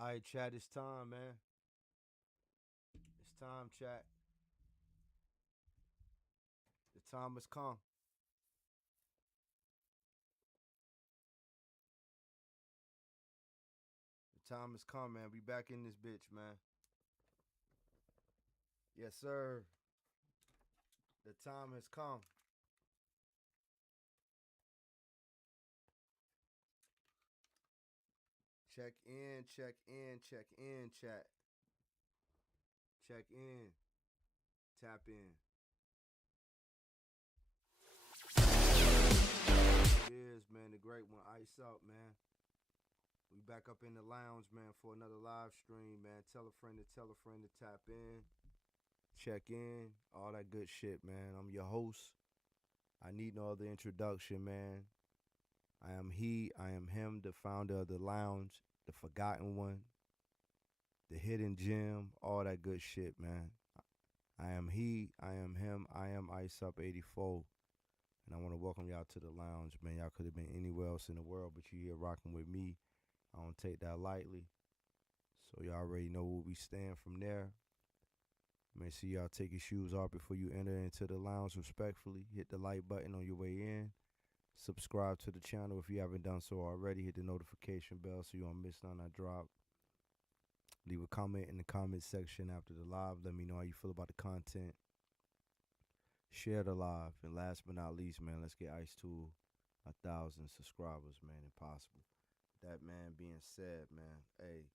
All right, chat, it's time, man. It's time, chat. The time has come. The time has come, man. We back in this bitch, man. Yes, sir. The time has come. Check in, check in, check in, chat. Check in. Tap in. It is, man, the great one. Ice up, man. We back up in the lounge, man, for another live stream, man. Tell a friend to tap in. Check in. All that good shit, man. I'm your host. I need no other introduction, man. I am he, I am him, the founder of the lounge, the forgotten one, the hidden gem, all that good shit, man. I am he, I am him, I am Ice Up 84. And I want to welcome y'all to the lounge, man. Y'all could have been anywhere else in the world, but you here rocking with me. I don't take that lightly. So y'all already know where we stand from there. Make sure y'all take your shoes off before you enter into the lounge respectfully. Hit the like button on your way in. Subscribe to the channel if you haven't done so already. Hit the notification bell so you don't miss none I drop. Leave a comment in the comment section after the live. Let me know how you feel about the content. Share the live. And last but not least, man, let's get Ice to 1,000 subscribers, man, if possible. That, man, being said, man, hey,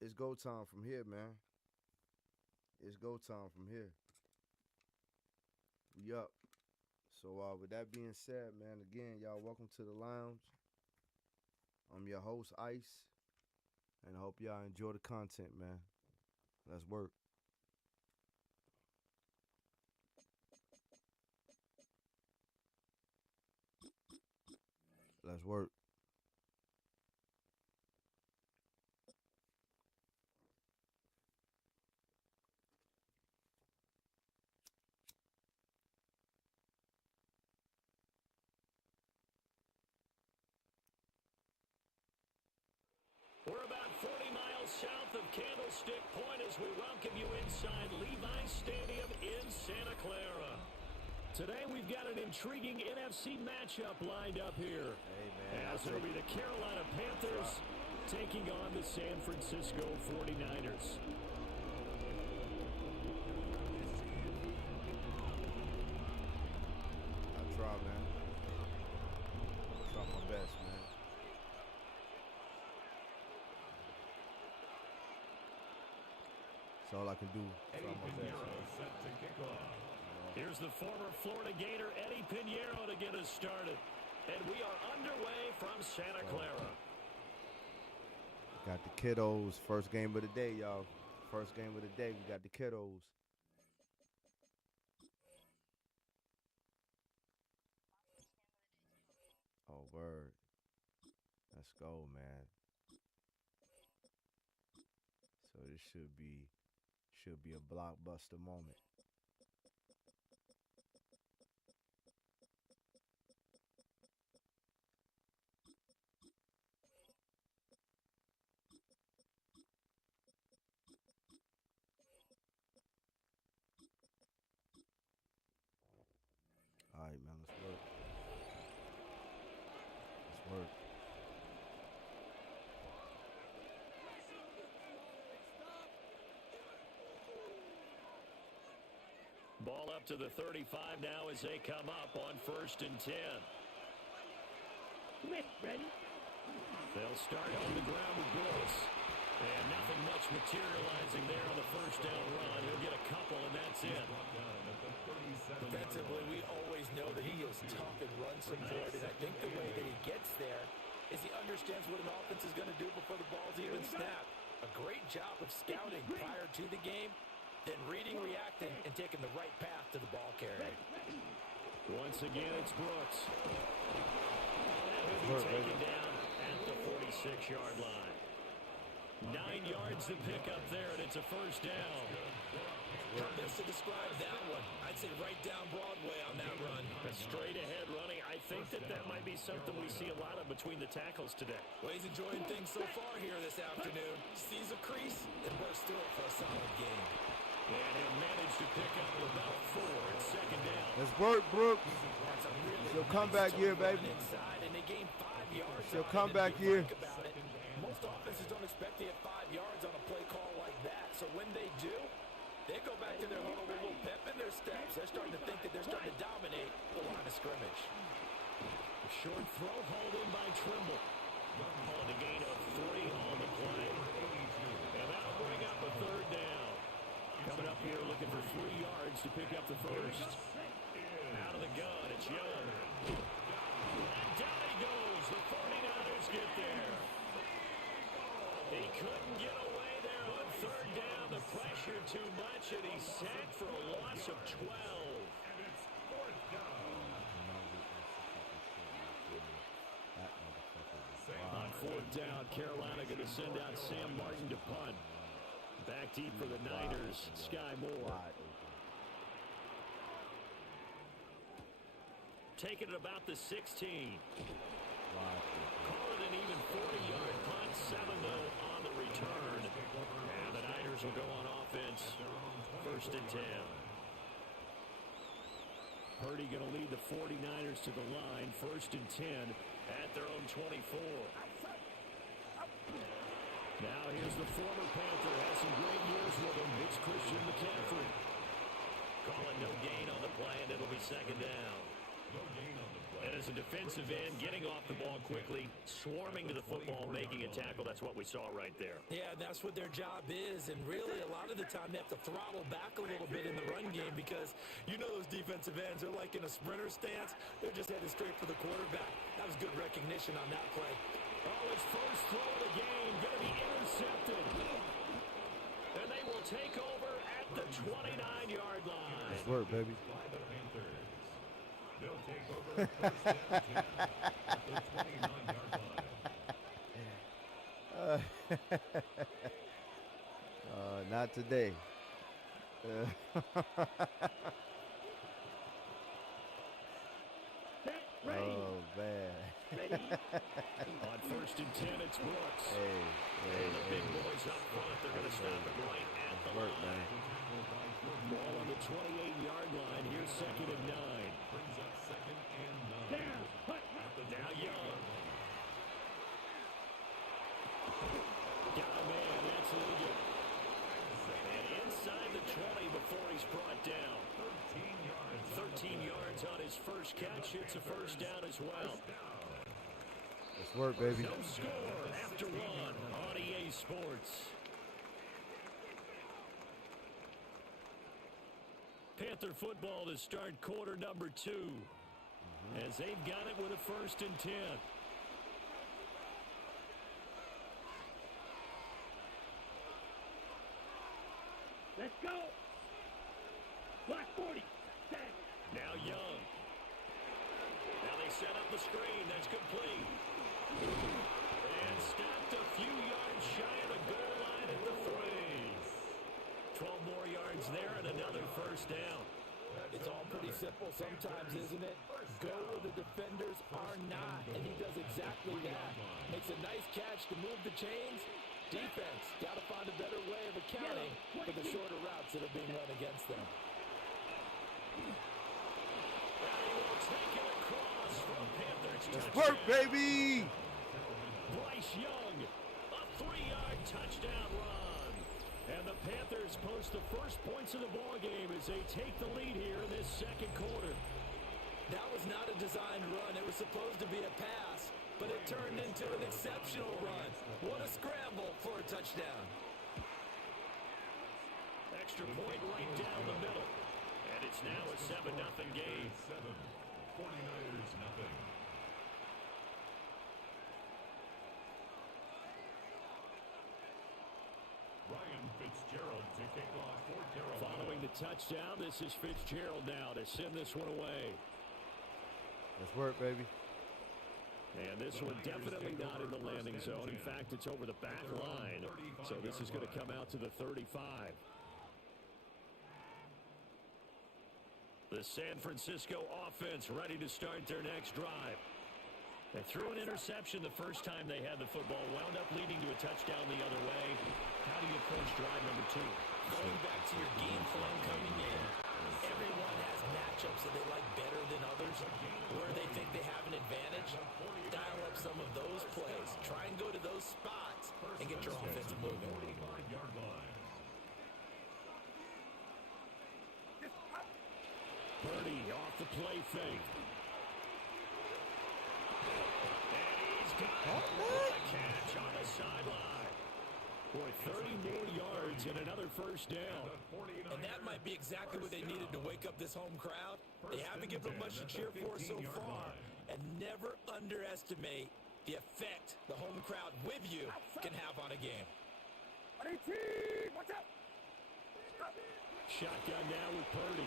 it's go time from here, man. It's go time from here. We up. So with that being said, man, again, y'all welcome to the lounge. I'm your host, Ice, and I hope y'all enjoy the content, man. Let's work. Let's work. We're about 40 miles south of Candlestick Point as we welcome you inside Levi's Stadium in Santa Clara. Today we've got an intriguing NFC matchup lined up here. Hey, man. As it'll be the Carolina Panthers taking on the San Francisco 49ers. I try, man. I try my best, man. That's all I can do. Try my best. Set to kick off. Here's the former Florida Gator, Eddie Pinheiro, to get us started. And we are underway from Santa Clara. Got the kiddos. First game of the day, y'all. First game of the day. We got the kiddos. Oh, word. Let's go, man. So this should be a blockbuster moment. All right, man, let's work. Let's work. Ball up to the 35 now as they come up on 1st and 10. Ready? They'll start on the ground with Brooks. And nothing much materializing there on the first down run. He'll get a couple, and that's it. Defensively, we always know that he is tough and runs some good, and I think the way that he gets there is he understands what an offense is going to do before the ball's even snapped. A great job of scouting prior to the game, then reading, reacting, and taking the right path to the ball carrier. Once again, it's Brooks. He'll be taken down at the 46-yard line. 9 yards to pick up there, and it's a first down. How best to describe that one? I'd say right down Broadway on that run. Straight ahead running. I think that might be something we see a lot of between the tackles today. Well, he's enjoying things so far here this afternoon. Sees a crease and bursts through it for a solid game. And he'll manage to pick up about 4 at second down. Let's work, Brooks. That's a really It's your nice comeback year, baby. inside, and they gain 5 yards. It's your on it. comeback And if you year. think about it, most offenses don't expect to get 5 yards on a play call like that. So when they do, they go back to their huddle with a little pep in their steps. They're starting to think that they're starting to dominate the line of scrimmage. A short throw hauled in by Trimble. On a gain of 3 on the play. And that'll bring up a 3rd down. Coming up here looking for 3 yards to pick up the first. Out of the gun, it's Young. And down he goes. The 49ers get there. He couldn't get away there on 3rd down. The pressure too much, and he's sacked for a loss of 12. On 4th down, Carolina going to send out Sam Martin to punt. Back deep for the Niners, Sky Moore. Taking it about the 16. Call it an even 40-yard punt, 7-0 on the return. And the Niners will go on offense, 1st and 10. Purdy going to lead the 49ers to the line, 1st and 10 at their own 24. Now here's the former Panther, has some great years with him. It's Christian McCaffrey. Calling no gain on the play, and it'll be 2nd down. And as a defensive end, getting off the ball quickly, swarming to the football, making a tackle. That's what we saw right there. Yeah, that's what their job is. And really, a lot of the time, they have to throttle back a little bit in the run game because you know those defensive ends are like in a sprinter stance. They're just headed straight for the quarterback. That was good recognition on that play. Oh, his first throw of the game going to be intercepted. And they will take over at the 29-yard line. Let's work, baby. They'll take over first and 10 at the 29-yard line. Not today. Oh, man. On 1st and 10, it's Brooks. Hey, And the big boys up front, they're going to stop it right at the work, line. man. Ball on the 28-yard line. Here's 2nd and 9. Brings up 2nd and 9. Now Young. Got a man, that's Ligon. And inside the 20 before he's brought down. 13 yards on his first catch. It's a 1st down as well. Let's work, baby. No score after 1 on EA Sports. Panther football to start quarter number 2. As they've got it with a 1st and 10. Let's go. Black 40. Now Young. Now they set up the screen. That's complete. And stopped a few yards shy of the goal line at the 3. 12 more yards there and another 1st down. It's all pretty simple sometimes, isn't it? Go where the defenders are not, and he does exactly that. Makes a nice catch to move the chains. Defense, got to find a better way of accounting for the shorter routes that are being run against them. Take it across from Panthers. Let's work, baby. Bryce Young, a 3-yard touchdown run. And the Panthers post the first points of the ball game as they take the lead here in this 2nd quarter. That was not a designed run. It was supposed to be a pass, but it turned into an exceptional run. What a scramble for a touchdown. Extra point right down the middle. And it's now a 7-0 game. 7. 49ers nothing. Ryan Fitzgerald to kick off for Carolina. Following the touchdown, this is Fitzgerald now to send this one away. Let's work, baby. And this one definitely not in the landing zone. In fact, it's over the back line. So this is going to come out to the 35. The San Francisco offense ready to start their next drive. They threw an interception the first time they had the football, wound up leading to a touchdown the other way. How do you approach drive number 2? Going back to your game plan coming in, everyone has matchups that they like better than others. Where they think they have an advantage, dial up some of those plays. Try and go to those spots and get your offense moving. Purdy off the play fake. And he's got a catch on the sideline. Boy, 30 more yards and another first down. And that might be exactly what they needed to wake up this home crowd. They haven't given them much to cheer for so far. And never underestimate the effect the home crowd with you can have on a game. Watch out! Shotgun now with Purdy.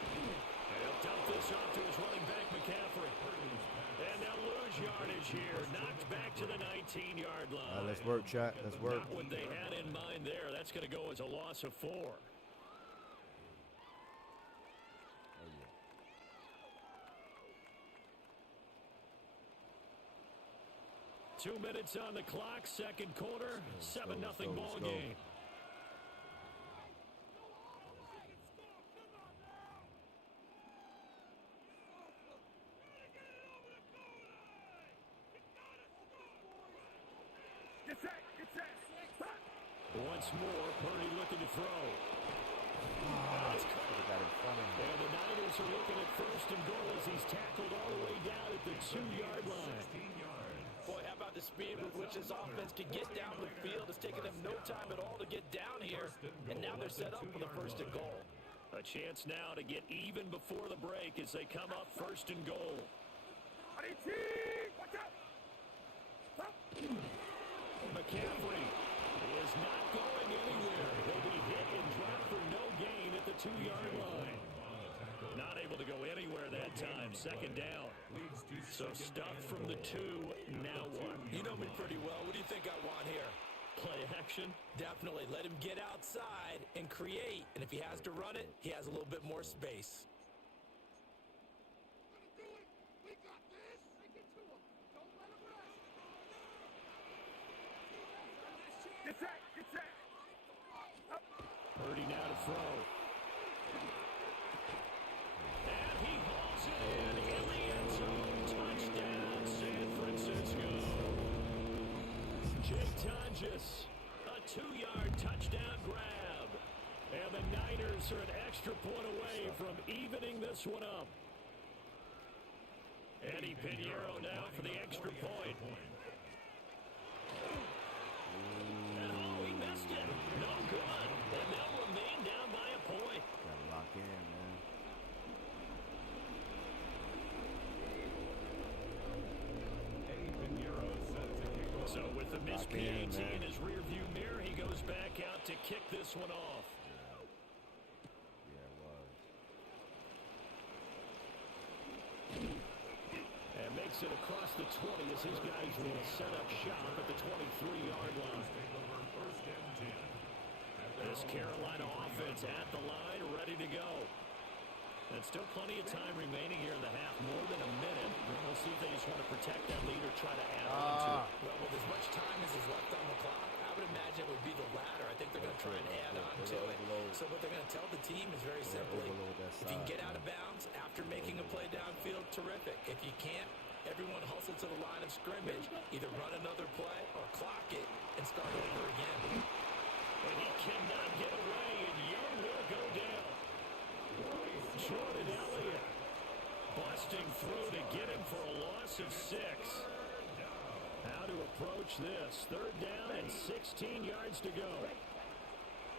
And he'll dump this off to his running back, McCaffrey. And they'll lose yardage here. Knocked back to the 19-yard line. Let's work, chat. Let's work. Not what they had in mind there. That's going to go as a loss of 4. 2 minutes on the clock, second quarter, 7-0 ball game. Once more, Purdy looking to throw. And the Niners are looking at first and goal as he's tackled all the way down at the 2-yard line. Boy, how about the speed with which this offense can get down the field? It's taken them no time at all to get down here, and now they're set up for the first and goal. A chance now to get even before the break as they come up first and goal. McCaffrey is not going anywhere. He'll be hit and dropped for no gain at the 2-yard line. Not able to go anywhere that time. Second down. So stuffed from the 2. Now what? You know me pretty well. What do you think I want here? Play action? Definitely. Let him get outside and create. And if he has to run it, he has a little bit more space. Purdy now to throw. And he hauls it in the end zone. Touchdown, San Francisco. Jake Tonjes, a 2-yard touchdown grab. And the Niners are an extra point away from evening this one up. Eddie Pinheiro now for the extra point. And oh, he missed it. No good. And they'll remain down by a point. Gotta lock in, man. So with the missed PAT in his rearview mirror, he goes back out to kick this one off. Yeah, it was. And makes it across the 20 as his guys will set up shop at the 23-yard line. This Carolina offense at the line, ready to go. And still plenty of time remaining here in the half, more than a minute. We'll see if they just want to protect that lead or try to add on to it. Well, with as much time as is left on the clock, I would imagine it would be the latter. I think they're going to try and add on to it. So what they're going to tell the team is very simply, if you can get out of bounds after making a play downfield, terrific. If you can't, everyone hustle to the line of scrimmage, either run another play or clock it and start over again. And he cannot get away, and Young will go down. Jordan Elliott busting through to get him for a loss of 6. How to approach this? 3rd down and 16 yards to go.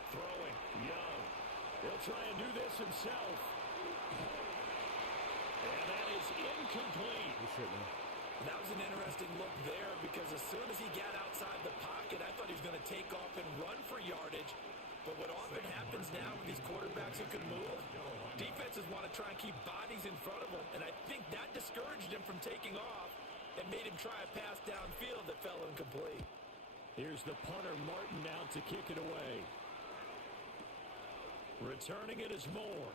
Throwing, Young. He'll try and do this himself. And that is incomplete. That was an interesting look there because as soon as he got outside the pocket, I thought he was going to take off and run for yardage. But what often happens now with these quarterbacks who can move, defenses want to try and keep bodies in front of them. And I think that discouraged him from taking off and made him try a pass downfield that fell incomplete. Here's the punter, Martin, out to kick it away. Returning it is Moore.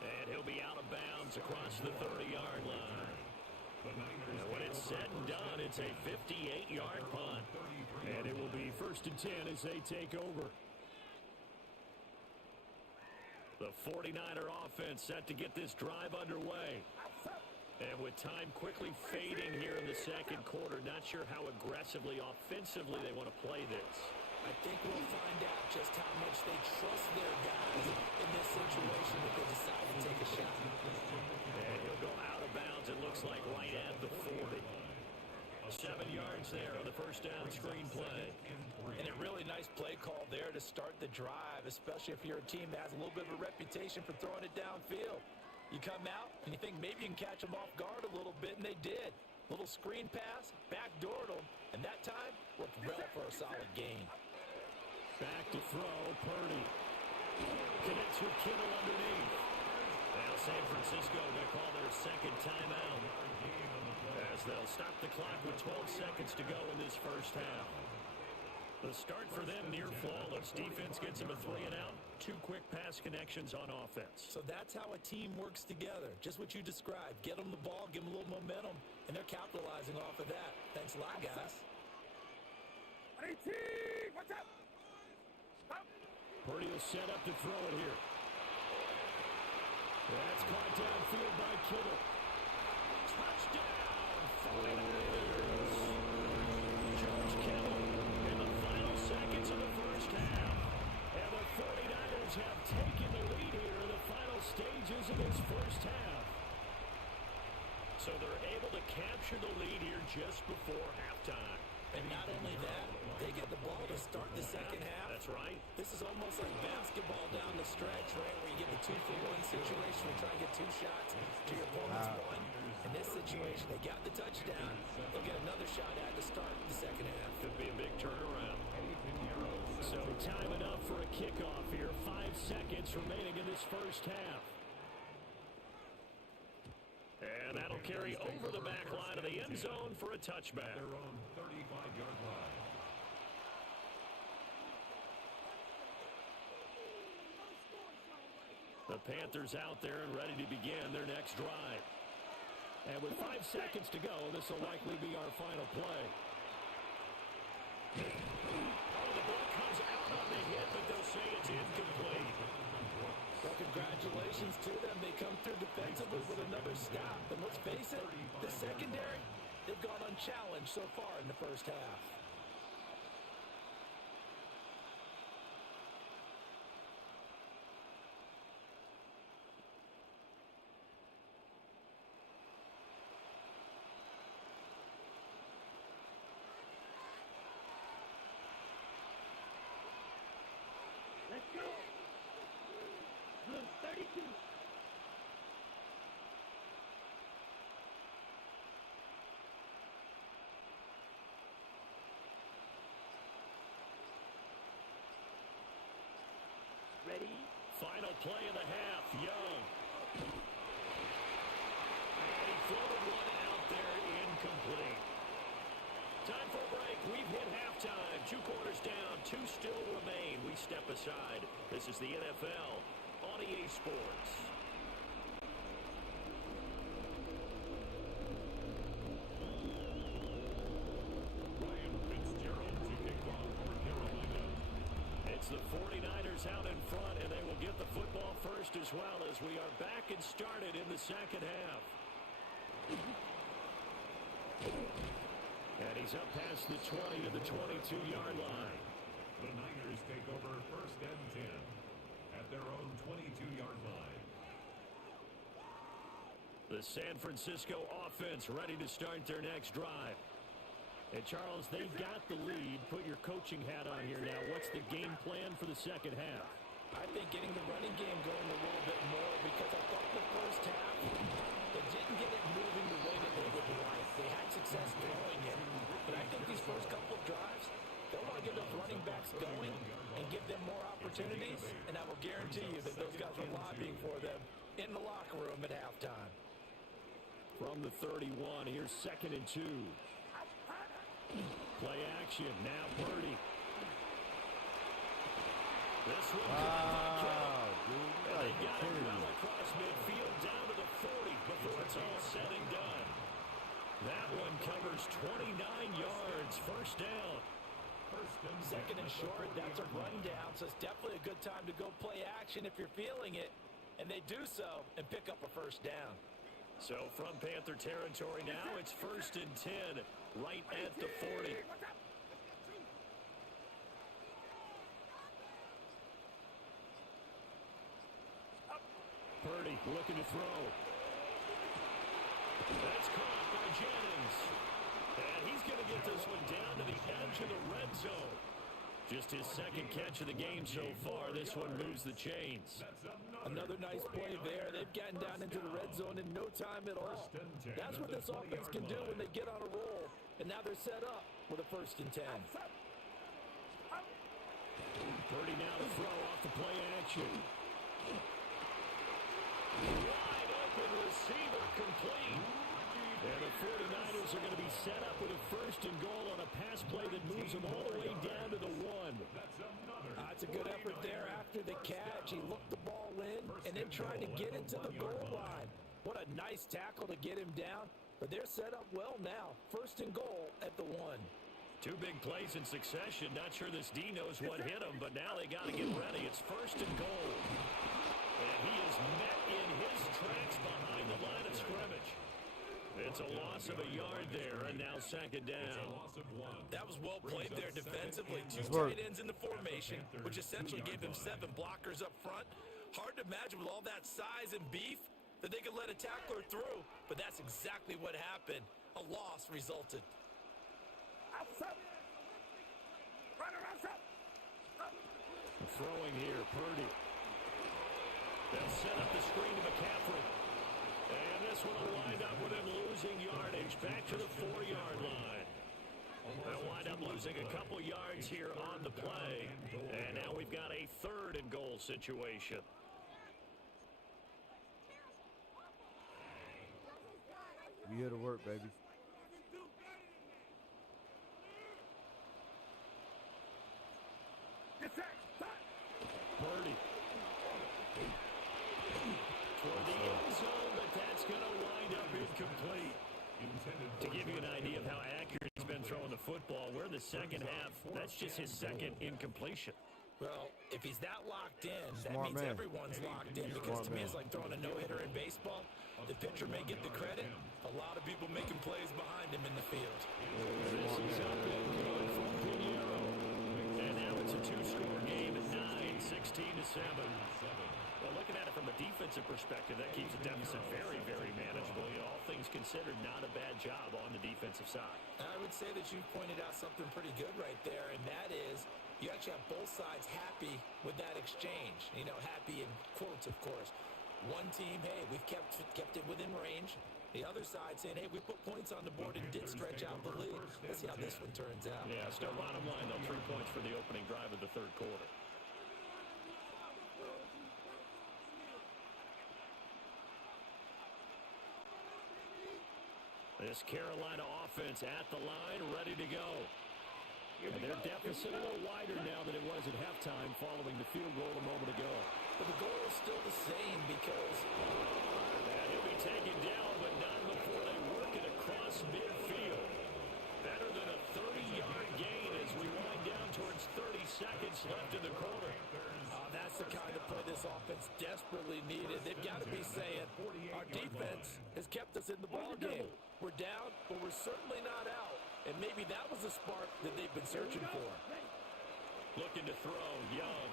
And he'll be out of bounds across the 30-yard line. And when it's said and done, it's a 58-yard punt. And it will be 1st and 10 as they take over. The 49er offense set to get this drive underway. And with time quickly fading here in the second quarter, not sure how aggressively, offensively they want to play this. I think we'll find out just how much they trust their guys in this situation if they decide to take a shot. And he'll go out of bounds, it looks like, right at the 40. 7 yards there on the first down screen play. And a really nice play call there to start the drive, especially if you're a team that has a little bit of a reputation for throwing it downfield. You come out and you think maybe you can catch them off guard a little bit, and they did. Little screen pass, backdoored them, and that time worked well for a solid gain. Back to throw, Purdy. Connects with Kittle underneath. Now San Francisco going to call their second timeout, as they'll stop the clock with 12 seconds to go in this first half. The start for them near flawless. Defense gets them a 3 and out. 2 quick pass connections on offense. So that's how a team works together. Just what you described. Get them the ball, give them a little momentum, and they're capitalizing off of that. Thanks a lot, guys. 18, what's up? Purdy will set up to throw it here. That's caught downfield by Kittle. Touchdown, 49ers. George Kittle in the final seconds of the first half. And the 49ers have taken the lead here in the final stages of this first half. So they're able to capture the lead here just before halftime. And not only that, they get the ball to start the second half. That's right. This is almost like basketball down the stretch, right, where you get the 2-for-1 situation and try to get 2 shots to your opponent's 1. In this situation, they got the touchdown. They'll get another shot at to start the second half. Could be a big turnaround. So time enough for a kickoff here. 5 seconds remaining in this first half. And that'll carry over the back line of the end zone for a touchback. Their own 35-yard line. The Panthers out there and ready to begin their next drive. And with 5 seconds to go, this will likely be our final play. Oh, the ball comes out on the hit, but they'll say it's incomplete. Well, congratulations to them. They come through defensively with another stop. And let's face it, the secondary, they've gone unchallenged so far in the first half. Let's go. Blue 32. Ready? Final play of the half, Young. And he floated one out there, incomplete. Time for a break. We've hit halftime. 2 quarters down, 2 still remain. We step aside. This is the NFL on EA Sports. Ryan Fitzgerald to kick off for Carolina. It's the 49ers out in front, and they will get the football first as well as we are back and started in the second half. And he's up past the 20 to the 22-yard line. The Niners take over 1st and 10 at their own 22-yard line. The San Francisco offense ready to start their next drive. And Charles, they've got the lead. Put your coaching hat on here now. What's the game plan for the second half? I think getting the running game going a little bit more, because I thought the first half, they didn't get it moving the way that they would like. They had success throwing it. But I think these first couple of drives, they'll want to get those running backs going and give them more opportunities. And I will guarantee you that those guys are lobbying for them in the locker room at halftime. From the 31, here's 2nd and 2. Play action, now Purdy. This one Wow, dude. And They got it well across midfield down to the 40 before it's all said and done. That one covers 29 yards, first down. Second and short, that's a rundown, so it's definitely a good time to go play action if you're feeling it. And they do so and pick up a first down. So from Panther territory now, it's first and 10, right at the 40. Purdy looking to throw. That's caught by Jennings. And he's going to get this one down to the edge of the red zone. Just his second catch of the game so far. This one moves the chains. Another nice play there. They've gotten down into the red zone in no time at all. That's what this offense can do when they get on a roll. And now they're set up with a first and 10. Purdy now to throw off the play action. Wide open receiver complete. And the 49ers are going to be set up with a first and goal on a pass play that moves them all the way down to the 1. That's a good effort there after the catch. He looked the ball in and then tried to get it to the goal line. What a nice tackle to get him down. But they're set up well now. First and goal at the 1. Two big plays in succession. Not sure this D knows what hit him, but now they got to get ready. It's first and goal. And he is met in his tracks behind the line of scrimmage. It's a loss of a yard there, and now second down. That was well played there defensively. Two tight ends in the formation, which essentially gave them 7 blockers up front. Hard to imagine with all that size and beef that they could let a tackler through, but that's exactly what happened. A loss resulted. Throwing here, Purdy. They'll set up the screen to McCaffrey. And this one will wind up with him losing yardage back to the 4-yard line. They'll wind up losing a couple yards here on the play. And now we've got a third and goal situation. We here to work, baby. Purdy. Toward the end zone, but that's going to wind up incomplete. To give you an idea of how accurate he's been throwing the football, we're in the second half. That's just his second incompletion. Well, if he's that locked in, that Smart means man. everyone's locked in. Because to me, it's like throwing a no-hitter in baseball. The pitcher may get the credit. A lot of people making plays behind him in the field. This is up and good for Pinheiro. And now it's a 2-score game at 9-16-7. Well, looking at it from a defensive perspective, that keeps the deficit very, very manageable. You know, all things considered, not a bad job on the defensive side. I would say that you pointed out something pretty good right there, and that is you actually have both sides happy with that exchange. You know, happy in quotes, of course. One team, hey, we've kept it within range. The other side saying, hey, we put points on the board and did stretch out the lead. Let's see how this one turns out. Yeah, so bottom line, though, 3 points for the opening drive of the third quarter. This Carolina offense at the line, ready to go. And their deficit a little wider now than it was at halftime following the field goal a moment ago. But the goal is still the same because he'll be taken down, but not before they work it across midfield. Better than a 30-yard gain as we wind down towards 30 seconds left in the quarter. that's the kind of play this offense desperately needed. They've got to be saying, our defense has kept us in the ball game. We're down, but we're certainly not out. And maybe that was the spark that they've been searching for. Looking to throw, Young.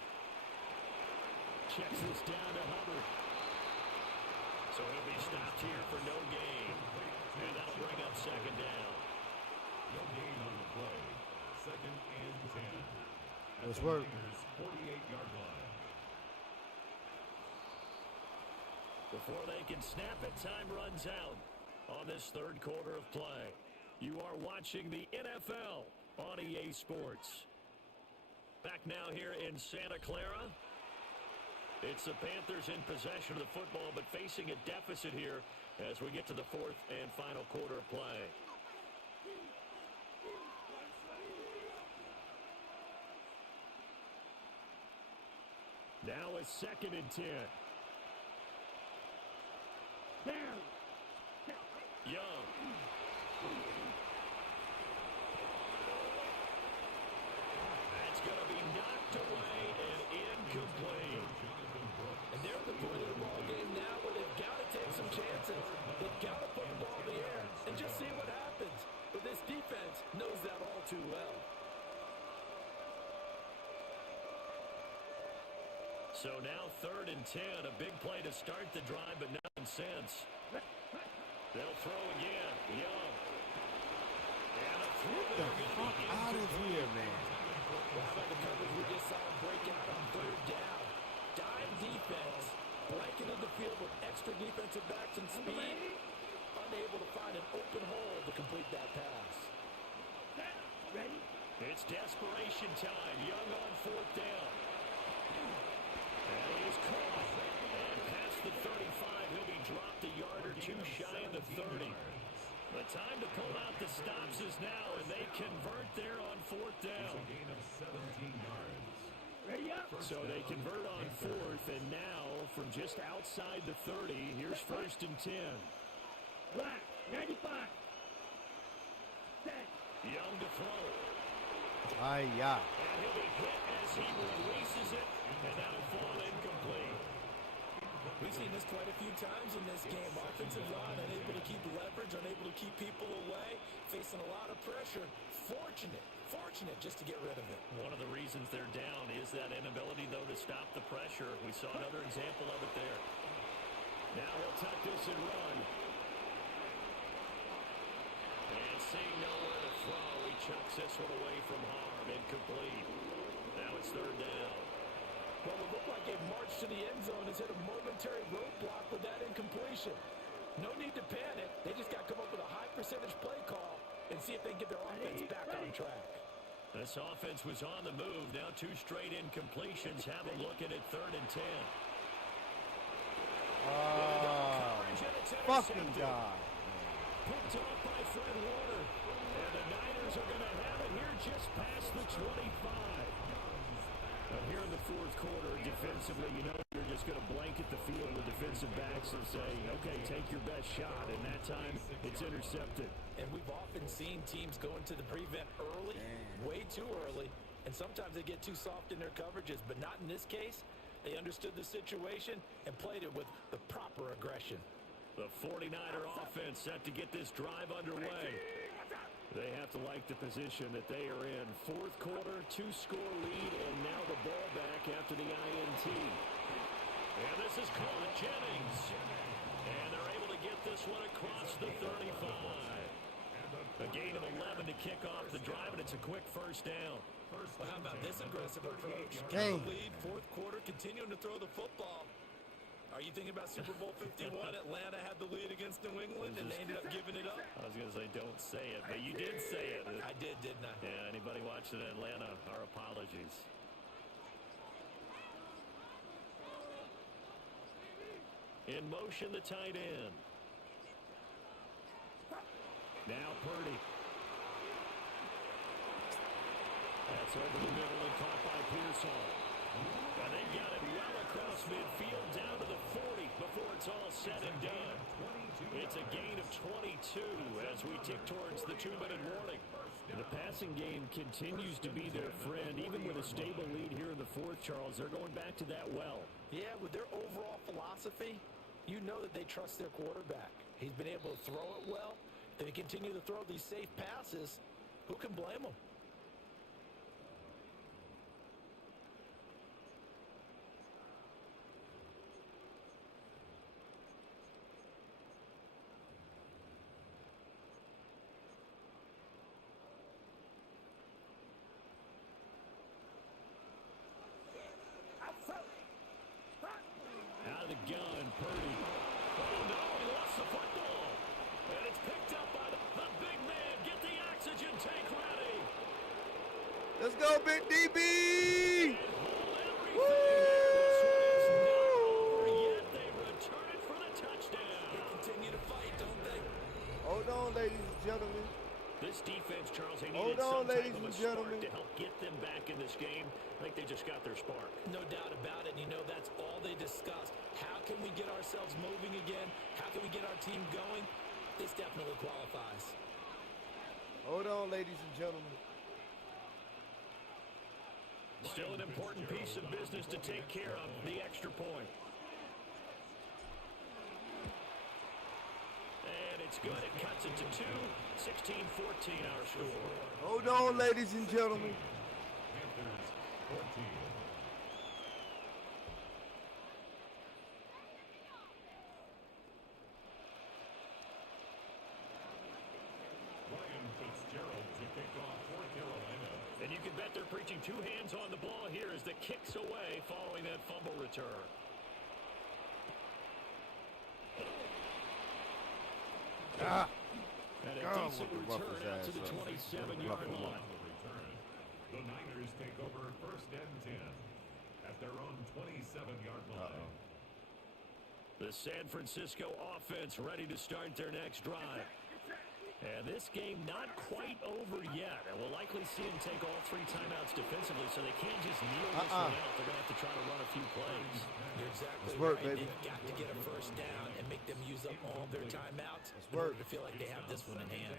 Checks this down to Hubbard. So he'll be stopped here for no gain. And that'll bring up second down. No gain on the play. Second and 10. Let's work. 48-yard line. Before they can snap it, time runs out on this third quarter of play. You are watching the NFL on EA Sports. Back now here in Santa Clara. It's the Panthers in possession of the football, but facing a deficit here as we get to the fourth and final quarter of play. Now it's second and 10. Down. Young. That's going to be knocked away and incomplete. And they're at the point of the ball game now where they've got to take some chances. They've got to put the ball in the air and just see what happens. But this defense knows that all too well. So now 3rd and 10, a big play to start the drive, but nothing since. They'll throw again. Young. And a throw Get the fuck out of here, man. Well, how about the coverage we just saw break out on 3rd down? Dime defense, blanketed the field with extra defensive backs and speed, unable to find an open hole to complete that pass. Ready? It's desperation time. Young on 4th down. And he is caught. And past the 35, he'll be dropped a yard or two shy of the 30. The time to pull out the stops is now, and they convert there on 4th down. A gain of 17 yards. Ready up. So they convert on 4th, and now from just outside the 30, here's 1st and 10. Black. 95. Set. Young to throw. Yeah. And he'll be hit as he releases it, and that'll fall incomplete. We've seen this quite a few times in this game. Offensive line unable to keep leverage, unable to keep people away, facing a lot of pressure. Fortunate just to get rid of it. One of the reasons they're down is that inability, though, to stop the pressure. We saw another example of it there. Now he'll tuck this and run. And seeing nowhere to throw, he chucks this one away from harm. Incomplete. Now it's 3rd down. Well, it looked like a march to the end zone has hit a momentary roadblock with that incompletion. No need to panic. They just got to come up with a high percentage play call and see if they can get their offense back on track. This offense was on the move. Now 2 straight incompletions. Have a look at it. 3rd and 10. Fucking God. Picked off by Fred Warner. And the Niners are going to have it here just past the 25. Here in the 4th quarter, defensively, you know you're just going to blanket the field with defensive backs and say, okay, take your best shot. And that time, it's intercepted. And we've often seen teams go into the prevent early, way too early, and sometimes they get too soft in their coverages, but not in this case. They understood the situation and played it with the proper aggression. The 49er offense set to get this drive underway. They have to like the position that they are in. 4th quarter, 2-score lead, and now the ball back after the INT. And this is caught. Jennings. And they're able to get this one across the 35. A gain of 11 to kick off the drive, and it's a quick 1st down. Well, how about this aggressive approach? Dang. Lead, 4th quarter, continuing to throw the football. Are you thinking about Super Bowl 51? Atlanta had the lead against New England, and they ended up giving it up? I was going to say, don't say it, but you did say it. I did, didn't I? Yeah, anybody watching Atlanta, our apologies. In motion, the tight end. Now Purdy. That's over the middle and caught by Pearson. And they got it well across midfield down to the 40 before it's all said and done. It's a gain of 22 as we tick towards the 2-minute warning. The passing game continues to be their friend. Even with a stable lead here in the 4th, Charles, they're going back to that well. Yeah, with their overall philosophy, you know that they trust their quarterback. He's been able to throw it well. They continue to throw these safe passes. Who can blame them? Out of the gun, Purdy. Oh, no, he lost the football. And it's picked up by the big man. Get the oxygen tank ready. Let's go, Big DB! Woo! This one is not over yet. They return it for the touchdown. They continue to fight, don't they? Hold on, ladies and gentlemen. This defense, Charles, they Hold needed on, some ladies type of a and spark gentlemen. to help get them back in this game. I think they just got their spark. No doubt about it. You know, that's all they discussed. How can we get ourselves moving again? How can can we get our team going? This definitely qualifies. Hold on, ladies and gentlemen. Still an important piece of business to take care of, the extra point. And it's good. It cuts it to 2. 16-14 our score. Hold on, ladies and gentlemen. Panthers 14. Ryan Fitzgerald to kick off for Carolina. And you can bet they're preaching 2 hands on the ball here as the kick's away following that fumble return. And a decent return out to the 27-yard line. The Niners take over first and 10 at their own 27-yard line. The San Francisco offense ready to start their next drive. And this game not quite over yet. And we'll likely see them take all 3 timeouts defensively, so they can't just kneel this one out. They're going to have to try to run a few plays. You're exactly work, right. baby. They've got to get a first down and make them use up all their timeouts in order to feel like they have this one in hand.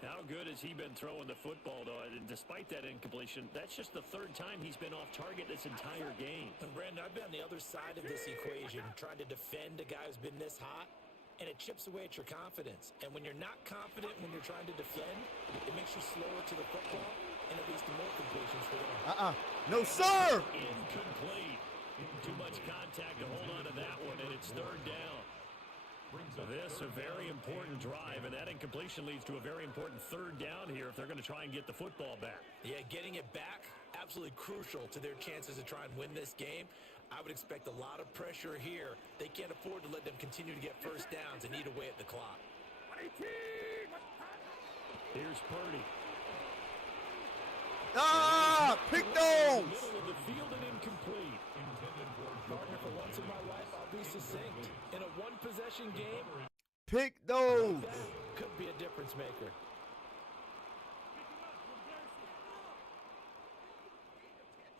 How good has he been throwing the football, though? And despite that incompletion, that's just the 3rd time he's been off target this entire game. And Brandon, I've been on the other side of this equation, trying to defend a guy who's been this hot, and it chips away at your confidence. And when you're not confident when you're trying to defend, it makes you slower to the football, and it leads to more completions for them. No, sir! Incomplete. Too much contact to hold on to that one, and it's 3rd down. This a very important drive, and that incompletion leads to a very important 3rd down here if they're going to try and get the football back. Yeah, getting it back, absolutely crucial to their chances to try and win this game. I would expect a lot of pressure here. They can't afford to let them continue to get first downs and eat away at the clock. Here's Purdy. Pick those! Middle of the field and incomplete. Partner, for once in my life, I'll be succinct. In a one-possession game, Pick those! that could be a difference maker.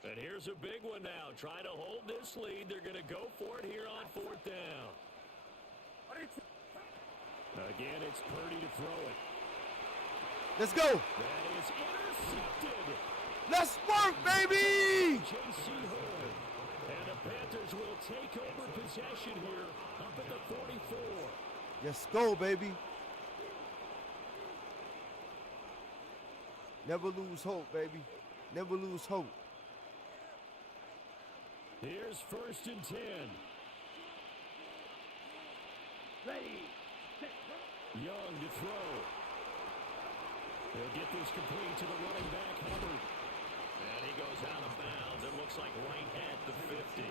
And here's a big one now. Trying to hold this lead. They're going to go for it here on 4th down. Again, it's Purdy to throw it. Let's go! That is intercepted. Let's work, baby! J.C. Horn. And the Panthers will take over possession here up at the 44. Let's go, baby. Never lose hope, baby. Never lose hope. Here's 1st and 10. Ready. Set. Young to throw. They'll get this complete to the running back, Hubbard. And he goes out of bounds. It looks like right at the 50.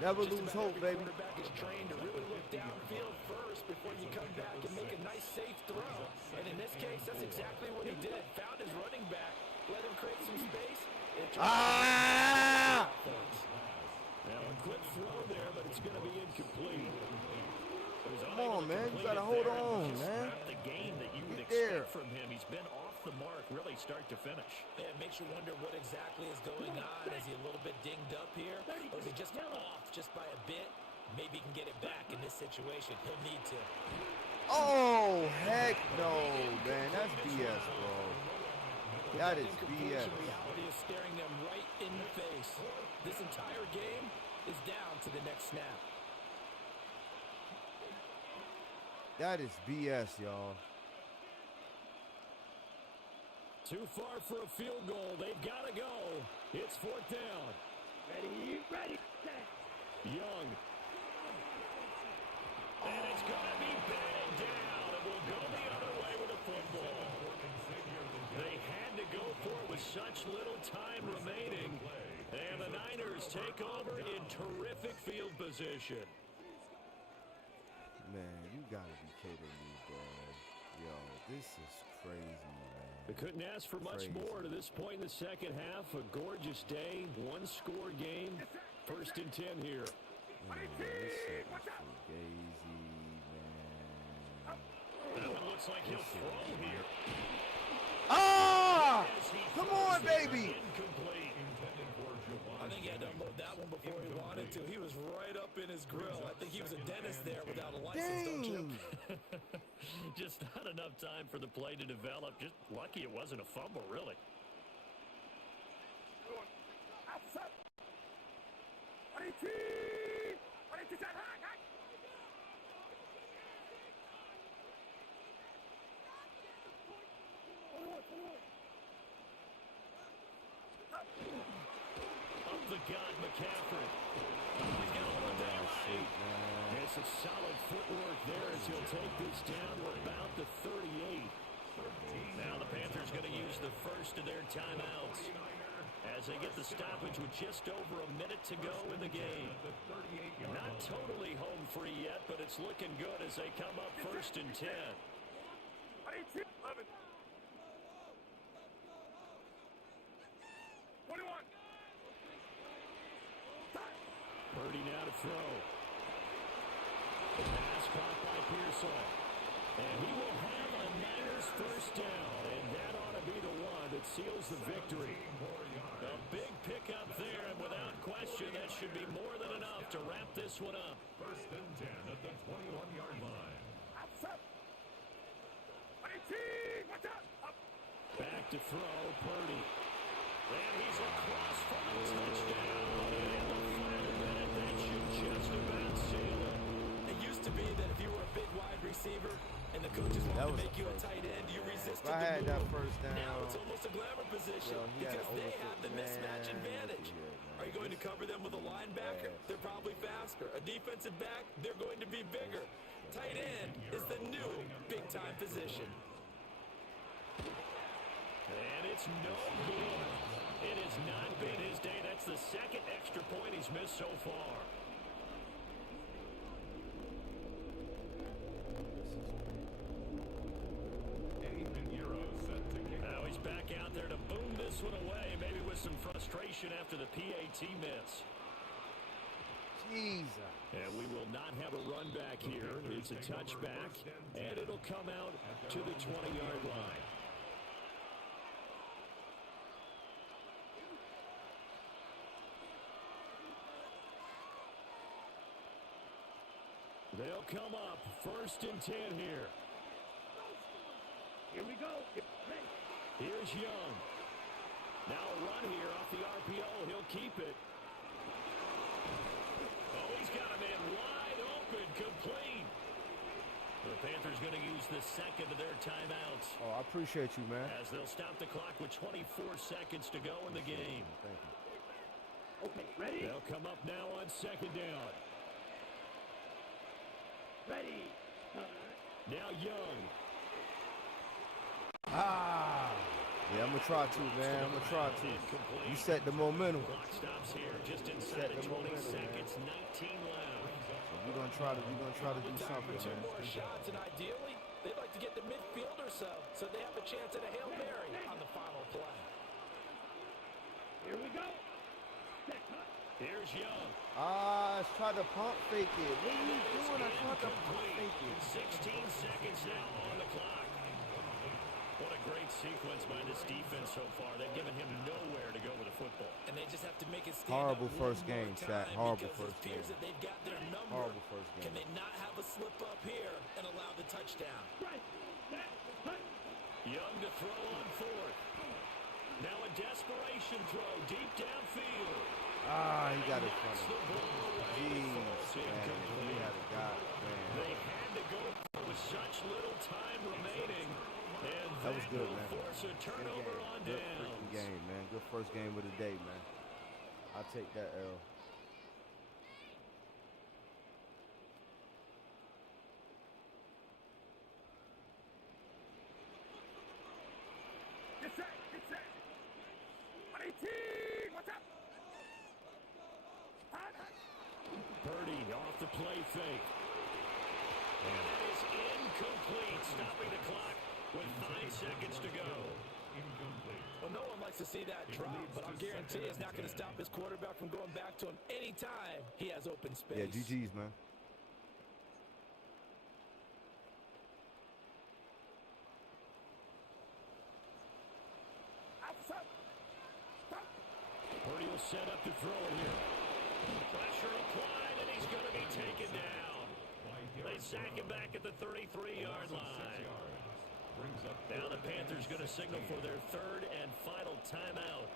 Never lose hope, baby. Quarterback is trained to really look downfield first before you come back and make a nice, safe throw. And in this case, that's exactly what he did. Found his running back, let him create some space. Ah! Now a quick throw there, but it's going to be incomplete. Come on, man. You got to hold on, man. The game that you would Get there. expect from him. He's been off the mark, really start to finish. Yeah, it makes you wonder what exactly is going on. Is he a little bit dinged up here? Or is he just off just by a bit? Maybe he can get it back in this situation. He'll need to. Oh, heck no, man. That's BS, bro. That is BS. Reality is staring them right in the face. This entire game is down to the next snap. That is BS, y'all. Too far for a field goal. They've got to go. It's 4th down. Ready. Set. Young. And it's going to be batted down. It will go the other way with the football. They had to go for it with such little time remaining. And the Niners take over in terrific field position. Man, you got to be kidding me, bro. Yo, this is crazy, man. They couldn't ask for much more to this point in the second half. A gorgeous day, one-score game. 1st and 10 here. Man, this shit is fugazi, man. That one looks like he'll throw here. Ah! Come on, baby! Incomplete. I think he had to unload that one before he wanted wanted to. He was right up in his grill. I think he was a dentist there without a license, don't you? Just not enough time for the play to develop. Just lucky it wasn't a fumble, really. Up the gut, McCaffrey. He's got one down right. It's a solid footwork there as he'll take this down. We're about the 38. Now the Panthers going to use the first of their timeouts as they get the stoppage with just over a minute to go in the game. Not totally home free yet, but it's looking good as they come up 1st and 10. Purdy now to throw. Pass caught by Pearsall. And he will have a Niners first down. And that ought to be the one that seals the victory. A big pickup there, and without question, that should be more than enough to wrap this one up. 1st and 10 at the 21-yard line. Back to throw, Purdy. And he's across for the touchdown. And the final minute, that should just about seal it. It used to be that if you were a big wide receiver and the coaches wanted to make you a tight end, you resisted If I had that first down, now it's almost a glamour position because they have the mismatch advantage. Are you going to cover them with a linebacker? They're probably faster. A defensive back? They're going to be bigger. Tight end is the new big-time position. And it's no good. It has not been his day. That's the second extra point he's missed so far. Now he's back out there to boom this one away, maybe with some frustration after the PAT miss. Jesus. And we will not have a run back here. It's a touchback, and it'll come out to the 20-yard line. They'll come up 1st and 10 here. Here we go. Here's Young. Now a run here off the RPO. He'll keep it. Oh, he's got a man wide open, complete. The Panthers going to use the second of their timeouts. Oh, I appreciate you, man. As they'll stop the clock with 24 seconds to go in the game. Thank you. Okay, ready? They'll come up now on 2nd down. Ready. Now Young. Yeah, I'm going to try to, man. I'm going to try to. You set the momentum. Clock stops here just inside the 20 seconds. 19 left. We're going to try to do something, Two man. more shots, and ideally, they'd like to get the midfield or so they have a chance at a Hail Mary on the final play. Here we go. Here's Young. I tried to pump fake it. What are you doing? I tried to pump fake it. 16 seconds now on the clock. What a great sequence by this defense so far. They've given him nowhere to go with the football. And they just have to make it stand Horrible up first one more game, time Shaq. Horrible because first it appears game. that they've got their number. Horrible first game. Can they not have a slip up here and allow the touchdown? Right. Set. Hunt. Young to throw on 4th. Now a desperation throw deep downfield. He got it Knocks funny. the ball away. Jeez, Falls man. incomplete. We had a guy, man. They had to go with such little time remaining. And That was good, will man. force a turnover on Good downs. freaking game, man. Good first game of the day, man. I'll take that L. Get set. Get set. 118. What's up? Purdy off the play fake. And that is incomplete, stopping the clock with 5 seconds to go. Well, no one likes to see that drop, but I'll guarantee it's not going to stop his quarterback from going back to him anytime he has open space. Yeah, GG's, man. Purdy will set up to throw it here. Pressure applied, and he's going to be taken down. They sack him back at the 33-yard line. Now the Panthers going to signal for their third and final timeout.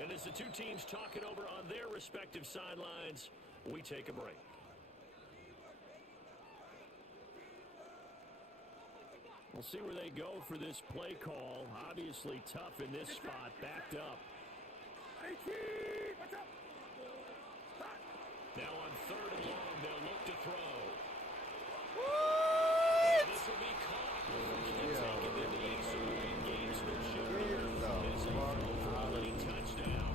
And as the two teams talk it over on their respective sidelines, we take a break. We'll see where they go for this play call. Obviously tough in this spot, backed up. Now on third and long, they'll look to throw. And this will be caught. Taken the knee, so gamesmanship is a full-leading touchdown.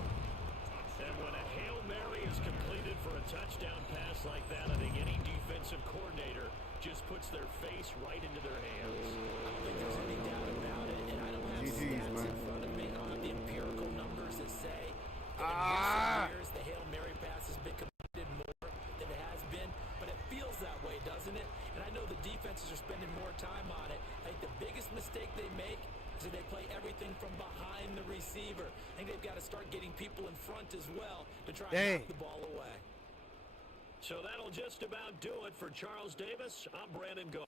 And when a Hail Mary is completed for a touchdown pass like that, I think any defensive coordinator just puts their face right into their hands. I don't think there's any doubt about it, and I don't have stats in front of me. I don't have the empirical numbers that say that in recent years the Hail Mary pass has been completed more than it has been, but it feels that way, doesn't it? And I know the defenses are spending more time on it. I think the biggest mistake they make is that they play everything from behind the receiver. I think they've got to start getting people in front as well to try and knock the ball away. So that'll just about do it for Charles Davis. I'm Brandon Go.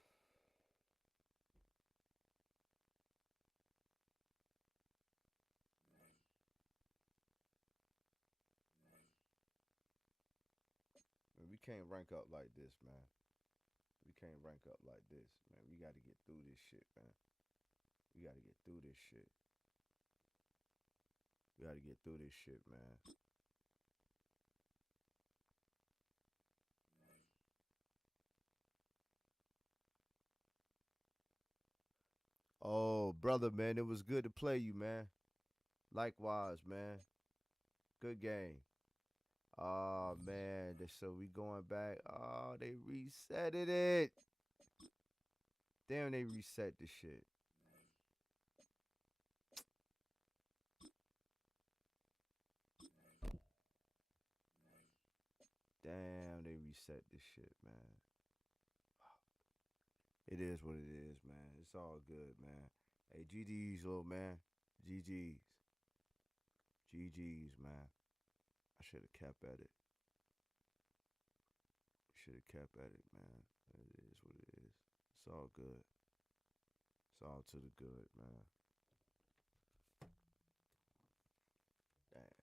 We can't rank up like this, man. We can't rank up like this, man. We got to get through this shit, man. We got to get through this shit. We got to get through this shit, man. Oh, brother, man, it was good to play you, man. Likewise, man. Good game. Oh, man, so we going back. Oh, they resetted it. Damn, they reset the shit. Damn, they reset this shit, man. It is what it is, man. It's all good, man. Hey, GG's, little man. GG's. GG's, man. I should have kept at it. Should have kept at it, man. It is what it is. It's all good. It's all to the good, man. Damn.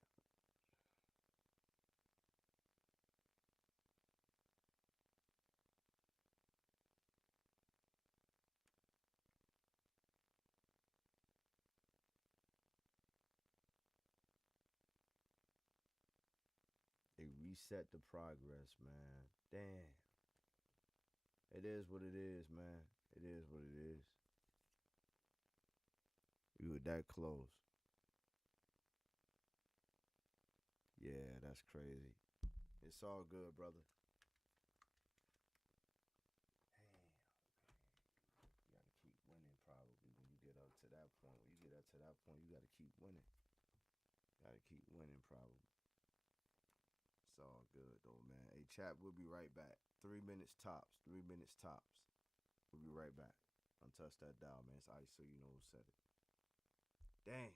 They reset the progress, man. Damn. It is what it is, man. It is what it is. We were that close. Yeah, that's crazy. It's all good, brother. Damn. You gotta keep winning probably when you get up to that point. When you get up to that point, you gotta keep winning. Gotta keep winning probably. It's all good though, man. Hey, chat, we'll be right back. 3 minutes tops. 3 minutes tops. We'll be right back. Untouch that dial, man. It's ice, so you know who said it. Dang.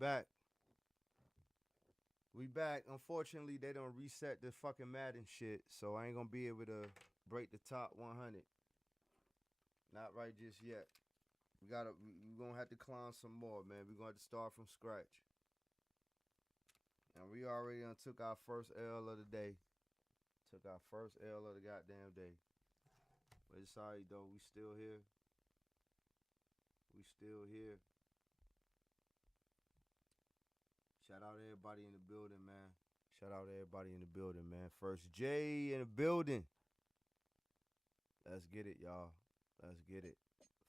back. We back. Unfortunately, they don't reset the fucking Madden shit, so I ain't gonna be able to break the top 100. Not right just yet. We're gonna have to climb some more, man. We're gonna have to start from scratch. And we already done took our first L of the day. Took our first L of the goddamn day. But it's alright though. We still here. We still here. Shout out to everybody in the building, man. Shout out to everybody in the building, man. First J in the building. Let's get it, y'all. Let's get it.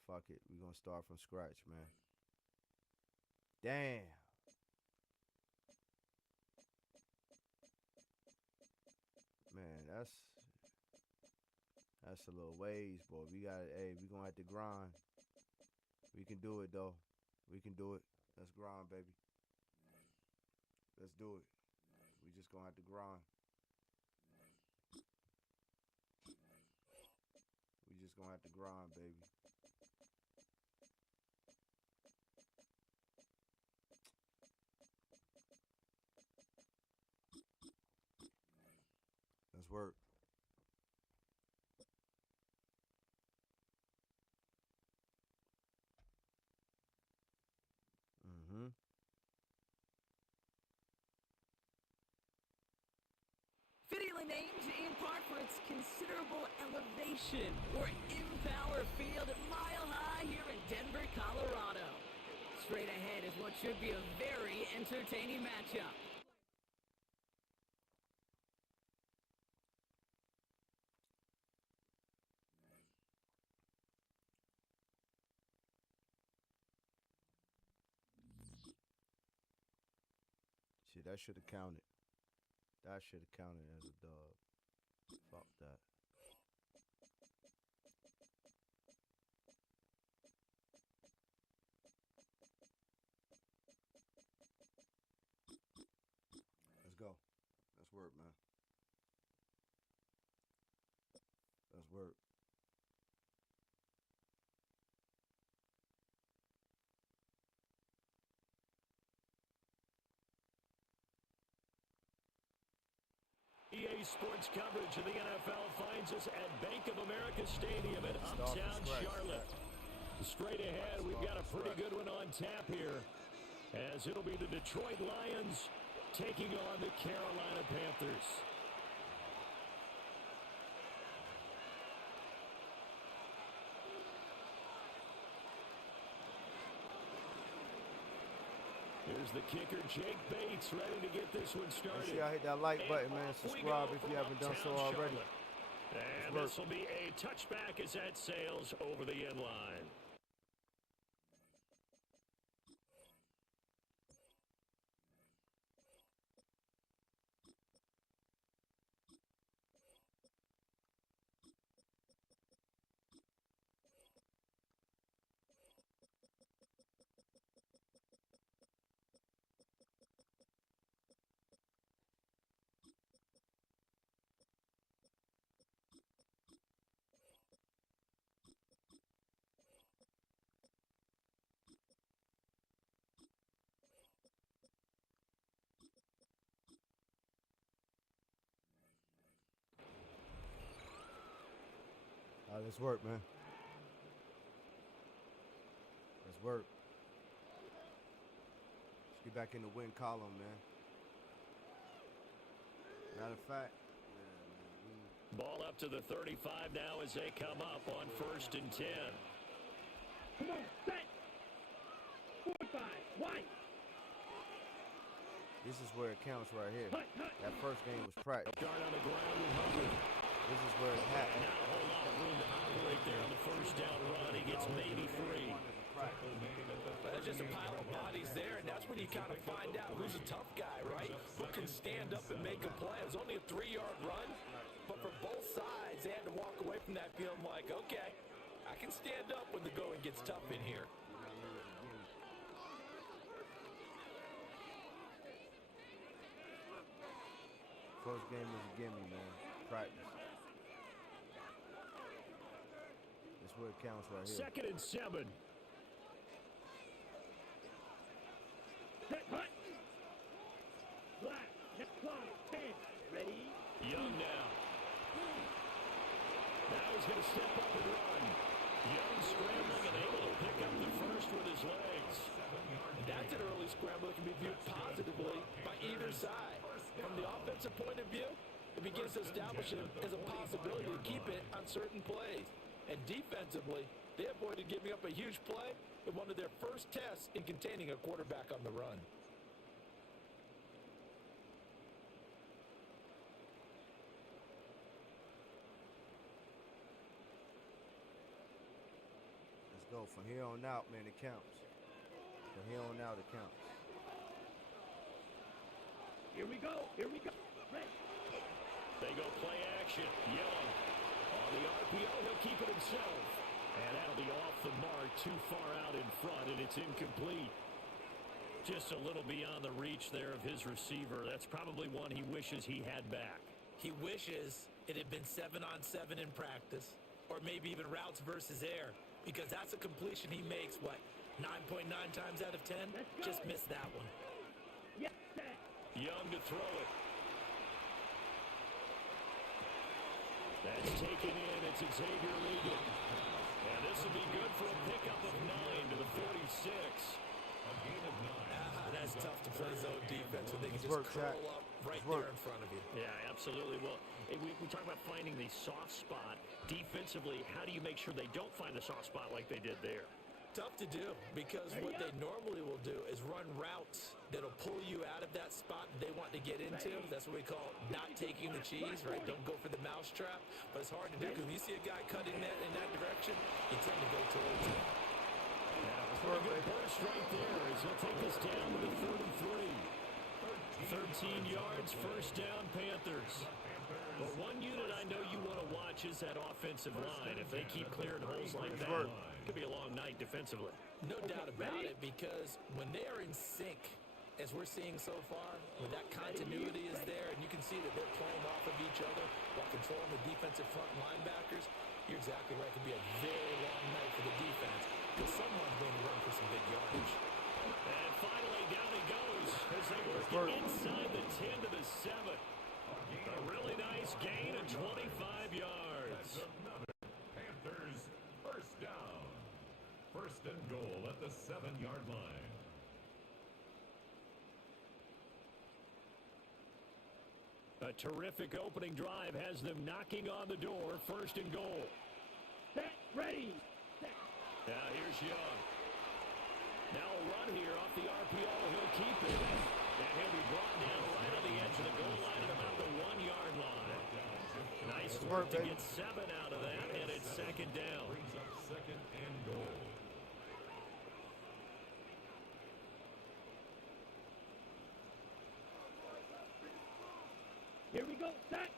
Fuck it. We're gonna start from scratch, man. Damn. Man, that's a little ways, boy. We gonna have to grind. We can do it though. We can do it. Let's grind, baby. Let's do it. We just gonna have to grind. We just gonna have to grind, baby. Let's work. Fittingly named in part for its considerable elevation or impower field at Mile High here in Denver, Colorado. Straight ahead is what should be a very entertaining matchup. Shit, that should have counted. That should have counted as a dub. Fuck that. Let's go. Let's work, man. Let's work. EA Sports coverage of the NFL finds us at Bank of America Stadium in uptown Charlotte. Straight ahead, we've got a pretty good one on tap here, as it'll be the Detroit Lions taking on the Carolina Panthers. Here's the kicker, Jake Bates, ready to get this one started. Make sure y'all hit that like button, man. Subscribe if you haven't done so already. And this will be a touchback as that sails over the end line. All right, let's work, man. Let's work. Let's get back in the win column, man. Matter of fact, Ball up to the 35 now as they come up on 1st and 10. Come on, set. 4-5, wide. this is where it counts right here. That first game was practice. Guard on the ground with Humphrey. This is where it happened. Not a whole lot of room to operate there on the first down run. He gets maybe 3. There's just a pile of bodies there, and that's when you kind of find out who's a tough guy, right? Who can stand up and make a play. It was only a 3-yard run, but for both sides, they had to walk away from that field like, okay, I can stand up when the going gets tough in here. First game was a gimme, man. Practice. That's where it counts right here. 2nd and 7. is going to step up and run. Young scrambling and able to pick up the first with his legs. And that's an early scramble that can be viewed positively by either side. From the offensive point of view, it begins to establish him as a possibility to keep it on certain plays. And defensively, they avoided giving up a huge play in one of their first tests in containing a quarterback on the run. Let's go. From here on out, man, it counts. From here on out, it counts. Here we go. Here we go. Ready. They go play action. Young on the RPO. He'll keep it himself. And that'll be off the mark, too far out in front, and it's incomplete. Just a little beyond the reach there of his receiver. That's probably one he wishes he had back. He wishes it had been 7-on-7 in practice, or maybe even routes versus air, because that's a completion he makes, what, 9.9 times out of 10? Just missed that one. Yes, set. Young to throw it. That's taken in. It's Xavier Ligon. And this will be good for a pickup of 9 to the 46. A gain of 9. That's tough to play zone defense when they can just Work, curl Shaq. up right Work. there in front of you. Yeah, absolutely. Well, we talk about finding the soft spot. Defensively, how do you make sure they don't find the soft spot like they did there? Tough to do, because what they normally will do is run routes that'll pull you out of that spot they want to get into. That's what we call not taking the cheese, right? Don't go for the mousetrap. But it's hard to do because when you see a guy cutting that in that direction, you tend to go towards him. Pretty good burst right there as he'll take this down to the 33. 13 yards, first down, Panthers. But one unit I know you want to watch is that offensive line. If they keep clearing holes like that, it could be a long night defensively. No doubt about it, because when they are in sync, as we're seeing so far, when that continuity is there, and you can see that they're playing off of each other while controlling the defensive front linebackers, you're exactly right. It could be a very long night for the defense, because someone's going to run for some big yardage. And finally, down he goes as they work it inside the 10 to the 7. A really nice gain of 25 yards. Panthers first down. First and goal at the 7-yard line. A terrific opening drive has them knocking on the door. First and goal. Set. Ready. Set. Now here's Young. Now a run here off the RPO. He'll keep it. And he'll be brought down right on the edge of the goal line at about the 1-yard line. Nice work to get 7 out of that, and it's second down. Brings up second and goal. Here we go. Set.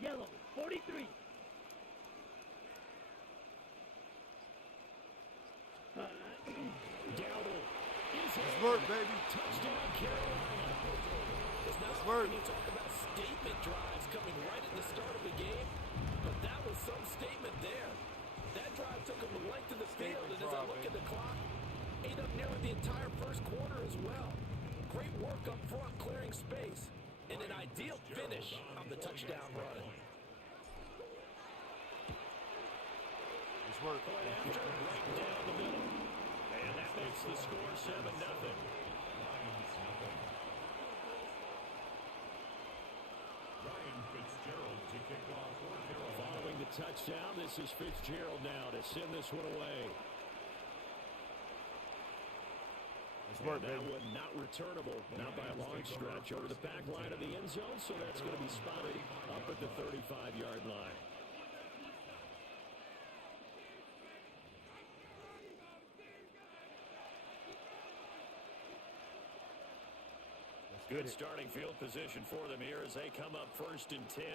Yellow. 43. Dowdle is Let's work, baby. touchdown, Carolina. It's not Let's often work. you talk about statement drives coming right at the start of the game, but that was some statement there. That drive took them the length of the field, and as I look at the clock, ate up nearly the entire first quarter as well. Great work up front, clearing space, and an ideal finish on the touchdown run. Let's work. Point after, right down the middle. And that makes the score 7-0. Ryan Fitzgerald to kick off for Carolina. Following the touchdown, this is Fitzgerald now to send this one away. Let's work, And that baby. one not returnable, not by a long stretch, over the back line of the end zone, so that's going to be spotted up at the 35-yard line. Good starting field position for them here as they come up first and 10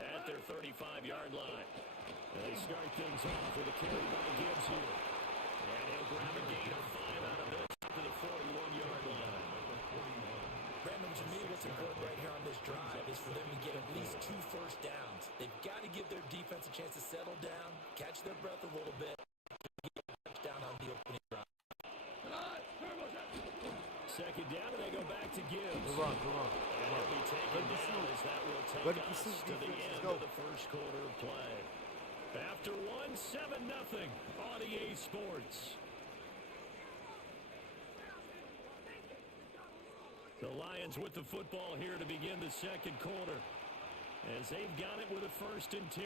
at their 35-yard line. And they start things off with a carry by Gibbs here. And he'll grab a gain of 5 out of this to the 41-yard line. Brandon, to me, what's important right here on this drive is for them to get at least 2 first downs. They've got to give their defense a chance to settle down, catch their breath a little bit, and get a touchdown on the opening drive. Second down, and they go back to Gibbs. Come on, come on. And he'll be taken down as that will take Ready to us see to the defense. end Go. of the first quarter of play. After one, 7-0 on EA Sports. The Lions with the football here to begin the second quarter, as they've got it with a 1st and 10.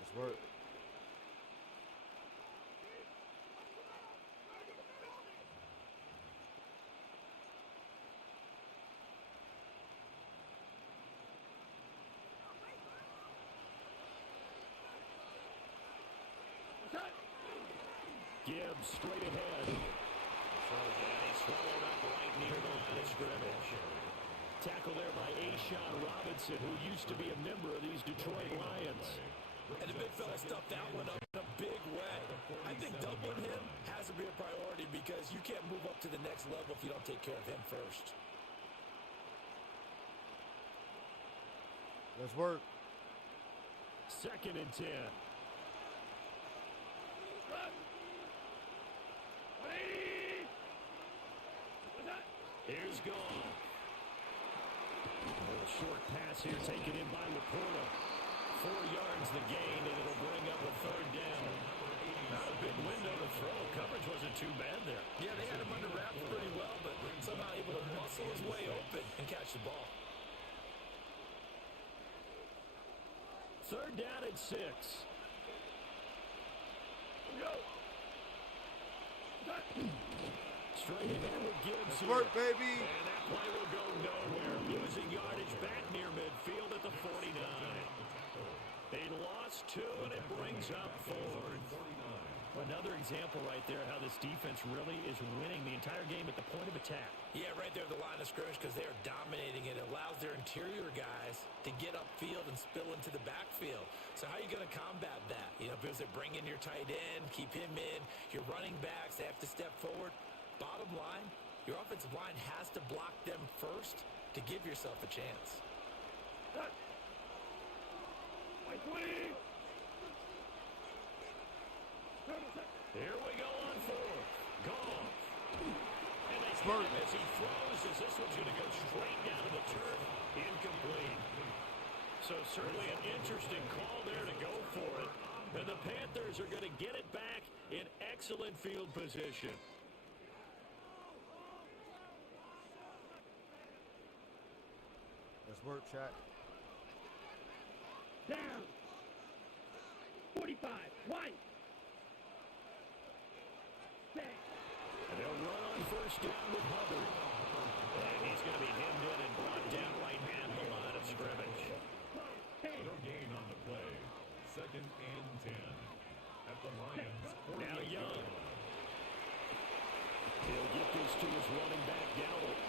Let's work. Gibbs straight ahead. And he's swallowed up right near the line of scrimmage. Tackle there by Ashawn Robinson, who used to be a member of these Detroit Lions. And the big fella stuffed that one up in a big way. I think doubling him has to be a priority because you can't move up to the next level if you don't take care of him first. Let's work. 2nd and 10. Here's Gone. A little short pass here taken in by Laporta. 4 yards the gain, and it'll bring up a 3rd down. Not a big window to throw. Coverage wasn't too bad there. Yeah, they had him under wraps pretty well, but somehow able to muscle his way open and catch the ball. 3rd down and 6. Straight ahead with Gibbs Let's here. work, baby. And that play will go nowhere. Losing yardage back near midfield at the 49. They lost 2, and it brings up 4. Another example right there how this defense really is winning the entire game at the point of attack. Yeah, right there at the line of scrimmage because they are dominating it. It allows their interior guys to get upfield and spill into the backfield. So how are you going to combat that? You know, because they bring in your tight end, keep him in. Your running backs, they have to step forward. Bottom line, your offensive line has to block them first to give yourself a chance. Here we go on 4th. Gone. And they hit him as he throws, as this one's going to go straight down to the turf. Incomplete. So certainly an interesting call there to go for it. And the Panthers are going to get it back in excellent field position. Let's work, chat. Down. 45. White. And they'll run on 1st down with Hubbard. And he's going to be hemmed in and brought down right at the line of scrimmage. No gain on the play. 2nd and 10. At the Lions. Now Young. He'll get this to his running back, Gallup.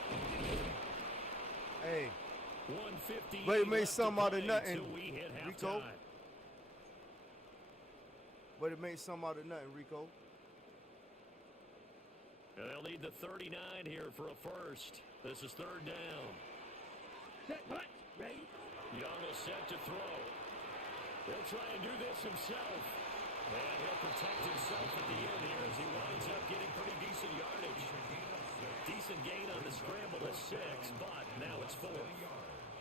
Hey. 150. But it made something out of nothing, Rico. But it made something out of nothing, Rico. They'll need the 39 here for a 1st. This is 3rd down. Set punch. Ready. Young will set to throw. He'll try and do this himself. And he'll protect himself at the end here as he winds up getting pretty decent yardage. Decent gain on the scramble at 6, but now it's 4.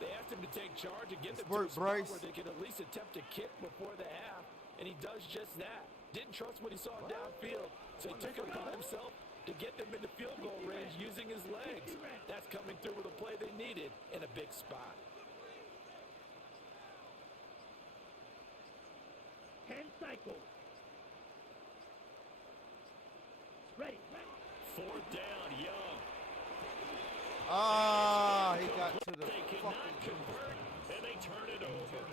They asked him to take charge and get them Work, to a spot Bryce. where they can at least attempt to kick before the half, and he does just that. Didn't trust what he saw downfield, so he took it upon himself to get them into field goal range using his legs. That's coming through with a play they needed in a big spot. 10 cycles. Ready. 4th down, Young. Ah, he got to the They cannot fucking... convert, and they turn it over.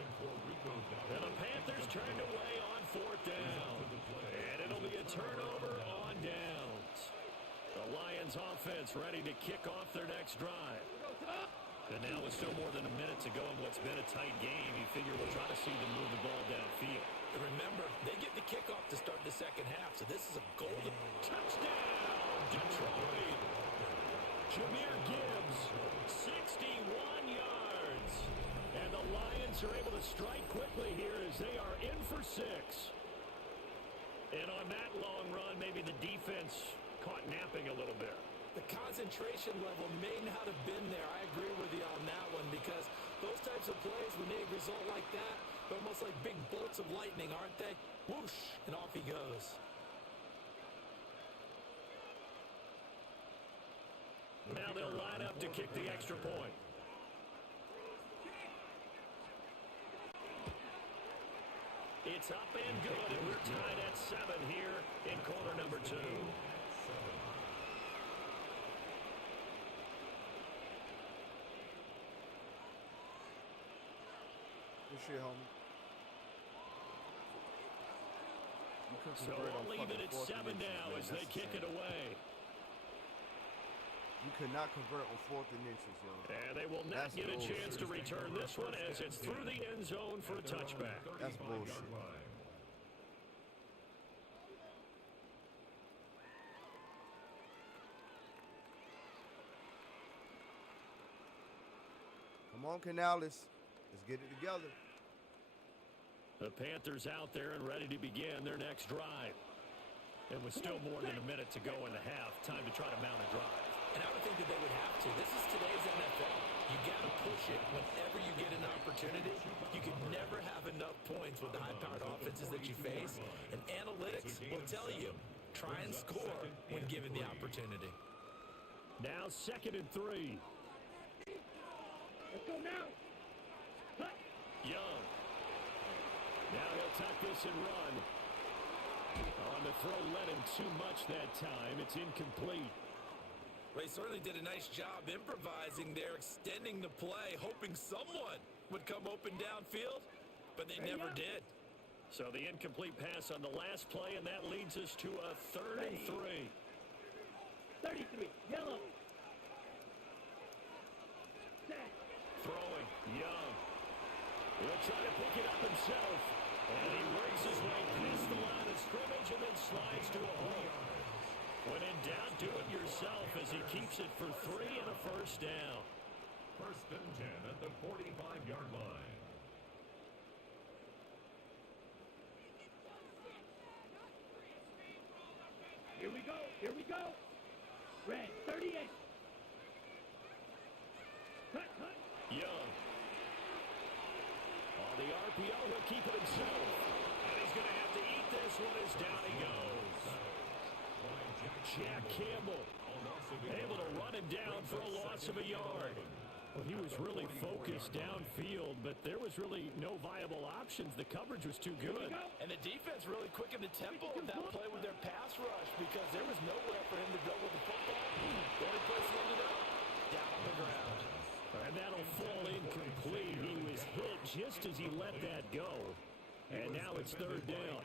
And the Panthers turned away on 4th down. And it'll be a turnover on downs. The Lions offense ready to kick off their next drive. And now with still more than a minute to go in what's been a tight game, you figure we'll try to see them move the ball downfield. And remember, they get the kickoff to start the second half, so this is a golden Touchdown, Detroit! Jahmyr Gibbs, 61 yards. And the Lions are able to strike quickly here as they are in for 6. And on that long run, maybe the defense caught napping a little bit. the concentration level may not have been there. I agree with you on that one because those types of plays, when they result like that, they're almost like big bolts of lightning, aren't they? Whoosh, and off he goes. Now they'll line up to kick the extra point. It's up and good, and we're tied at 7 here in quarter number 2. Good shit, homie. So I'll leave it at 7 now as they kick it away. You could not convert on 4th and inches, yo. And they will not get a chance to return this one as it's through the end zone for a touchback. That's bullshit. Come on, Canales. Let's get it together. The Panthers out there and ready to begin their next drive. And with still more than a minute to go in the half, time to try to mount a drive. And I would think that they would have to. This is today's NFL. You got to push it whenever you get an opportunity. You can never have enough points with the high-powered offenses that you face. And analytics will tell you, try and score when given the opportunity. Now 2nd and 3. Let's go now. Cut. Young. Now he'll tuck this and run. On the throw, led him too much that time. It's incomplete. Well, he certainly did a nice job improvising there, extending the play, hoping someone would come open downfield, but they never did. So the incomplete pass on the last play, and that leads us to a 3rd and 3. 33, yellow. Set. Throwing, Young. He'll try to pick it up himself. And he works his way past the line of scrimmage and then slides to a hole. When in doubt, do it yourself as he keeps it for 3 and a first down. 1st and 10 at the 45-yard line. Here we go. Here we go. Red 38. Cut, cut. Young. On the RPO, he'll keep it himself. And he's going to have to eat this one as down he goes. Jack Campbell able to run him down for a loss of a yard. Well, he was really focused downfield, but there was really no viable options. The coverage was too good. And the defense really quickened the tempo of that play with their pass rush because there was nowhere for him to go with the football. The only place he ended up, down on the ground. And that'll fall incomplete. He was hit just as he let that go. And now it's 3rd down.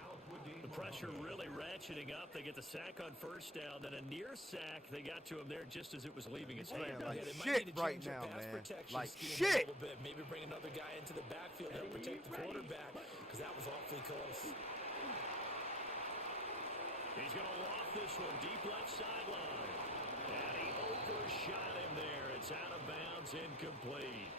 The pressure really ratcheting up. They get the sack on 1st down, then a near sack. They got to him there just as it was leaving his hand. Like they might shit need to right change their now, pass man. protection Like scheme shit. A little bit. Maybe bring another guy into the backfield to protect the quarterback because that was awfully close. He's going to loft this one deep left sideline. And he overshot him there. It's out of bounds, incomplete.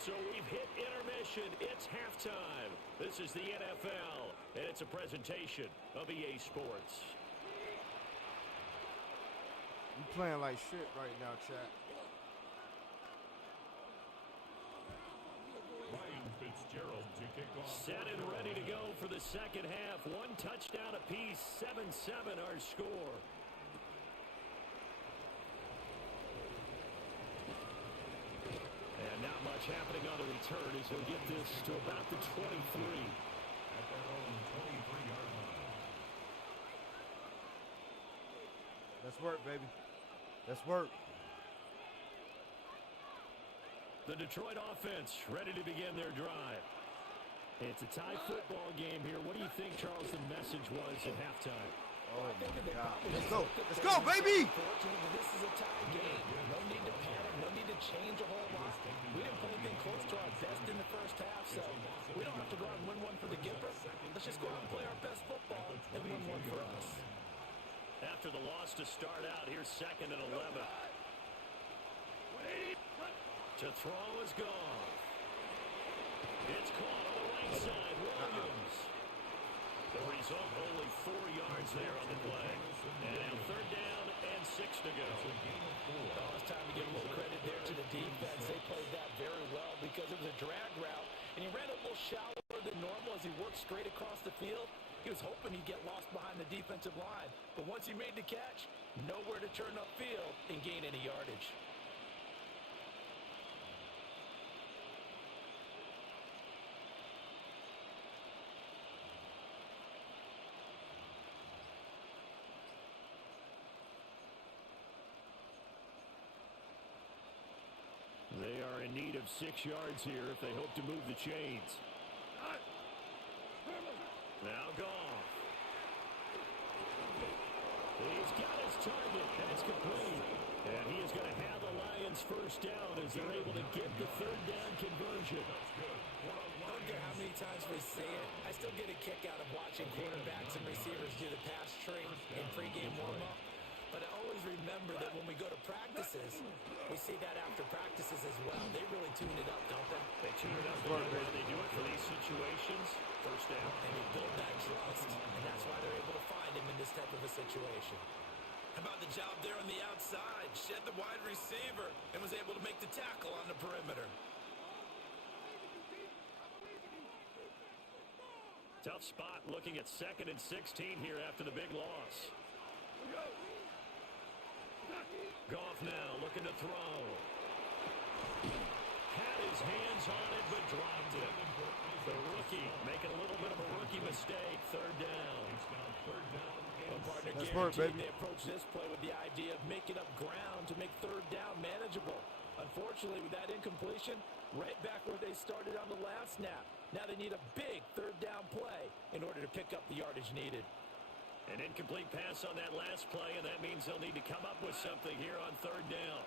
So we've hit intermission. It's halftime. This is the NFL, and it's a presentation of EA Sports. You playing like shit right now, chat. Ryan Fitzgerald to kick off. Set and ready to go for the second half. 1 touchdown apiece, 7-7 our score. And not much happening on the return as he'll get this to about the 23. At their own 23-yard line. Let's work, baby. Let's work. The Detroit offense ready to begin their drive. It's a tie football game here. What do you think, Charles, the message was at halftime? Oh, my God. Let's go. Let's go, baby. Fortunately, this is a tie game. No need to panic. No need to change a whole lot. We didn't play anything close to our best in the first half, so we don't have to go out and win one for the Gipper. Let's just go out and play our best football and win one for us. After the loss to start out, here's 2nd and 11. To throw is gone. It's caught on the right side. Williams. The result, only 4 yards there on the play. And now 3rd down and 6. to go. Oh, it's time to give a little credit there to the defense. They played that very well because it was a drag route, and he ran a little shallower than normal as he worked straight across the field. He was hoping he'd get lost behind the defensive line, but once he made the catch, nowhere to turn upfield and gain any yardage. They are in need of 6 yards here if they hope to move the chains. Now Goff. He's got his target. That's complete. And he is going to have the Lions first down as they're able to get the third down conversion. I don't care how many times we say it, I still get a kick out of watching quarterbacks and receivers do the pass tree in pregame warm-up. But I always remember that when we go to practices, we see that after practices as well. They really tune it up, don't they? They tune it up. They know how they do it for these situations. First down. And they build that trust, and that's why they're able to find him in this type of a situation. How about the job there on the outside? Shed the wide receiver and was able to make the tackle on the perimeter. Tough spot looking at 2nd and 16 here after the big loss. Goff now looking to throw. Had his hands on it, but dropped it. The rookie making a little bit of a rookie mistake. Third down. Well, partner, That's work, baby. They approach this play with the idea of making up ground to make third down manageable. Unfortunately, with that incompletion, right back where they started on the last snap. Now they need a big third down play in order to pick up the yardage needed. An incomplete pass on that last play, and that means they'll need to come up with something here on third down.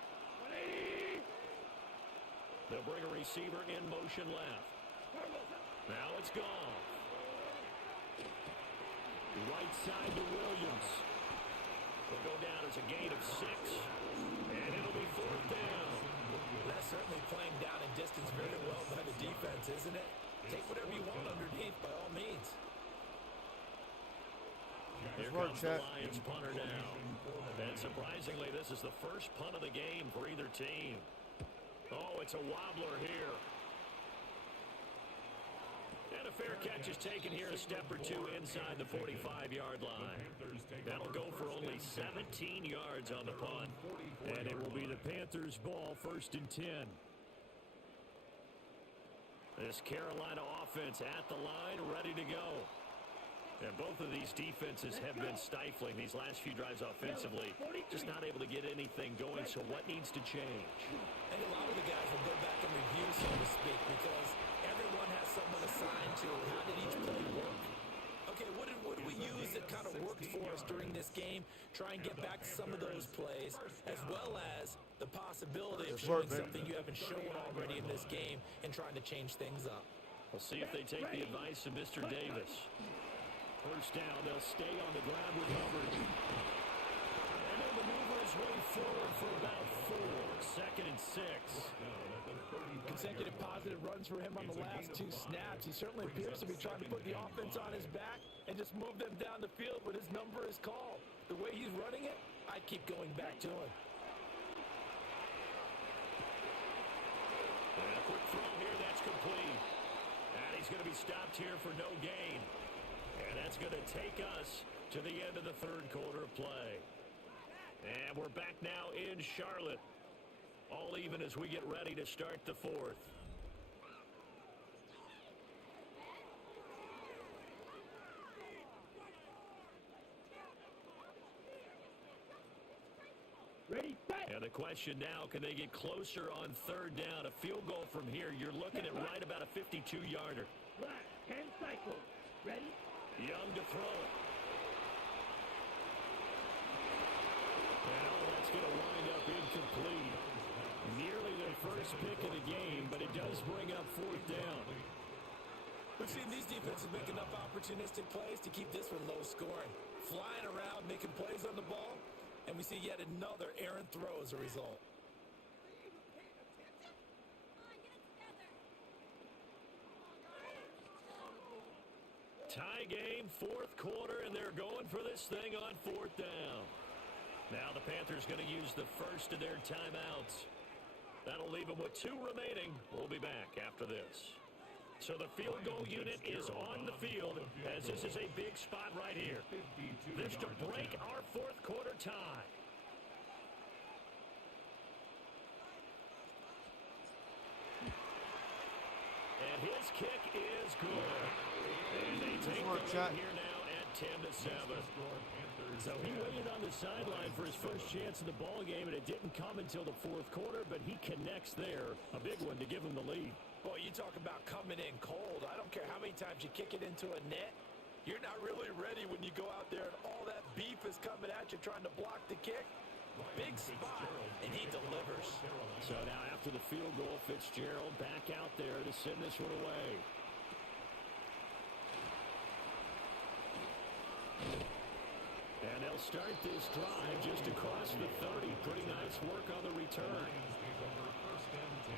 They'll bring a receiver in motion left. Now it's gone. Right side to Williams. They'll go down as a gain of 6, and it'll be fourth down. That's certainly playing down in distance very well by the defense, isn't it? Take whatever you want underneath by all means. Here comes the Lions punter now. And surprisingly, this is the first punt of the game for either team. Oh, it's a wobbler here. And a fair catch is taken here a step or two inside the 45-yard line. That'll go for only 17 yards on the punt. And it will be the Panthers' ball, 1st and 10. This Carolina offense at the line, ready to go. And both of these defenses have been stifling these last few drives offensively. Just not able to get anything going, so what needs to change? And a lot of the guys will go back and review, so to speak, because everyone has someone assigned to how did each play work. Okay, what did we use that kind of worked for us during this game? Try and get back to some of those plays, as well as the possibility of showing something you haven't shown already in this game and trying to change things up. We'll see if they take the advice of Mr. Davis. First down, they'll stay on the ground with Hubbard. And they'll maneuver his way forward for about 4. 2nd and 6. Consecutive positive runs for him on the last 2 snaps. He certainly appears to be trying to put the offense on his back and just move them down the field when his number is called. The way he's running it, I keep going back to him. And a quick throw here, that's complete. And he's going to be stopped here for no gain. And that's going to take us to the end of the third quarter of play. And we're back now in Charlotte. All even as we get ready to start the fourth. Ready, set. And the question now, can they get closer on third down? A field goal from here, you're looking at right about a 52-yarder. Black, 10 cycles. Ready? Young to throw it. Well, that's going to wind up incomplete. Nearly their first pick of the game, but it does bring up fourth down. We've seen these defenses make enough opportunistic plays to keep this one low scoring. Flying around, making plays on the ball, and we see yet another errant throw as a result. Tie game, fourth quarter, and they're going for this thing on fourth down. Now the Panthers going to use the first of their timeouts. That'll leave them with 2 remaining. We'll be back after this. So the field goal unit is on the field as this is a big spot right here. This to break our fourth quarter tie. And his kick is good. And they take the lead here now at 10-7. So he waited on the sideline for his first chance in the ball game, and it didn't come until the fourth quarter, but he connects there. A big one to give him the lead. Boy, you talk about coming in cold. I don't care how many times you kick it into a net. You're not really ready when you go out there and all that beef is coming at you trying to block the kick. Big spot, and he delivers. So now after the field goal, Fitzgerald back out there to send this one away. And they'll start this drive just across the 30. Pretty nice work on the return. First and 10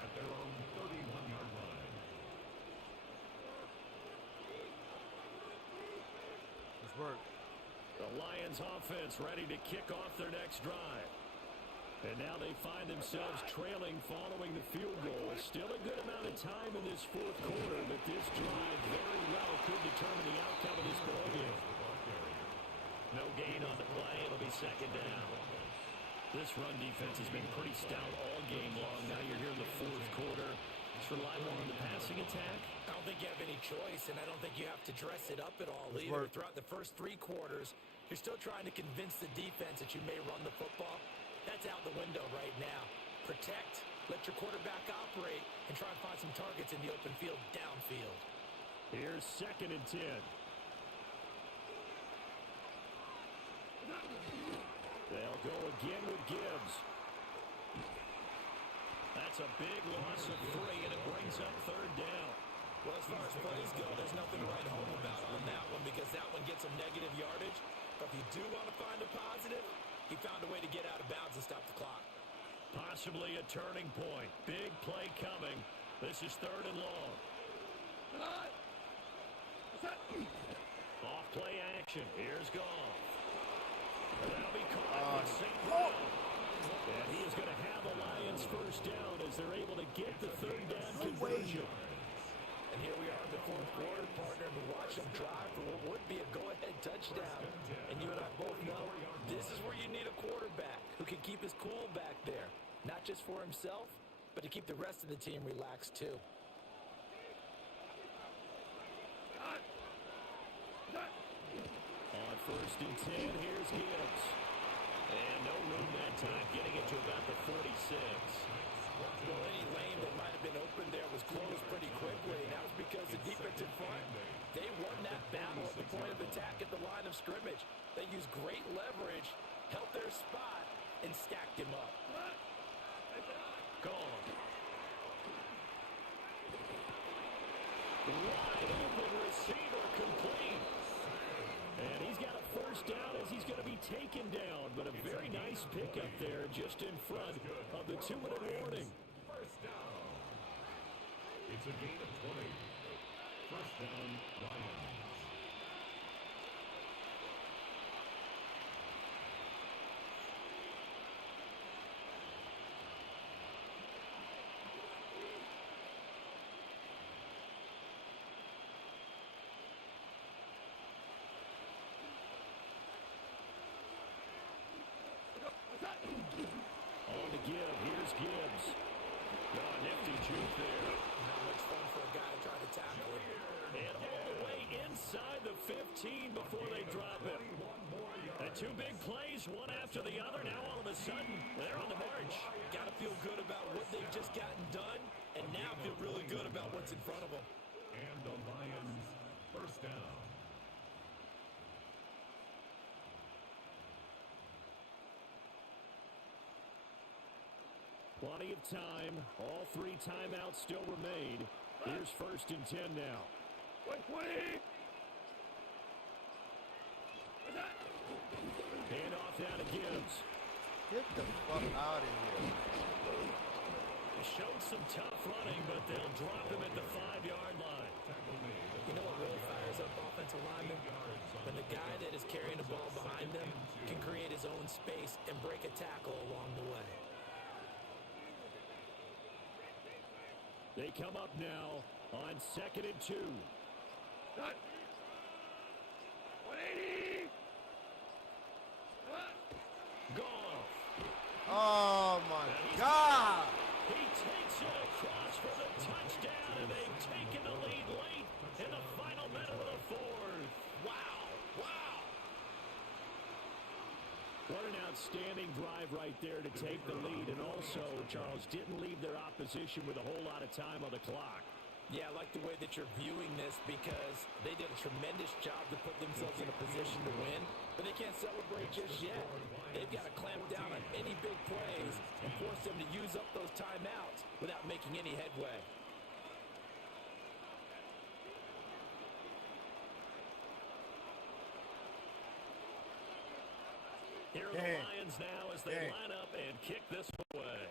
at their own 31-yard line. Nice work. The Lions offense ready to kick off their next drive. And now they find themselves trailing following the field goal. Still a good amount of time in this fourth quarter, but this drive very well could determine the outcome of this ball game. No gain on the play. It'll be second down. This run defense has been pretty stout all game long. Now you're here in the fourth quarter. Just rely more on the passing attack. I don't think you have any choice, and I don't think you have to dress it up at all either. Throughout the first 3 quarters, you're still trying to convince the defense that you may run the football. That's out the window right now. Protect, let your quarterback operate, and try and find some targets in the open field downfield. Here's second and 10. They'll go again with Gibbs. That's a big loss of 3, and it brings up third down. Well, as far as plays go, there's nothing to write home about on that one because that one gets some negative yardage. But if you do want to find a positive, he found a way to get out of bounds and stop the clock. Possibly a turning point. Big play coming. This is third and long. Off play action. Here's Goff. That'll be caught with St. Brown. And he is going to have the Lions first down as they're able to get the third down conversion. And here we are in the fourth quarter, partner, to watch them drive for what would be a go-ahead touchdown. And you and I both know this is where you need a quarterback who can keep his cool back there. Not just for himself, but to keep the rest of the team relaxed too. On first and 10, here's Gibbs. And no room that time, getting it to about the 46. Well, any lane that might have been open there was closed pretty quickly, and that was because the defensive front, they won that battle at the point of attack at the line of scrimmage. They used great leverage, held their spot, and stacked him up. Gone. Wide open receiver complete. And he's got a first down as he's going to be taken down. But a very nice pickup there just in front of the 2-minute warning. First down. It's a gain of 20. First down, Lions. On to give. Here's Gibbs. Got a nifty juke there. Not much fun for a guy to try to tackle him. And all the way inside the 15 before they drop him. And 2 big plays, one after the other. Now all of a sudden, they're on the march. Got to feel good about what they've just gotten done, and now feel really good about what's in front of them. And the Lions first down. Plenty of time. All 3 timeouts still remain. Here's first and 10 now. Hand off down to Gibbs. Get the fuck out of here. Showed some tough running, but they'll drop him at the 5-yard line. You know what really fires up offensive linemen? When the guy that is carrying the ball behind them can create his own space and break a tackle along the way. They come up now on 2nd and 2. 180. Goff. Oh, my God. He takes it across for the touchdown, and they've taken the lead late in the final minute of the fourth. Wow. Wow. What an outstanding drive right there to take the lead, and also, Charles, didn't leave their opposition with a whole lot of time on the clock. Yeah, I like the way that you're viewing this because they did a tremendous job to put themselves in a position to win, but they can't celebrate just yet. They've got to clamp down on any big plays and force them to use up those timeouts without making any headway. Here are the Lions now as they line up and kick this away.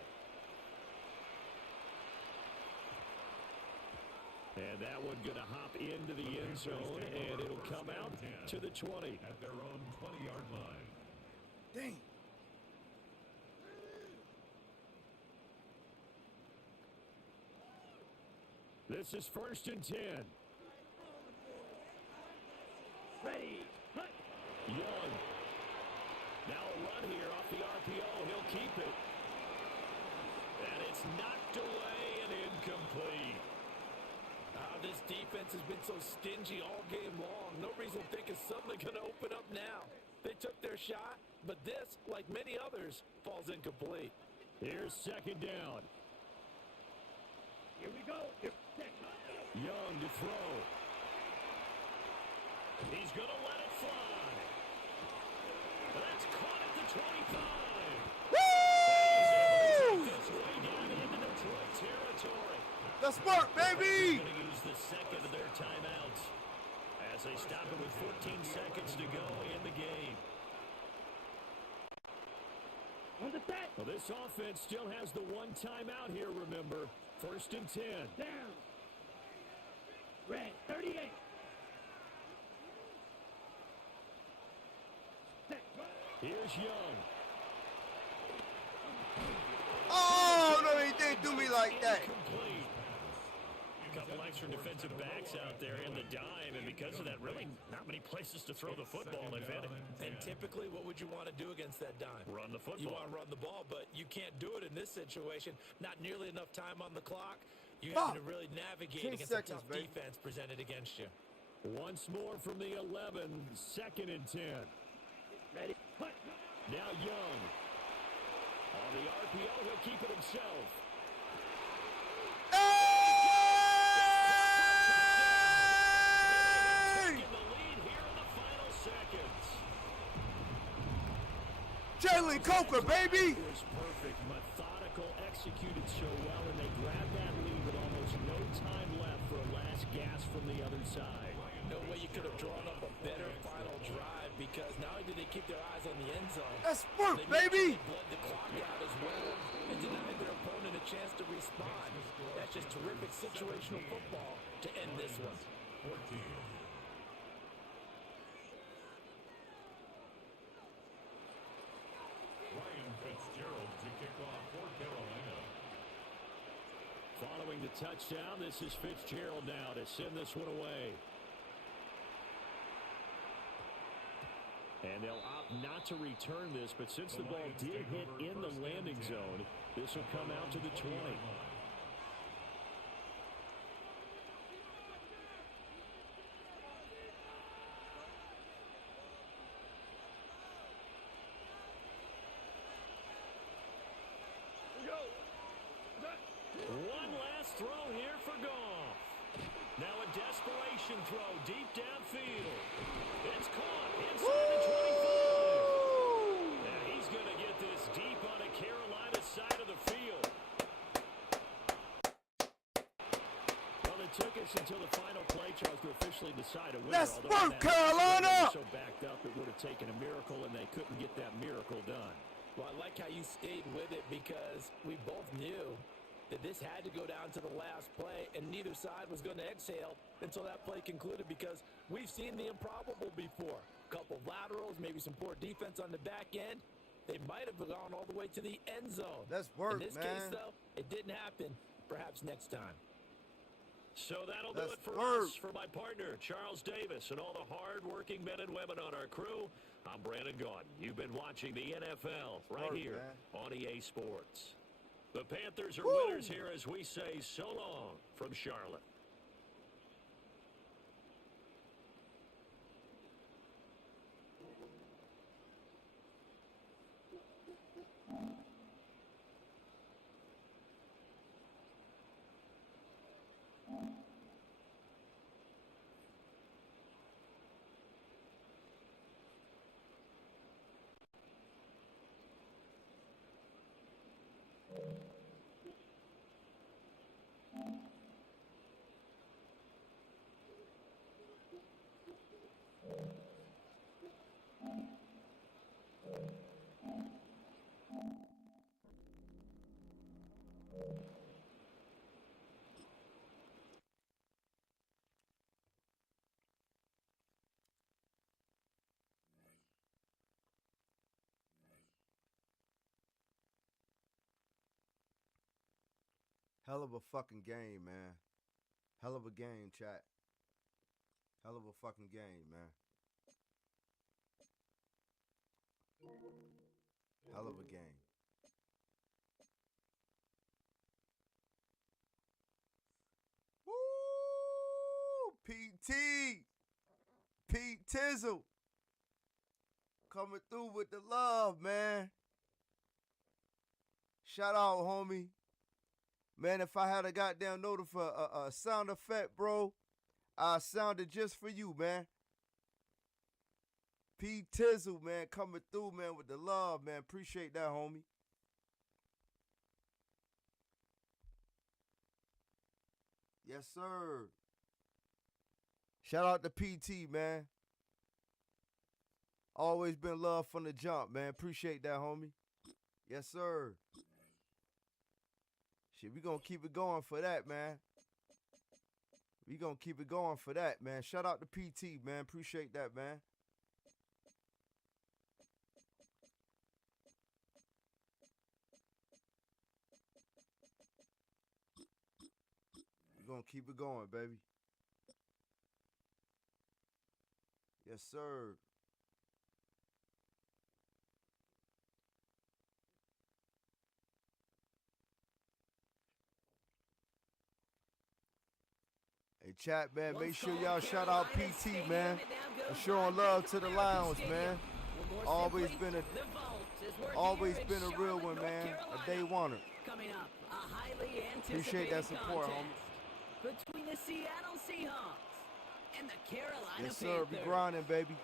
And that one going to hop into the end zone, and it'll come out to the 20. At their own 20-yard line. Dang. This is 1st and 10. Ready. Cut. Young. Now a run here off the RPO. He'll keep it. And it's knocked away and incomplete. This defense has been so stingy all game long. No reason to think it's suddenly going to open up now. They took their shot, but this, like many others, falls incomplete. Here's 2nd down. Here we go. Young to throw. He's going to let it fly. That's caught at the 25. Woo! This way down into Detroit territory. The sport, baby! Going to use the second of their timeouts as they stop it with 14 seconds to go in the game. On the set. Well, this offense still has the one timeout here, remember. 1st and 10. Down. Red. 38. Set. Here's Young. Oh, no, he didn't do me like that. Incomplete. A couple extra defensive backs out there in the dime, and because of that, really not many places to throw the football, if any. And typically, what would you want to do against that dime? Run the You football. want to run the ball, but you can't do it in this situation. Not nearly enough time on the clock. You have to really navigate 10 against a seconds, tough baby. defense presented against you. Once more from the 11, 2nd and 10. Ready. Cut. Now Young. On the RPO, he'll keep it himself. Taking the lead here in the final seconds. Jalen Coker, baby! It was perfect, methodical, executed so well, and they grabbed that lead with almost no time left for a last gasp from the other side. No way you could have drawn up a better final drive because not only did they keep their eyes on the end zone, That's sport, they baby! bled the clock out as well and denied their opponent a chance to respond. That's just terrific situational football to end this one. 14. Ryan Fitzgerald to kick off for Carolina. Following the touchdown, this is Fitzgerald now to send this one away. And they'll opt not to return this, but since the ball did hit in the landing zone, this will come out to the 20. One last throw here for Goff. Now a desperation throw deep downfield. It's caught inside the 25. And he's going to get this deep on the Carolina side of the field. Well, it took us until the final play, Charles, to officially decide a winner. Let's although work, that Carolina! was so backed up, it would have taken a miracle, and they couldn't get that miracle done. Well, I like how you stayed with it because we both knew that this had to go down to the last play, and neither side was going to exhale until that play concluded because we've seen the improbable before. Couple laterals, maybe maybe some poor defense on the back end, they might have gone all the way to the end zone. That's work, in this case, though, it didn't happen. Perhaps next time. So that'll That's do it for work. us. For my partner, Charles Davis, and all the hard-working men and women on our crew, I'm Brandon Gaudin. You've been watching the NFL right here on EA Sports. The Panthers are winners here as we say so long from Charlotte. Hell of a fucking game, man. Hell of a game, chat. Hell of a fucking game, man. Hell of a game. Woo! PT! Pete Tizzle! Coming through with the love, man. Shout out, homie. Man, if I had a goddamn note for a sound effect, bro, I sounded just for you, man. P. Tizzle, man, coming through, man, with the love, man. Appreciate that, homie. Yes, sir. Shout out to PT, man. Always been love from the jump, man. Appreciate that, homie. Yes, sir. Shit, we gonna keep it going for that, man. We gonna keep it going for that, man. Shout out to PT, man. Appreciate that, man. We gonna keep it going, baby. Yes, sir. Hey, chat, man, make sure y'all shout out PT, man. And showing love to the lounge, man. Always been a real one, man. A day oneer. Appreciate that support, homie. Between the Seattle Seahawks and the Carolina Yes, sir. Panthers. Be grinding, baby.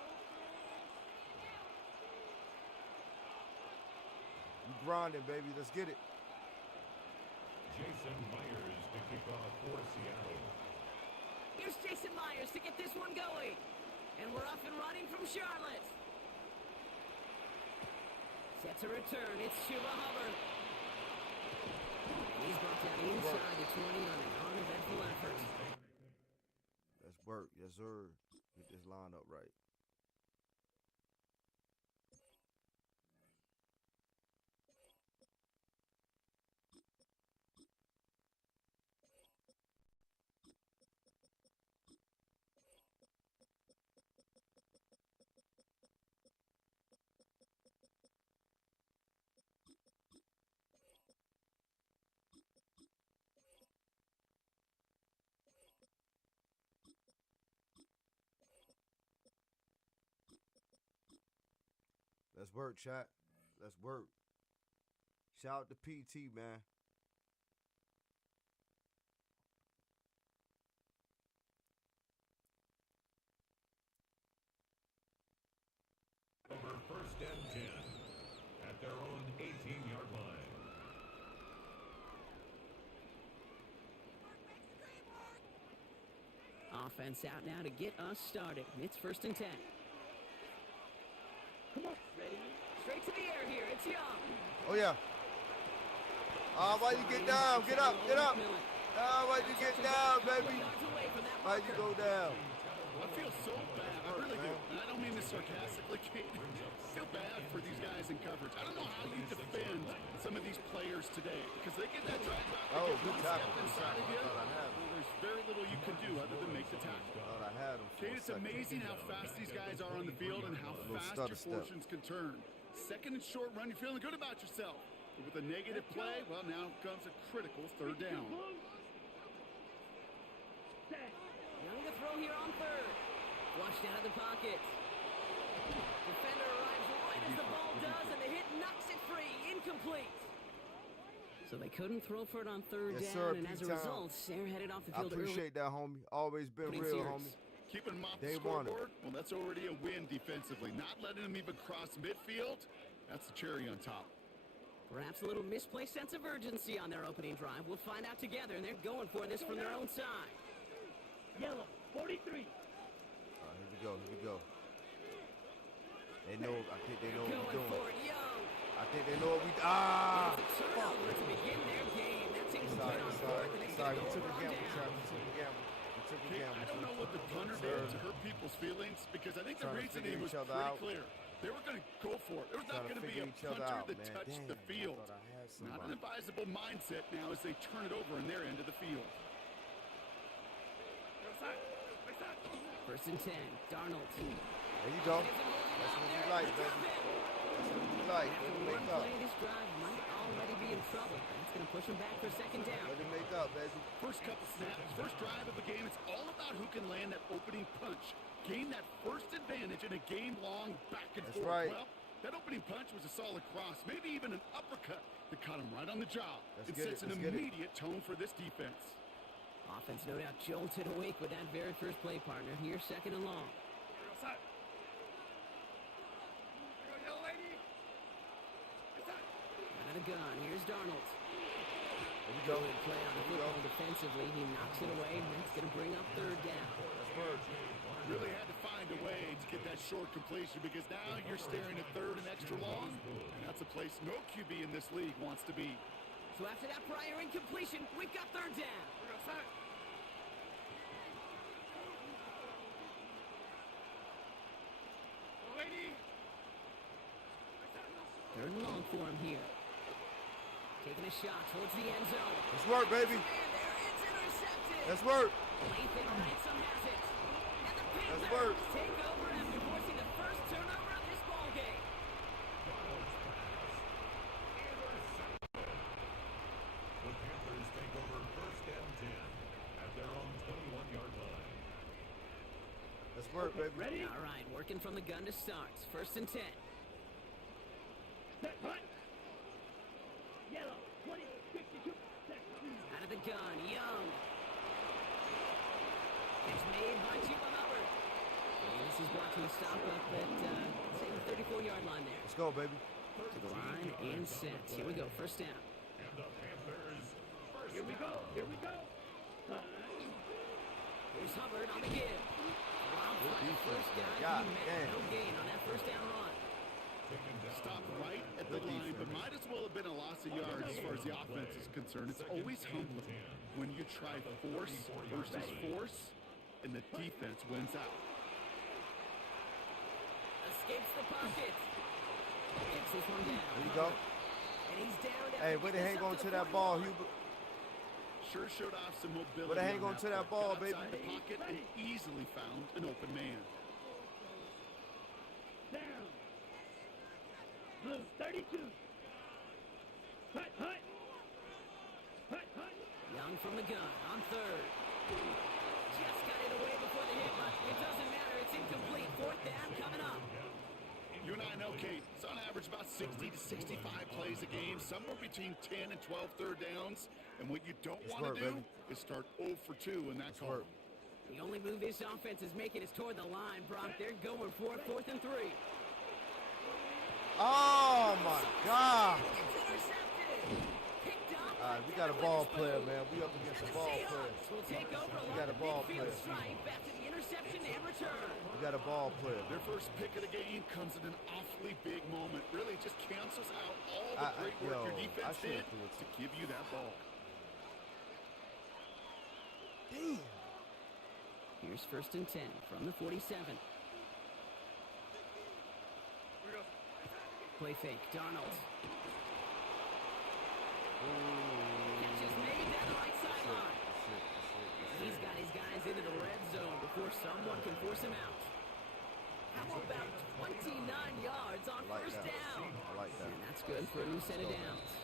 Be grinding, baby. Let's get it. Jason Myers to kick off for Seattle. Here's Jason Myers to get this one going. And we're off and running from Charlotte. Set to return. It's Chuba Hubbard. He's brought down inside the 20 on an uneventful effort. Let's work. Yes, sir. Get this line up right. Let's work, chat. Let's work. Shout out to PT, man. Over first and 10 at their own 18-yard line. Offense out now to get us started. It's first and 10. Come on, ready? Straight to the air here. It's Young. Oh, yeah. Why you get down? Get up. Why you get down, baby? Why you go down? I feel so bad. I really do. And I don't mean this sarcastically, Kate. I feel bad for these guys in coverage. I don't know how you defend some of these players today because they get that drag back. Oh, They get good one tackle. step inside of you. Well, there's very little you can do other than make the tackle. Thought I had him. Kate, it's amazing how fast these guys are on the field and how fast your fortunes can turn. Second and short run, you're feeling good about yourself. But with a negative play, well, now comes a critical third down. Young to throw here on third. Flushed out of the pocket. Defender arrives right as the ball does, and the hit knocks it free. Incomplete. So they couldn't throw for it on third Yes, down, sir, and as a P-Town. result, Sayre headed off the I field early. appreciate that, homie. Always been Opening real, series. homie. Keeping them off the They want it. scoreboard, well, that's already a win defensively. Not letting them even cross midfield, that's the cherry on top. Perhaps a little misplaced sense of urgency on their opening drive. We'll find out together, and they're going for this from their own side. Yellow, 43. All right, here we go. Here we go. They know. I think they know what Going we're doing. for it, Young. I think they know what we. Ah! Turnover to begin their game. That's incomplete on fourth, and it's Sorry. gonna We go took a on gamble, down. Trav. We took a gamble. We took a Hey, gamble. I don't know what the punter did to hurt people's feelings because I think the Trying to reasoning figure was each other pretty out. clear. They were going to go for it. There was not Trying to going to be figure a each other punter out, that man. touched Damn, the field. I thought I had Not somebody. an advisable mindset now as they turn it over in their end of the field. First and 10. Darnold. There you go. That's what we like, baby. That's what we like. Let After him one make up. play, this drive might already be in trouble. That's going to push them back for second down. Let him make up, baby. First couple snaps, first drive of the game, it's all about who can land that opening punch. Gain that first advantage in a game-long back and That's forth. right. Well, that opening punch was a solid cross, maybe even an uppercut that caught him right on the job. Let's It get sets it, an let's get it. immediate tone for this defense. Offense no doubt jolted awake with that very first play partner. Here, second and long. Out of the gun. Here's Darnold. There we go. Good play on the football defensively. He knocks it away, and that's going to bring up third down. Really had to find a way to get that short completion because now you're staring at third and extra long. And that's a place no QB in this league wants to be. So after that prior incompletion, we've got third down. Third and long for him here. Taking a shot towards the end zone. Let's work, baby. And there, it's intercepted. Let's work. Lathan Ransom has it. And the Panthers work. take over after forcing the first turnover of this ball game. The Panthers take over first and 10 at their own 21-yard line. Let's work, baby. Ready? All right, working from the gun to start. First and 10. Set, punt. Yellow, 20, 62. Set. Out of the gun, Young. Catch made by Chuba Hubbard. And this is brought to a stop up at, say, the 34-yard line there. Let's go, baby. To the line and set. Here we go, first down. And the Panthers first Here we go, here we go. Here's Hubbard on the give. Wild play, first down. God He met damn. no gain on that first down run. Stopped right at the line, but might as well have been a loss of yards as far as the offense is concerned. It's always humbling when you try force versus force, and the defense wins out. Escapes the pocket. Gets this one down. There you go. And he's down. Hey, where they hang on to that ball, Hubert? Sure showed off some mobility. But hang on to that play. ball, Got baby. outside the pocket and easily found an open man. Down. Blue, 32. Hut, hut. Hut, hut. Young from the gun on third. Just got it away before the hit, but it doesn't matter. It's incomplete. Fourth down coming up. You and I know, Kate, it's on average about 60 to 65 plays a game, somewhere between 10 and 12 third downs. And what you don't Let's want work, to do baby. is start 0 for 2 in that Let's call. work. The only move this offense is making is toward the line, Brock. They're going for it, fourth and 3. Oh, my God. It's intercepted. Picked up. All right, we got a ball player, man. We up against a ball player. Will take over We along got a the ball midfield player. stripe after the interception and return. We got a ball player. Their first pick of the game comes at an awfully big moment. Really just cancels out all the great work your I defense should've did threw it. to give you that ball. Damn. Here's Here's 1st and 10 from the 47. Play fake, Darnold. Catch is made down the right sideline. He's got his guys into the red zone before someone can force him out. How about 29 yards on first down? I like that. And that's good for a new set of downs.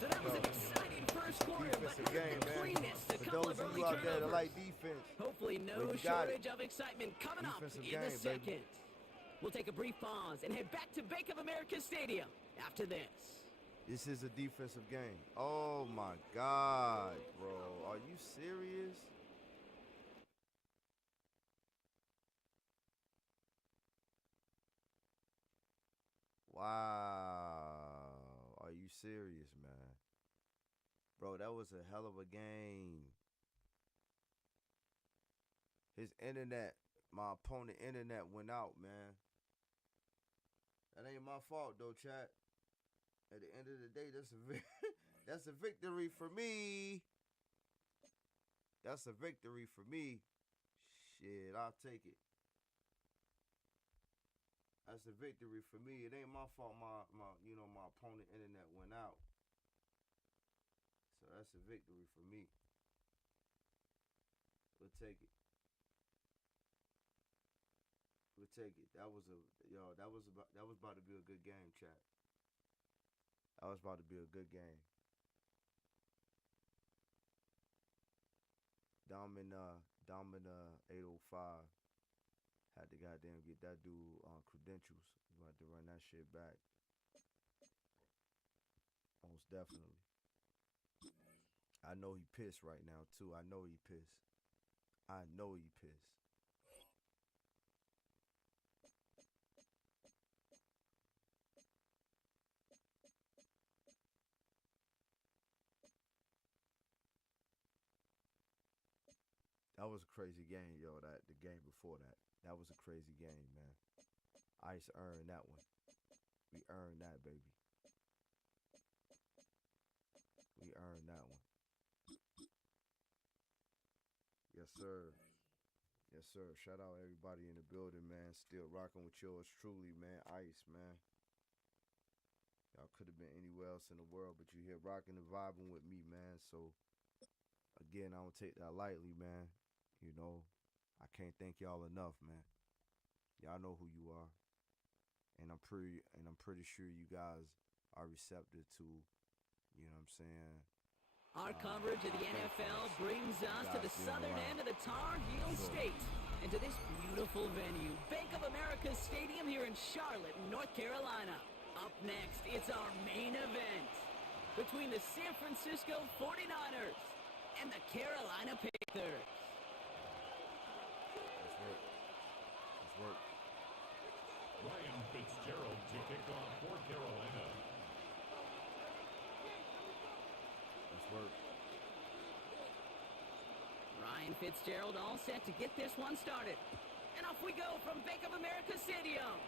So that was an exciting first quarter, but Defensive game, the man. cleanest, a For couple those of of early you out there that turnovers. like defense, Hopefully no well, you got shortage of excitement coming up Defensive in the game, second. baby. We'll take a brief pause and head back to Bank of America Stadium after this. this is a defensive game. Oh my God, bro. Are you serious? Wow. Are you serious, man? Bro, that was a hell of a game. His internet, my opponent internet went out, man. That ain't my fault though, chat. At the end of the day, that's a victory for me. That's a victory for me. Shit, I'll take it. That's a victory for me. It ain't my fault my opponent internet went out. So that's a victory for me. We'll take it. We'll take it. That was about to be a good game, chat. That was about to be a good game. Domina 805 had to goddamn get that dude credentials. We had to run that shit back. Most definitely. I know he pissed right now too. I know he pissed. I know he pissed. That was a crazy game, yo. That the game before that. That was a crazy game, man. Ice earned that one. We earned that, baby. We earned that one. Yes, sir. Yes, sir. Shout out everybody in the building, man. Still rocking with yours truly, man. Ice, man. Y'all could have been anywhere else in the world, but you here rocking and vibing with me, man. So, again, I don't take that lightly, man. You know, I can't thank y'all enough, man. Y'all know who you are. And I'm pretty sure you guys are receptive to, you know what I'm saying? Our coverage of the NFL brings us to the southern end of the Tar Heel State and to this beautiful venue, Bank of America Stadium here in Charlotte, North Carolina. Up next, it's our main event between the San Francisco 49ers and the Carolina Panthers. Let's work. Ryan Fitzgerald to kick off for Carolina. Let's work. Ryan Fitzgerald all set to get this one started. And off we go from Bank of America Stadium.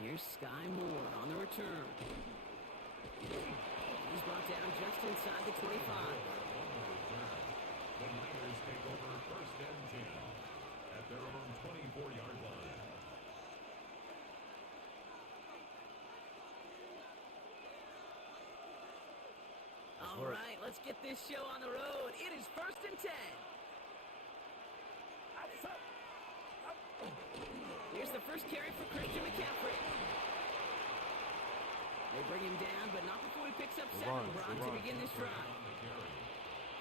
Here's Sky Moore on the return. He's brought down just inside the 25. The Niners take over 1st and 10 at their own 24-yard line. All right, let's get this show on the road. It is 1st and 10. Here's the first carry for Christian McCaffrey. They bring him down, but not before he picks up 7, Bron, to begin this drive.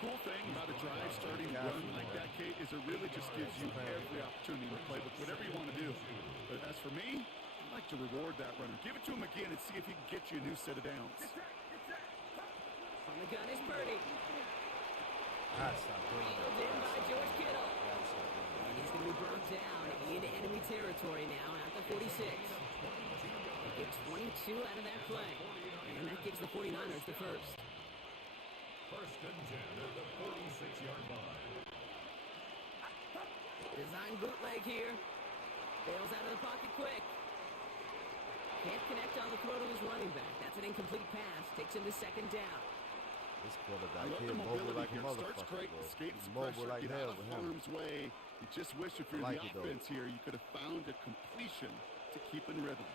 Cool thing about a drive starting run like that, Kate, is it really just gives you every opportunity to play with whatever you want to do. But as for me, I like to reward that runner. Give it to him again and see if he can get you a new set of downs. On the gun is Purdy. Stop doing that. Wheeled in by George Kittle. And he's going to be brought down into enemy territory now at the 46. They get 22 out of that play. And that gives the 49ers the first. 1st and 10 at the 46-yard line. Design bootleg here. Bails out of the pocket quick. Can't connect on the throw to his running back. That's an incomplete pass. Takes him to 2nd down. This I quarterback love here, the mobile mobility like a here. Starts motherfucker, great, bro. escapes He's the mobile pressure, like get hell out of with him. harm's way. You just wish if you're Like the it, though. offense here, you could have found a completion to keep in rhythm.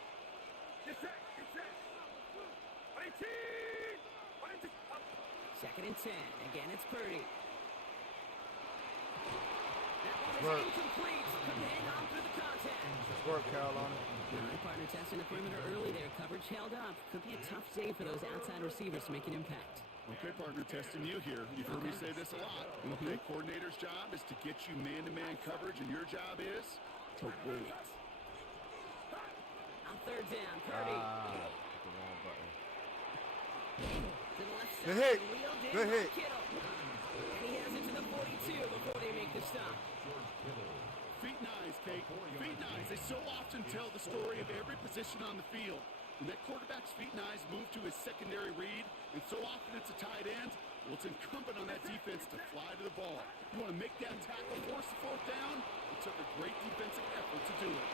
Second and 10. Again, it's Purdy. That one is Work. incomplete. Couldn't hang on through the contact. Nice work, Carolina. Good partner testing the perimeter early there. Coverage held up. Could be a tough day for those outside receivers to make an impact. Okay, partner, testing you here. You've heard me say this a lot. Okay, coordinator's job is to get you man-to-man coverage, and your job is To win it. On third down, Purdy. Hit the wrong button. To the left Good side. hit. Wheeled in Good by hit. Kittle. And he has it to the 42 before they make the stop. feet and eyes, Kate. Feet and eyes. They so often tell the story of every position on the field. When that quarterback's feet and eyes move to his secondary read, and so often it's a tight end, well, it's incumbent on that defense to fly to the ball. You want to make that tackle, force the fourth down? It took a great defensive effort to do it.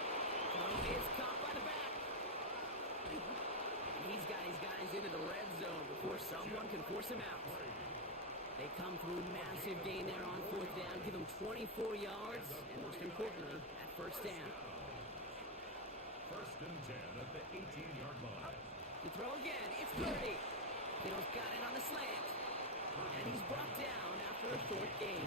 Is caught by the back. He's got his guys into the red zone before someone can force him out. They come through massive gain there on fourth down, give them 24 yards, and most importantly, at first down. First and 10 at the 18-yard line. To throw again, it's Purdy. Kittle's got it on the slant. And he's brought down after a short gain.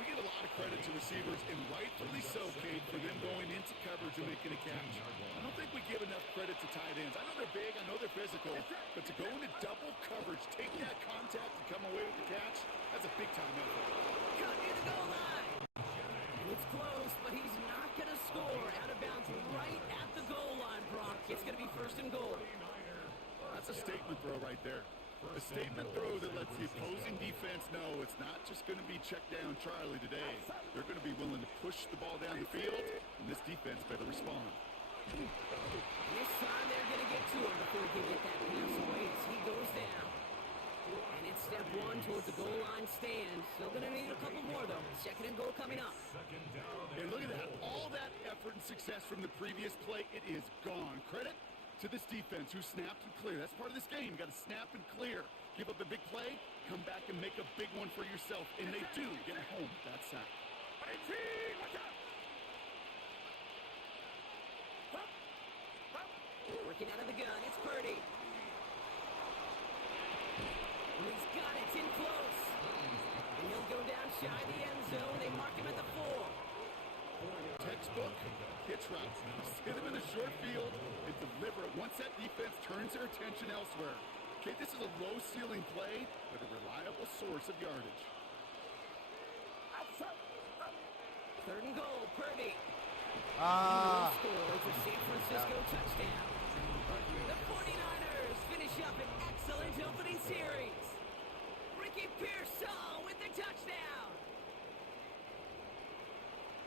We get a lot of credit to receivers, and rightfully so, Kate, for them going into coverage and making a catch. I don't think we give enough credit to tight ends. I know they're big, I know they're physical, but to go into double coverage, take that contact, and come away with the catch, that's a big-time effort. Cut near the goal line. And it's close, but he's not going to score. Out of bounds right at the goal line, Brock. It's going to be first and goal. That's a statement throw right there. A statement throw that lets the opposing defense know it's not just going to be check down Charlie today. They're going to be willing to push the ball down the field, and this defense better respond. This time they're going to get to him before he can get that pass away as he goes down. And it's step one towards the goal line stand. Still going to need a couple more, though. Second and goal coming up. And look at that. All that effort and success from the previous play, it is gone. Credit to this defense who snapped and cleared. That's part of this game. You got to snap and clear. Give up a big play, come back and make a big one for yourself. And they do get home with that sack. Working out of the gun, it's Purdy. And he's got it, it's in close. And he'll go down shy of the end zone. They mark him at the 4. Textbook hitch route. Hit him in the short field and deliver it once that defense turns their attention elsewhere. Okay, this is a low-ceiling play, but a reliable source of yardage. Third and goal, Purdy. Scores a San Francisco touchdown. The 49ers finish up an excellent opening series. Ricky Pearsall with the touchdown.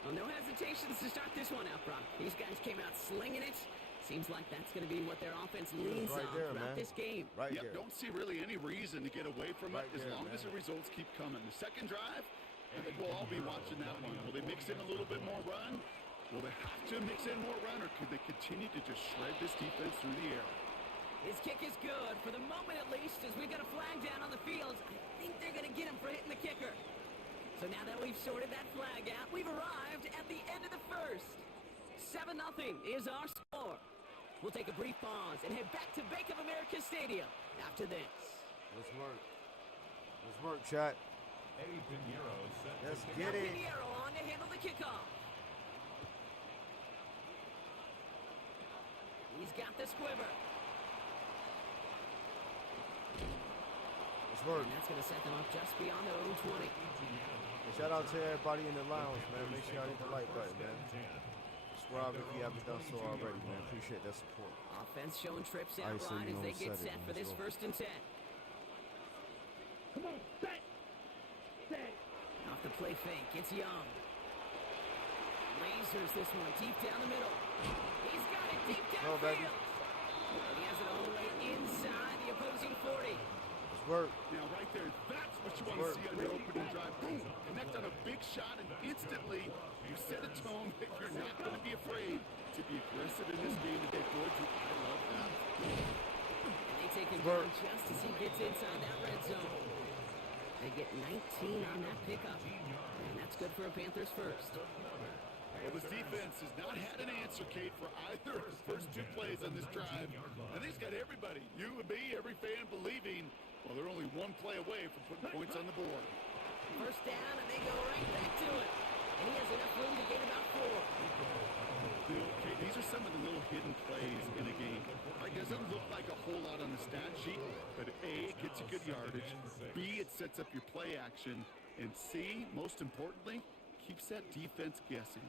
Well, no hesitations to start this one out, Brock. These guys came out slinging it. Seems like that's going to be what their offense leans right on there, throughout man. this game. Right Yep, there. don't see really any reason to get away from Right it as there, long as man. the results keep coming. The second drive, I think we'll all be watching that one. Will they mix in a little bit more run? Will they have to mix in more run, or could they continue to just shred this defense through the air? His kick is good, for the moment at least, as we've got a flag down on the field. I think they're going to get him for hitting the kicker. So now that we've sorted that flag out, we've arrived at the end of the first. 7-0 is our score. We'll take a brief pause and head back to Bank of America Stadium after this. Let's work. Let's work, chat. Eddie Pinheiro set to Let's kick get it. Pinheiro on to handle the kickoff. He's got the squiver. Let's work. And that's going to set them up just beyond their own 20. Shout out to everybody in the lounge, man. Make sure y'all hit the like button, man. Subscribe if you haven't done so already, man. Appreciate that support. Offense showing trips out Alright, so right you as know they get set it, set man. for this Let's go. first and 10. Come on, set. Set. Off the play fake, it's Young. Lasers this one deep down the middle. He's got it deep Go, baby. downfield. And he has it all the way inside the opposing 40. Let's work. Now, right there, that's what you want to see on your opening drive. Boom! Connect on a big shot, and instantly you set a tone that you're not going to be afraid to be aggressive in this game today. Boy, I love that. And they take him work. just as he gets inside that red zone. They get 19 on that pickup, and that's good for a Panthers first. Well, this defense has not had an answer, Kate, for either of the first 2 plays on this drive. I think it's got everybody, you and me, every fan believing, well, they're only 1 play away from putting points on the board. First down, and they go right back to it. And he has enough room to gain about 4. Okay, these are some of the little hidden plays in a game. It doesn't look like a whole lot on the stat sheet, but A, it gets you good yardage, B, it sets up your play action, and C, most importantly, keeps that defense guessing.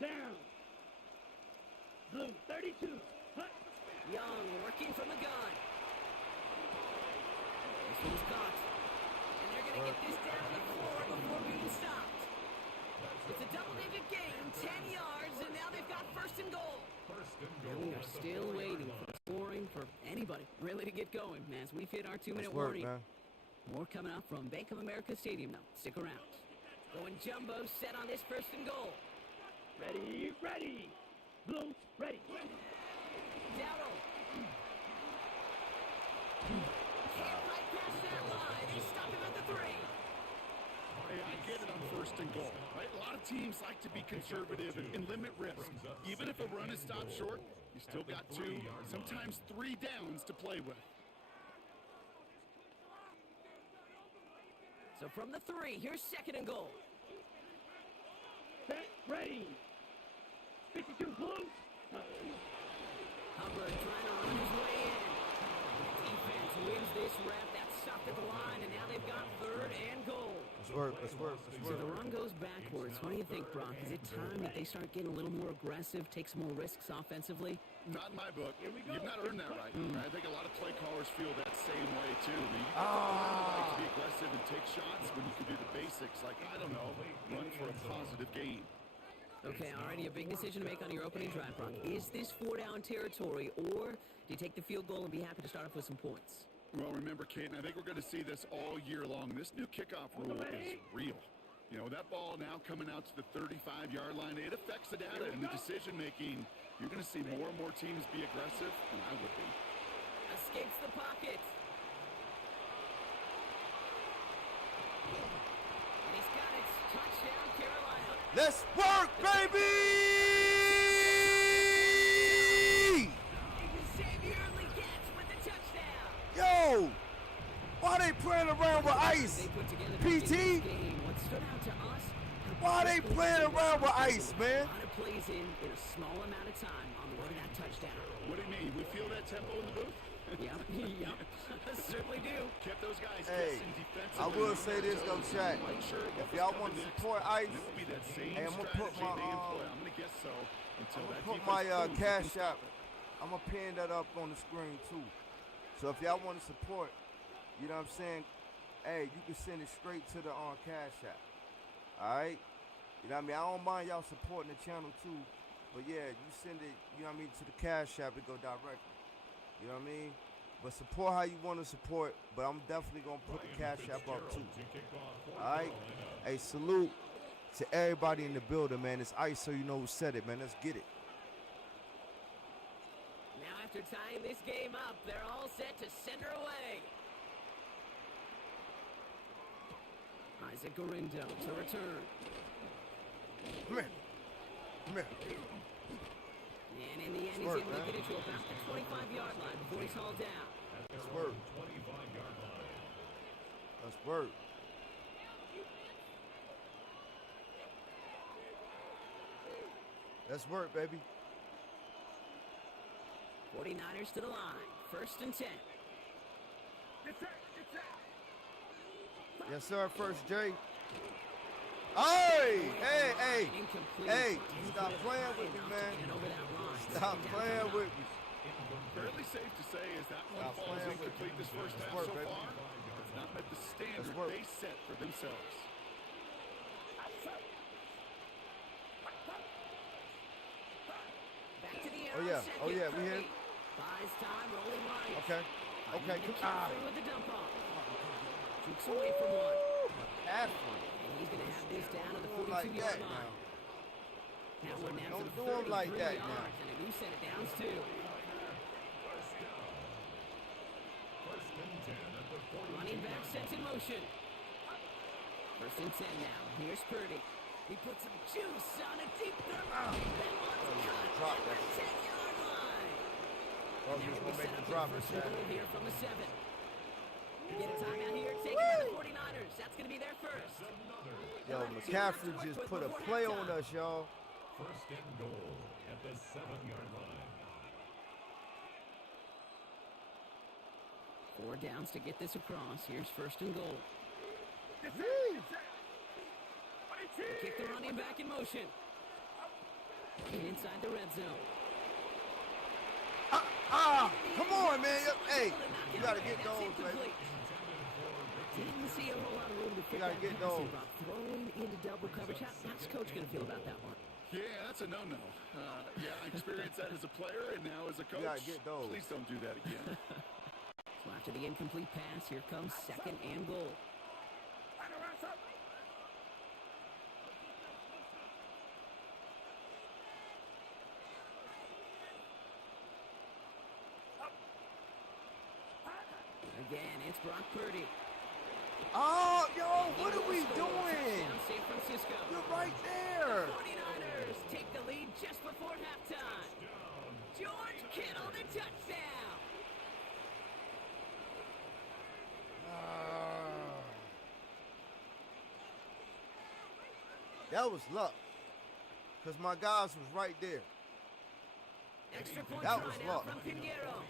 Down. Blue, 32. Hut. Young working from the gun. This one's caught. And they're going to get this down to the floor before being stopped. It's a double-digit gain, 10 yards, and now they've got first and goal. And we are still waiting for scoring for anybody really to get going, as we've hit our 2-minute warning. Man. More coming up from Bank of America Stadium, though. Stick around. Going jumbo set on this first and goal. Ready, ready. Blue, ready. Dowdle. Can't quite pass that line. They stop him at the 3. Hey, I get it on first and goal, right? A lot of teams like to be conservative and limit risk. Even if a run is stopped short, you still got 2, sometimes 3 downs to play with. So from the 3, here's second and goal. Set, ready. 52 blue. Hubbard trying to run his way in. Defense wins this rep. That's stopped at the line, and now they've got third and goal. Let's work. Let's work. Let's So work. the run goes backwards. What do you think, Brock? Is it time that they start getting a little more aggressive, take some more risks offensively? Not in my book. You've not earned that right. I think a lot of play callers feel that same way, too. You like to be aggressive and take shots when you can do the basics, like, I don't know, run for a positive gain. Okay, already a big decision to make on your opening drive, Brock. Is this 4-down territory, or do you take the field goal and be happy to start off with some points? Well, remember, Kate, and I think we're going to see this all year long. This new kickoff rule is real. You know, that ball now coming out to the 35-yard line, it affects the data and the decision-making. You're going to see more and more teams be aggressive, and I would be. Escapes the pocket. And he's got it. Touchdown, Carolina. Let's work, baby! Xavier Legette with the touchdown. Yo! Why they playing around with ice? They put together PT? this game. What stood out to us? Why they playing around with ice, man? A lot of plays in a small amount of time on the way to that touchdown. What do you mean? We feel that tempo in the booth? Yep, yep. Certainly do. Kept those guys Hey, guessing defensively. I will say this though, Shaq. Like, sure, what If was y'all coming want to next, support ice, it will be that same hey, I'm gonna put strategy my they employ. I'm going to guess so until that put defense my proves it cash can stop app. it. I'm gonna pin that up on the screen too. So if y'all want to support, you know what I'm saying? Hey, you can send it straight to the cash app. All right. You know what I mean? I don't mind y'all supporting the channel too, but yeah, you send it. You know what I mean, to the cash app, it go directly. You know what I mean? But support how you want to support, but I'm definitely going to put the cash app up too. All right? Hey, salute to everybody in the building, man. It's ice, so you know who said it, man. Let's get it. Now after tying this game up, they're all set to send her away. Isaac Garindo to return. Come here. Come here. And in the end, he's Work, able to man. get it to about the 25-yard line before he's hauled down. Let's work. Let's work. Let's work, baby. 49ers to the line. First and 10. Yes, sir. First, Jay. Hey, hey, hey. Incomplete. Hey, stop playing with me, Enough to man. get it over that line. Stop Second down playing for with me. Fairly safe to say is that one Stop falls playing with incomplete me. this first Let's half work, so baby. far. It's not met the standard work. they set for themselves. Back to the air Oh, on yeah. second. Oh, yeah, we here. Buys time, rolling right. Okay. Okay. Come Ah. through with the dump off. Jukes away from one. Athlete. And he's going to have this down to the Don't do 'em like 42-yard that line. now. That one down Don't to do the 'em like 33 that yards, now. and a new set of downs too. Running back sets in motion. First and 10 now. Here's Purdy. He puts some juice on a deep throw. That one's caught at the 10-yard line. Oh, And you're now going to we make set the up drop, a first Chad. and goal here from the 7. Get a timeout here, taken by the 49ers. That's going to be their first. Yo, McCaffrey just put a play on us, y'all. First and goal at the 7-yard line. 4 downs to get this across. Here's first and goal. Kick the running back in motion. And inside the red zone. Come on, man. Hey, you got to get those, baby. Didn't see a whole lot of room to fit gotta that get pass in, those. Rob. Throwing into double coverage. How's Coach going to feel about that one? Yeah, that's a no-no. Yeah, I experienced that as a player and now as a coach. gotta get those. Please don't do that again. So after the incomplete pass, here comes second and goal. Again, it's Brock Purdy. Oh, yo, what are we Eagles score. doing? Touchdown, San Francisco. You're right there. 49ers take the lead just before halftime. George Kittle, the touchdown. That was luck. Because my guys was right there. Extra point That try was now luck. from Pinheiro.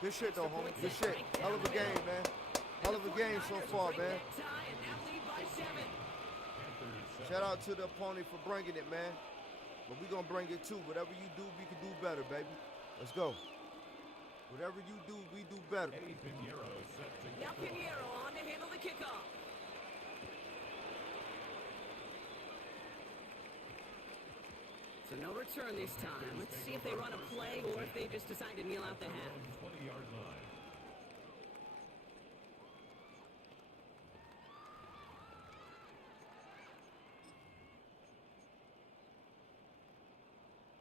Good shit, though, homie. Good shit. Hell of a game, man. Hell of a game so far, man. Shout out to the opponent for bringing it, man. But we gonna bring it too. Whatever you do, we can do better, baby. Let's go. Whatever you do, we do better. Now Pinheiro on to handle the kickoff. So no return this time. Let's see if they run a play or if they just decide to kneel out the half. 20-yard line.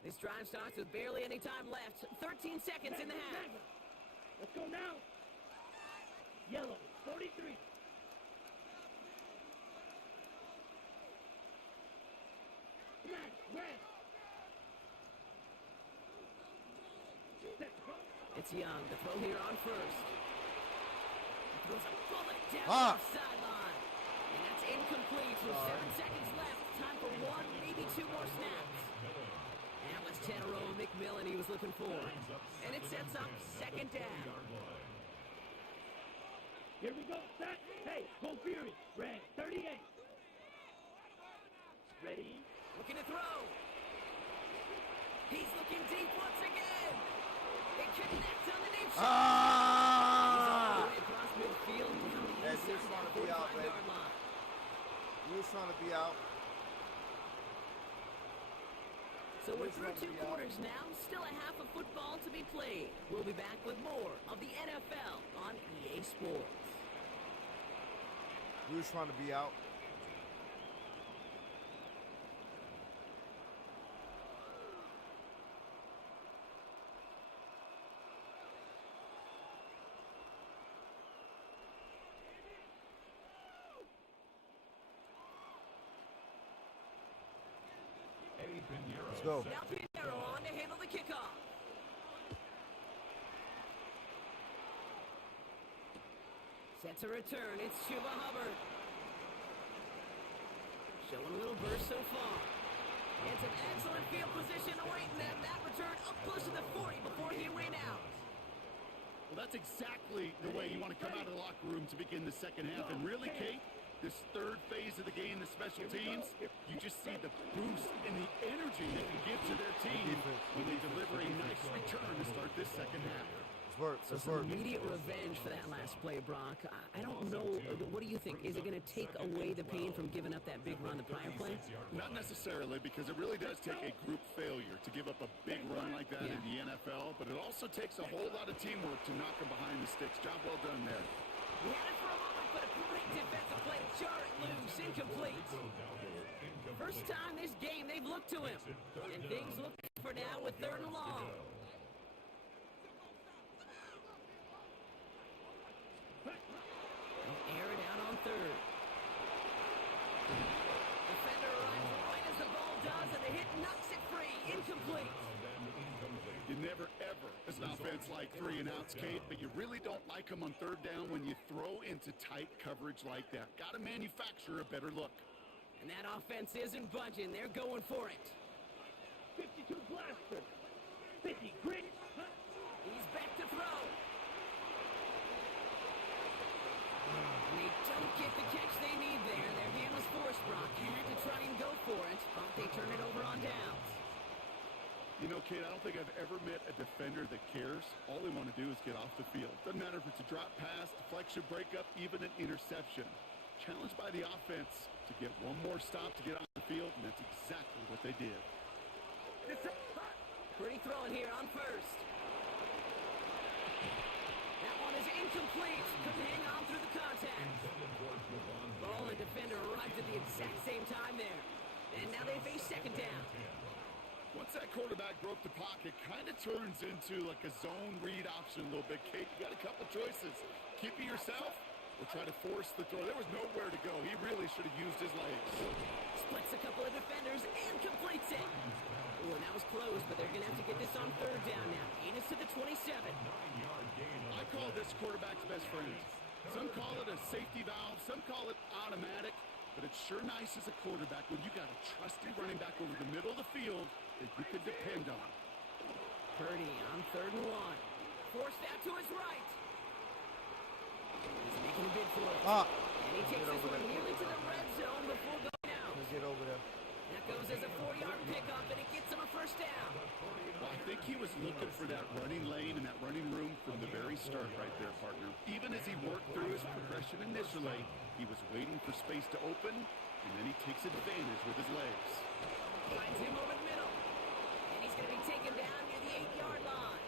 This drive starts with barely any time left. 13 seconds in the half. Let's go now. Yellow, 43. Black, red. Let's go. It's Young, the throw here on first. Throws a bullet down Ah. the sideline. And that's incomplete with 7 seconds left. Time for one, maybe two more snaps. That was Tenero McMillan he was looking for. And it sets up second down. Here we go, set. Hey, go Fury. Red, 38. Ready? Looking to throw. He's looking deep once again. They connect on the deep shot. He's all the way across midfield down the Hey, inside you're trying to that be out, 45-yard baby. line. You was trying to be out. So we're through 2 quarters now. Still a half of football to be played. We'll be back with more of the NFL on EA Sports. You was trying to be out. Let's go. Now Pinheiro on to handle the kickoff. Set to return. It's Chuba Hubbard. Showing a little burst so far. It's an excellent field position awaiting them. That return up close to the 40 before he ran out. Well, that's exactly the way you want to come out of the locker room to begin the second half. And really, Kate, this third phase of the game, the special teams, you just see the boost and the energy they can give to their team when they deliver a nice return to start this second half. Let's Some work. immediate revenge for that last play, Brock. I don't know. What do you think? Is it going to take away the pain from giving up that big run the prior play? Not necessarily, because it really does take a group failure to give up a big run like that in the NFL, but it also takes a whole lot of teamwork to knock them behind the sticks. Job well done there. He had it for a moment, but a great defensive play to jar it loose, incomplete. First time this game they've looked to him, and things look for now with 3rd and long. They'll air it out on 3rd. Defender arrives right as the ball does, and the hit knocks it free. Incomplete. You never, ever, as an offense, like 3 and outs, Kate, but you really don't like them on 3rd down when you throw into tight coverage like that. Got to manufacture a better look. And that offense isn't budging. They're going for it. 52 blaster. 50 grit. He's back to throw. And they don't get the catch they need there. Their hand was forced, Brock. Had to try and go for it, but they turn it over on downs. You know, Kate, I don't think I've ever met a defender that cares. All they want to do is get off the field. Doesn't matter if it's a drop pass, deflection, breakup, even an interception. Challenged by the offense to get one more stop to get off the field, and that's exactly what they did. Pretty throwing here on 1st. That one is incomplete. Couldn't hang on through the contact. Ball and defender arrived at the exact same time there. And now they face 2nd down. Once that quarterback broke the pocket, kind of turns into like a zone read option a little bit. Kate, you got a couple choices. Keep it yourself or try to force the throw. There was nowhere to go. He really should have used his legs. Splits a couple of defenders and completes it. Ooh, and that was close, but they're going to have to get this on 3rd down now. Gain is to the 27. I call this quarterback's best friend. Some call it a safety valve. Some call it automatic. But it's sure nice as a quarterback when you got a trusty running back over the middle of the field that you can depend on. Purdy on 3rd and 1. Forced out to his right. He's making a bid for it. And he takes this one nearly to the red zone before going out. Let's get over there. That goes as a 4-yard pickup, and it gets him a 1st down. Well, I think he was looking for that running lane and that running room from the very start right there, partner. Even as he worked through his progression initially, he was waiting for space to open, and then he takes advantage with his legs. Finds him over the middle. And he's going to be taken down near the 8-yard line.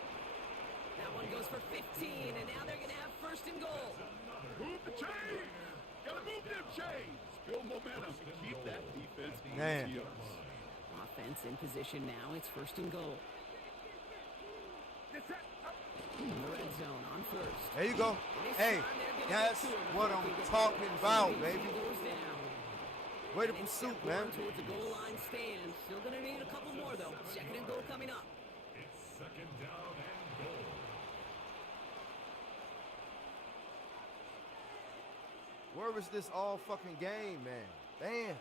That one goes for 15, and now they're going to have 1st and goal. Move the chains! Gotta move them chains! Build momentum. Keep that defense on Man. his heels. Offense in position now. It's 1st and goal. In the red zone on 1st. There you go. Hey, that's what I'm talking about, baby. Way to pursuit, man. Towards the goal line stand. Still going to need a couple more, though. 2nd and goal coming up. It's 2nd down and goal. Where was this all fucking game, man? Damn.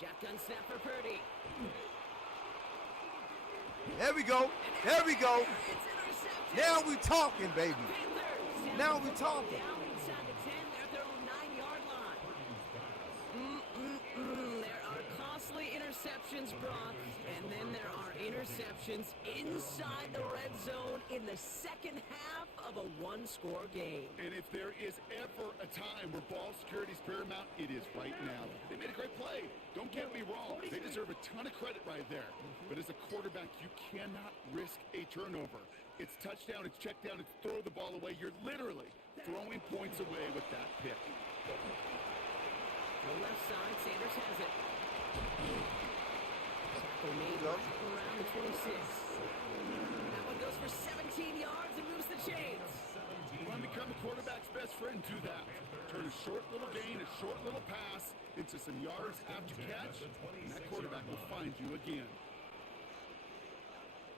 Shotgun snap for Purdy. There we go. There we go. It's intercepted. Now we talking, baby. Panthers. Now we talking. Down inside the 10. They're at their own 9-yard line. There are costly interceptions, Brock. And then there are interceptions inside the red zone in the 2nd half of a 1-score game. And if there is ever a time where ball security is paramount, it is right now. They made a great play. Don't get me wrong. They deserve a ton of credit right there. But as a quarterback, you cannot risk a turnover. It's touchdown, it's check down, it's throw the ball away. You're literally throwing points away with that pick. The left side, Sanders has it. Tackle made Go. around the 26. That one goes for 17 yards and moves the chains. You want to become a quarterback's best friend, do that. Turn a short little gain, a short little pass into some yards after catch, and that quarterback will find you again.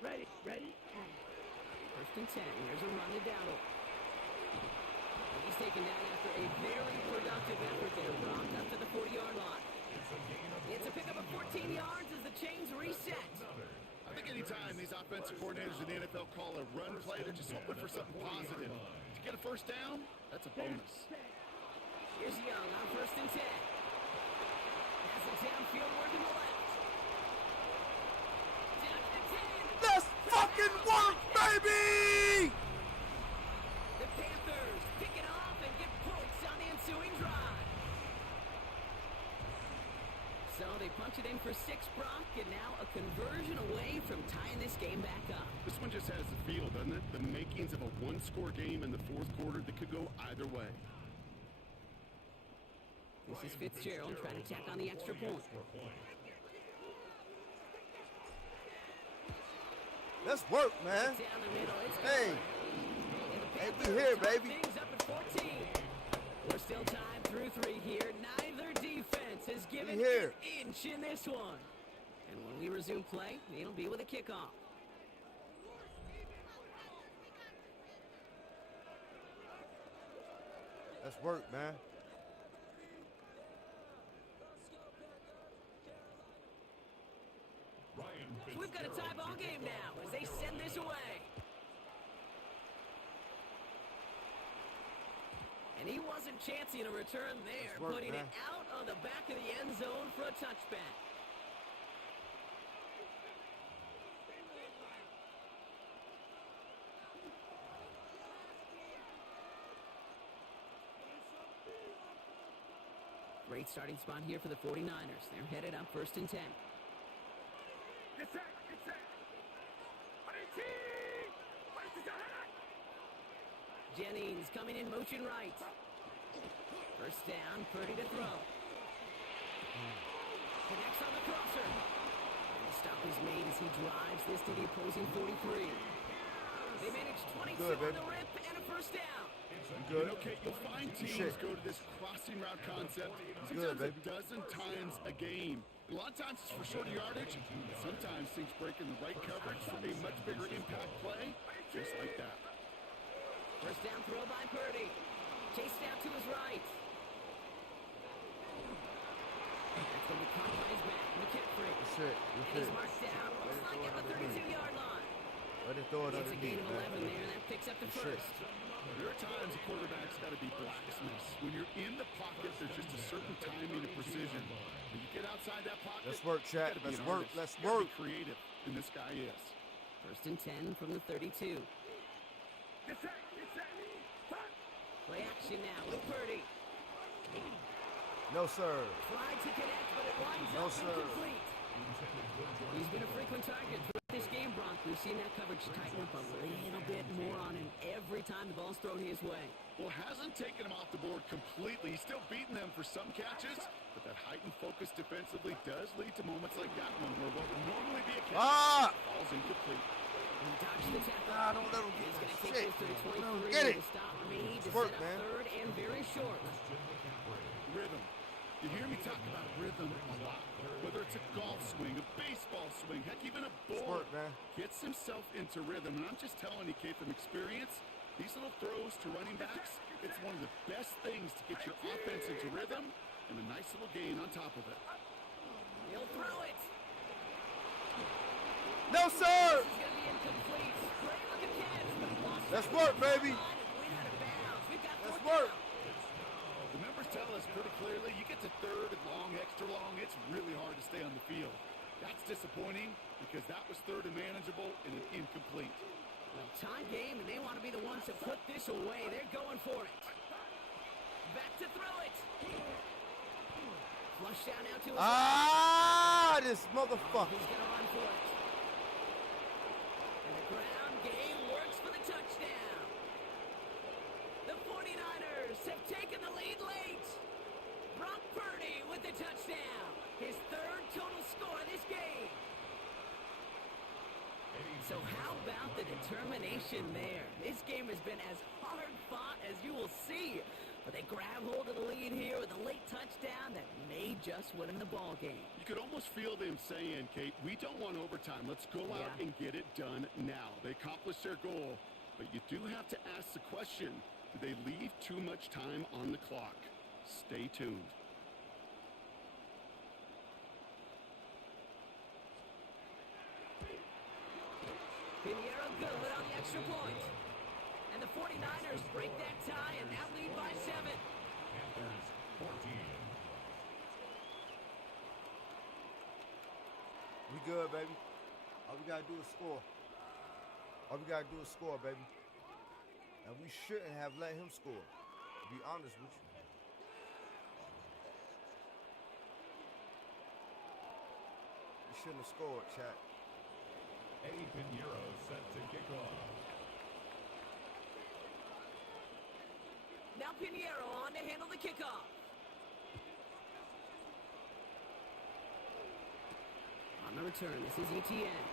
Ready. 1st and 10. Here's a run to Dowdle. He's taken down after a very productive effort there, Brock, up to the 40-yard line. It's a pickup of 14 yards as the chains reset. I think anytime these offensive coordinators in the NFL call a run play, they're just hoping for something positive. To get a 1st down, that's a bonus. Here's Young on 1st and 10. Has it downfield working the left. Down to the 10. Let's fucking work, baby! The Panthers pick it off and get points on the ensuing drive. So they punch it in for 6, Brock, and now a conversion away from tying this game back up. This one one just has the feel, doesn't it? The makings of a one-score game in the fourth quarter that could go either way. This is Fitzgerald trying to tack on the extra point. Let's work, man. Down the middle, it's Hey. good. Hey, we here, baby. Things up at 14. We're still tied through 3 here. Neither defense has given here. an inch in this one. And when we resume play, it'll be with a kickoff. Let's work, man. We've got a tie ball game now as they send this away. And he wasn't chancing a return there, Work, putting man. it out on the back of the end zone for a touchback. Great starting spot here for the 49ers. They're headed up 1st and 10. Jennings coming in motion right. First down, Purdy to throw. Connects on the crosser. And the stop is made as he drives this to the opposing 43. They managed 22 Good, on baby. the rip and a first down. Good. Okay, you'll find teams Shit. go to this crossing route concept Good, sometimes baby. a dozen times a game. A lot of times it's for shorter yardage. Sometimes things break in the right coverage for a much bigger impact play, just like that. First down throw by Purdy. Chased out to his right. That's going to be caught by his back. McCaffrey. Shit. And he's marked down. Looks like at the 32-yard line. Let it throw it It's a gain underneath, of 11 man. there. That picks up the Shit. first. There are times a quarterback's got to be blacksmith. When you're in the pocket, there's just a certain timing and precision. When you get outside that pocket, Let's work, you chat. gotta be Let's an work. artist. Let's You gotta work. be creative, and this guy is. 1st and 10 from the 32. Play action now with Purdy. No, sir. Tried to connect, but it winds No, up sir. incomplete. He's been a frequent target throughout this game, Brock. We've seen that coverage tighten up a little bit more on him every time the ball's thrown his way. Well, hasn't taken him off the board completely. He's still beating them for some catches, but that heightened focus defensively does lead to moments like that one where what would normally be a catch falls incomplete. He dodged the tackle. Don't let him He's get going to that take shit. this to the Let 23. him get it. The stop made to Work, set up man. 3rd and very short. Rhythm. You hear me talk about rhythm a lot. Whether it's a golf swing, a baseball swing, heck, even a bull. Work, man. Gets himself into rhythm. And I'm just telling you, Kate, from experience, these little throws to running backs, it's one of the best things to get your offense into rhythm and a nice little gain on top of it. He'll throw it. No, sir. This is going to be incomplete. Great looking catch, but lost Let's it. work, baby. Went out of bounds. We've got Let's 4th work. down. The numbers tell us pretty clearly, you get to 3rd and long, extra long, it's really hard to stay on the field. That's disappointing because that was 3rd and manageable and an incomplete. Well, tie game, and they want to be the ones to put this away. They're going for it. Back to throw it. Flush down now to his This motherfucker. He's going to run for it. And the ground game works for the touchdown. The 49ers have taken the lead late. Brock Purdy with the touchdown. His 3rd total score this game. So how about the determination there? This game has been as hard fought as you will see. But they grab hold of the lead here with a late touchdown that may just win them the ball game. You could almost feel them saying, Kate, we don't want overtime. Let's go out and get it done now. They accomplished their goal, but you do have to ask the question, did they leave too much time on the clock? Stay tuned. Pinheiro good on the extra point. And the 49ers break that tie and now lead by 7. Panthers 14. We good, baby. All we gotta do is score. All we gotta do is score, baby. And we shouldn't have let him score. To be honest with you. We shouldn't have scored, chat. Eddie Pinheiro set to kick Now Pinheiro on to handle the kickoff. On the return, this is ETN.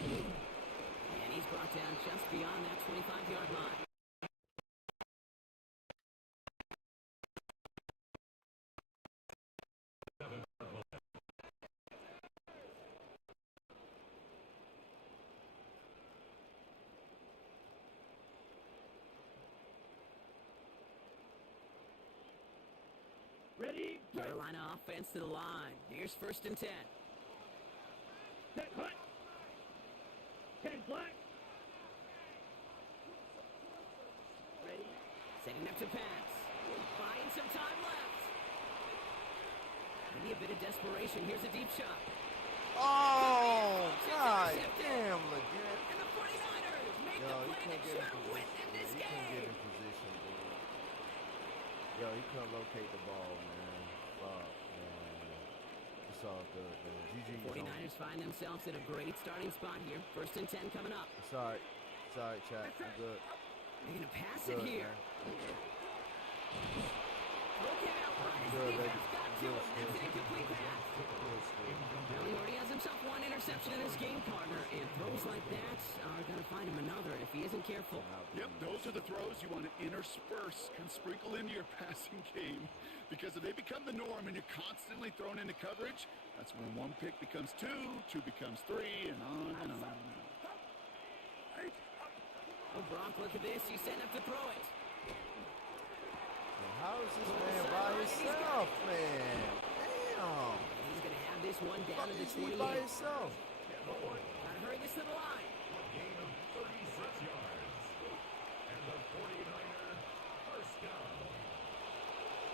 And he's brought down just beyond that 25-yard line. Ready, break. Carolina offense to the line. Here's 1st and 10. Set, hut. 10 black. Ready. Setting up to pass. Buying some time left. Maybe a bit of desperation. Here's a deep shot. Oh, God damn, legit. And the 49ers make Yo, the he play can't that get in should win position. them this He can't get game. in position, dude. Yo, he couldn't locate the ball, man. Fuck, man. It's all good, man. GG. 49ers find themselves at a great starting spot here. 1st and 10 coming up. It's all right. It's all right, chat. I'm good. They're going to pass Good, it here. man. Looking out right as Good, defense baby. got to Good, him. That's an good. incomplete pass. Well, he already has himself one interception in his game, partner, and throws like that are going to find him another if he isn't careful. Yep, those are the throws you want to intersperse and sprinkle into your passing game. Because if they become the norm and you're constantly thrown into coverage, that's when one pick becomes two, two becomes three, and on and on and on. Oh, Brock, look at this. He's setting up to throw it. Man, how is this man by himself, man? Damn. He's going to have this one down Fuck to the is he 28. by himself? Gotta hurry this to the line. Gain of 36 yards. And the 49er first down.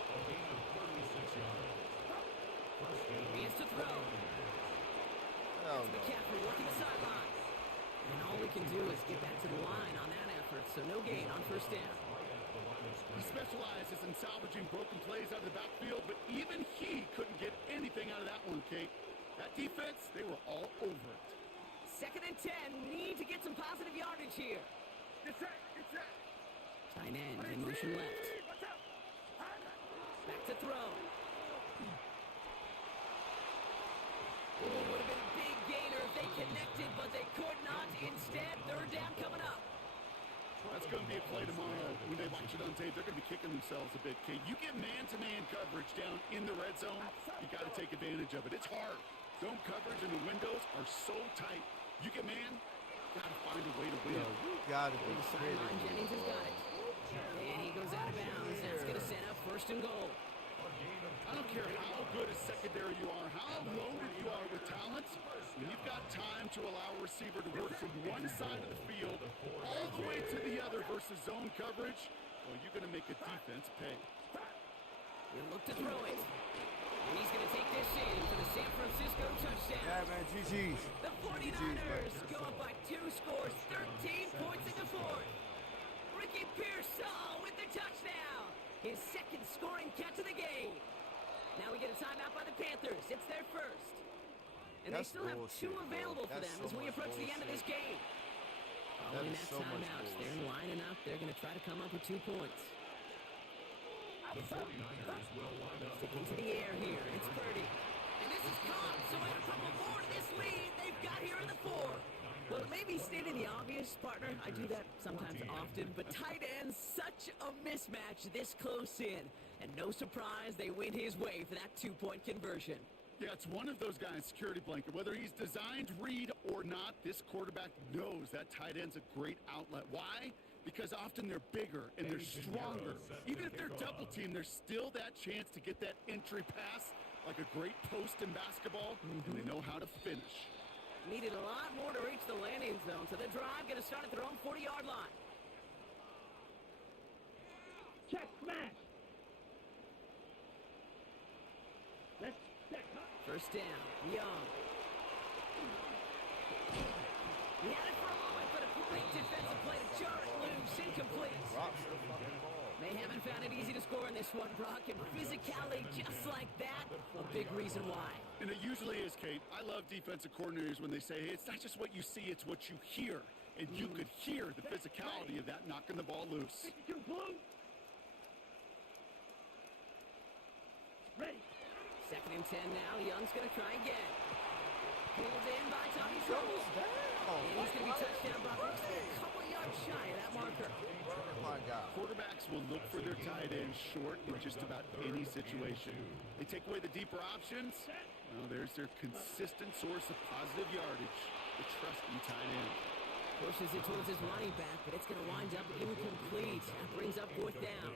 A gain of 36 yards. First down. He has to throw. Hell no. McCaffrey working the sideline. And all we can do is get back to the line on that effort, so no gain on 1st down. He specializes in salvaging broken plays out of the backfield, but even he couldn't get anything out of that one, Kate. That defense, they were all over it. 2nd and 10. Need to get some positive yardage here. Get set, get set. Tight end in motion left. Watch out. Back to throw. Oh, would have been a big gainer if they connected, but they could not. Instead, 3rd down coming up. That's going to be a play tomorrow. When they watch it on tape, they're going to be kicking themselves a bit, Kate. You get man-to-man coverage down in the red zone, you got to take advantage of it. It's hard. Zone coverage and the windows are so tight. You get man, got to find a way to win. Yo, you gotta be Sideline, kidding me. Jennings has got it. And he goes out of bounds. That's going to set up 1st and goal. I don't care how good a secondary you are, how loaded you are with talent, when you've got time to allow a receiver to work from one side of the field all the way to the other versus zone coverage, well, you're going to make a defense pay. He'll look to throw it. And he's going to take this in for the San Francisco touchdown. Yeah, man, GG's. The 49ers go up by 2 scores, 13 points in the 4th. Ricky Pearsall with the touchdown. His 2nd scoring catch of the game. Now we get a timeout by the Panthers. It's their 1st. And That's they still have 2 bullshit, bro. available for That's them so as we much approach the end of this game. Following is that so much timeout, they're bullshit. lining up. They're going to try to come up with 2 points. The 49ers will line up. Sticking to the air here. It's Purdy. And this is caught. So add a couple more to this lead they've got here in the 4th. Well, it may be stating the obvious, partner. I do that sometimes often. But tight ends, such a mismatch this close in. And no surprise, they went his way for that 2-point conversion. Yeah, it's one of those guys, security blanket. Whether he's designed read or not, this quarterback knows that tight end's a great outlet. Why? Because often they're bigger and they're stronger. Even if they're double teamed, there's still that chance to get that entry pass like a great post in basketball, and they know how to finish. Needed a lot more to reach the landing zone, so the drive going to start at their own 40-yard line. Check smash. Let's set up. 1st down, Young. He had it for a moment, but a great defensive play to jar it loose, incomplete. Drops the fucking ball. They haven't found it easy to score in this one, Brock, and physicality just like that, a big reason why. And it usually is, Kate. I love defensive coordinators when they say, hey, it's not just what you see, it's what you hear. And you could hear the physicality of that knocking the ball loose. Ready. 2nd and 10 now. Young's going to try again. Pulled in by Tommy Trouble. And he's going to be touchdown, Brock. Looks like a couple yards shy of that marker. My God. Quarterbacks will look for their tight end short in just about any situation. They take away the deeper options. Well, there's their consistent source of positive yardage, the trusting tight end. Pushes it towards his running back, but it's going to wind up incomplete. That brings up 4th down.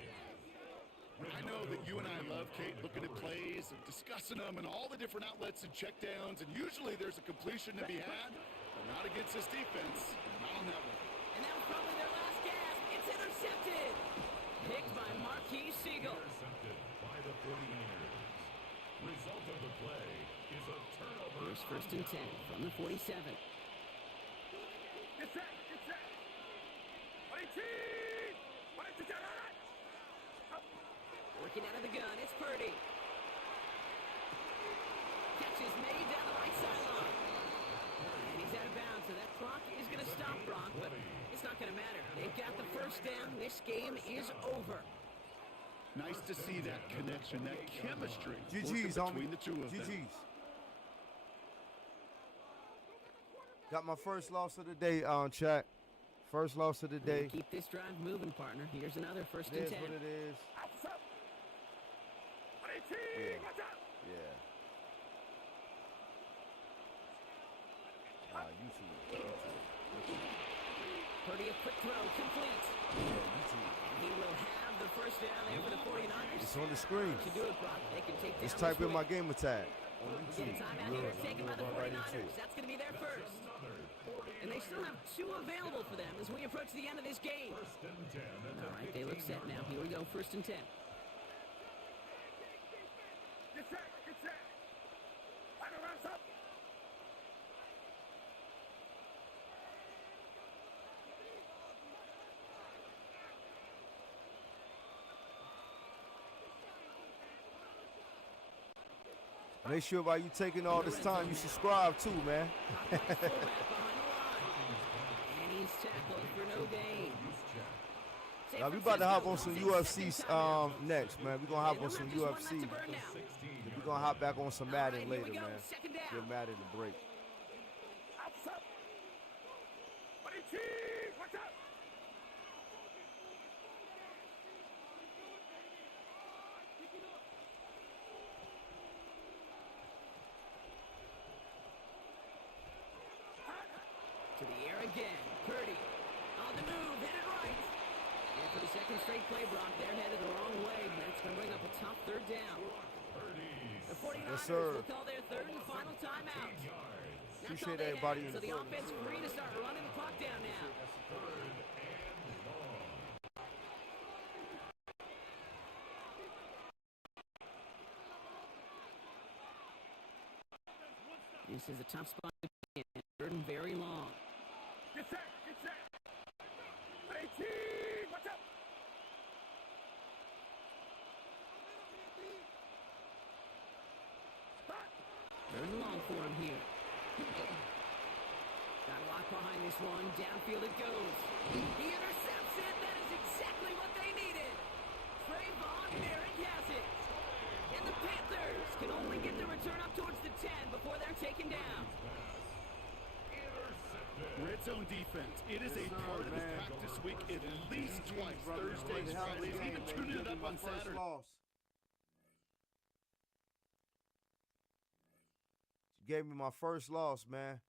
I know that you and I love, Kate, looking at plays and discussing them and all the different outlets and checkdowns, and usually there's a completion to be had, but not against this defense, not on that one. And that was probably their last gasp. It's intercepted. Picked by Marquise Siegel. Intercepted by the 49ers. Result of the play is a turnover. Here's 1st and 10 from the 47. Get set. Get set. 22. 22. Working out of the gun, it's Purdy. Catch is made down the right sideline. And he's out of bounds, so that clock is going to stop Brock, but it's not going to matter. They've got the 1st down. This game is over. Nice to see that connection, that chemistry GG's, between the two of them. GG's. Got my first loss of the day on chat. First loss of the day. Keep this drive moving, partner. Here's another 1st It and is 10. what it is. Yeah. Yeah. YouTube. Purdy, a quick throw, complete. He will have the 1st down there for the 49ers. It's on the screen. To do it, Brock, they can take down Just type this in my win. gamer tag on Get a YouTube. timeout You here. will. It's taken by the You'll go right into 49ers. it. That's going to be their 1st. And they still have 2 available for them as we approach the end of this game. First and 10. That's All right, they look set now. Here we go, 1st and 10. Get set. Get set. Final rounds up. Make sure while you taking all this time, you subscribe too, man. And he's tackled for no gain. Now we about to hop on some UFC next, man. We're gonna hop on some UFC. We're gonna hop back on some Madden later, man. Get Madden to break. Outside. 22. Watch out. To the air again. Purdy on the move, hit it right. And for the 2nd straight play, Brock, they're headed the wrong way. That's going to bring up a tough 3rd down. The 49ers Yes, sir. will call their 3rd and final timeout. That's Appreciate all they everybody had. in So the the building. offense free to start running the clock down now. This is a tough spot to be in. 3rd and very long. Get set. Get set. 18. Watch out. Third and long for him here. Got a lot behind this one. Downfield it goes. He intercepts it. That is exactly what they needed. Trayvon Merrick has it. And the Panthers can only get the return up towards the 10 before they're taken down. Red zone defense. It is a part of this practice week at least twice. Thursdays, Fridays, even tuning it up on Saturday. You gave me my first loss, man.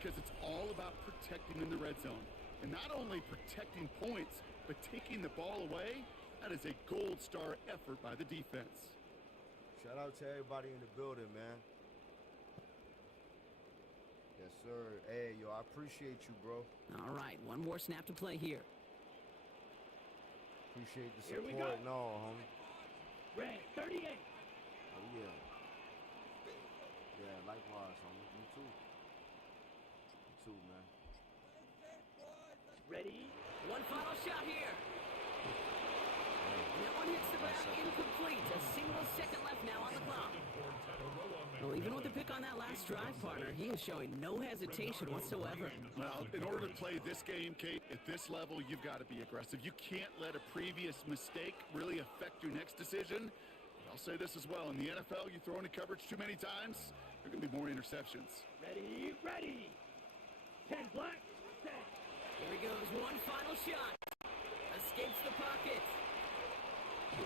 Because it's all about protecting in the red zone. And not only protecting points, but taking the ball away, that is a gold star effort by the defense. Shout out to everybody in the building, man. Yes, sir. Hey, yo, I appreciate you, bro. All right, one more snap to play here. Appreciate the Here we support go. and all, homie. Red 38. Oh, yeah. Yeah, likewise, homie. You too. You too, man. Ready. One final shot here. And that one hits the back incomplete. A single second left now on the clock. Well, even with the pick on that last drive, partner, he is showing no hesitation whatsoever. Well, in order to play this game, Kate, at this level, you've got to be aggressive. You can't let a previous mistake really affect your next decision. I'll say this as well. In the NFL, you throw into coverage too many times, there are going to be more interceptions. Ready. Ready. 10 black. Set. Here he goes, one final shot. Escapes the pocket. And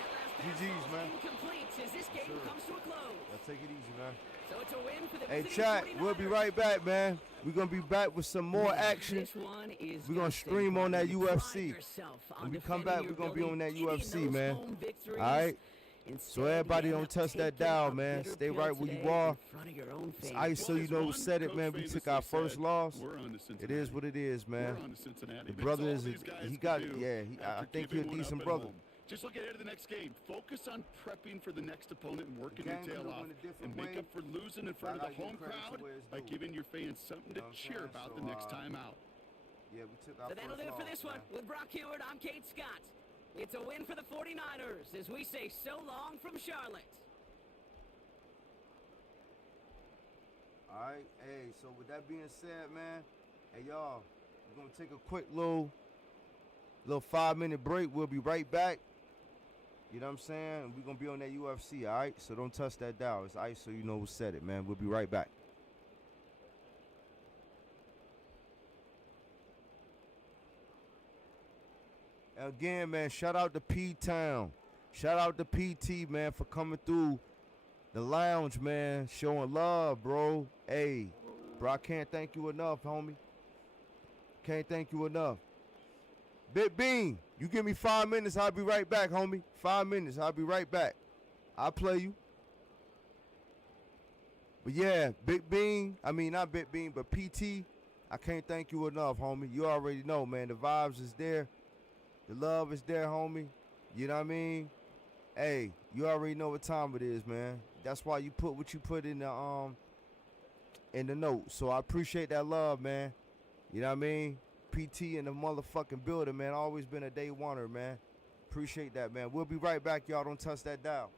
that last pass GG's, falls man. incomplete as this game Sure. comes to a close. Y'all take it easy, man. So it's a win for the Hey, visiting chat, 49ers. we'll be right back, man. We're going to be back with some more action. This one is We're gonna stay stream on that pride UFC. yourself on When we come defending back, your we're gonna be building, on that getting UFC, those man. home victories. All right? Instead, So everybody you don't end up touch that taking dial, a man. bitter Stay pill right where you today are. in front of your own It's fans. ice, so you know who said it, man. We took our first loss. We're on to It Cincinnati. is what it is, man. We're on to Cincinnati. The That's brother all is, these guys he can got, do yeah, I after think he's a giving one up decent at brother. home. Just look ahead to the next game. Focus on prepping for the next opponent and working your game tail could've off. went a different And make way. up for losing in front I of the gotta home give credit to crowd where it's by due. giving your fans something You know to what I'm cheer saying? about So, the next time out. Yeah, we took our So that'll first do it for loss, this one. man. With Brock Heward, I'm Kate Scott. It's a win for the 49ers as we say so long from Charlotte. All right, hey, so with that being said, man, hey, y'all, we're going to take a quick little 5-minute break. We'll be right back. You know what I'm saying? We're going to be on that UFC, all right? So don't touch that dial. It's ice, so you know who said it, man. We'll be right back. Again, man, shout out to P-Town. Shout out to PT, man, for coming through the lounge, man, showing love, bro. Hey, bro, I can't thank you enough, homie. Can't thank you enough. Big Bean, you give me 5 minutes, I'll be right back, homie. 5 minutes, I'll be right back. I'll play you. But yeah, Big Bean, I mean, not Big Bean, but PT, I can't thank you enough, homie. You already know, man, the vibes is there. The love is there, homie. You know what I mean? Hey, you already know what time it is, man. That's why you put what you put in the note. So I appreciate that love, man. You know what I mean? PT in the motherfucking building, man. Always been a day oneer, man. Appreciate that, man. We'll be right back, y'all. Don't touch that dial.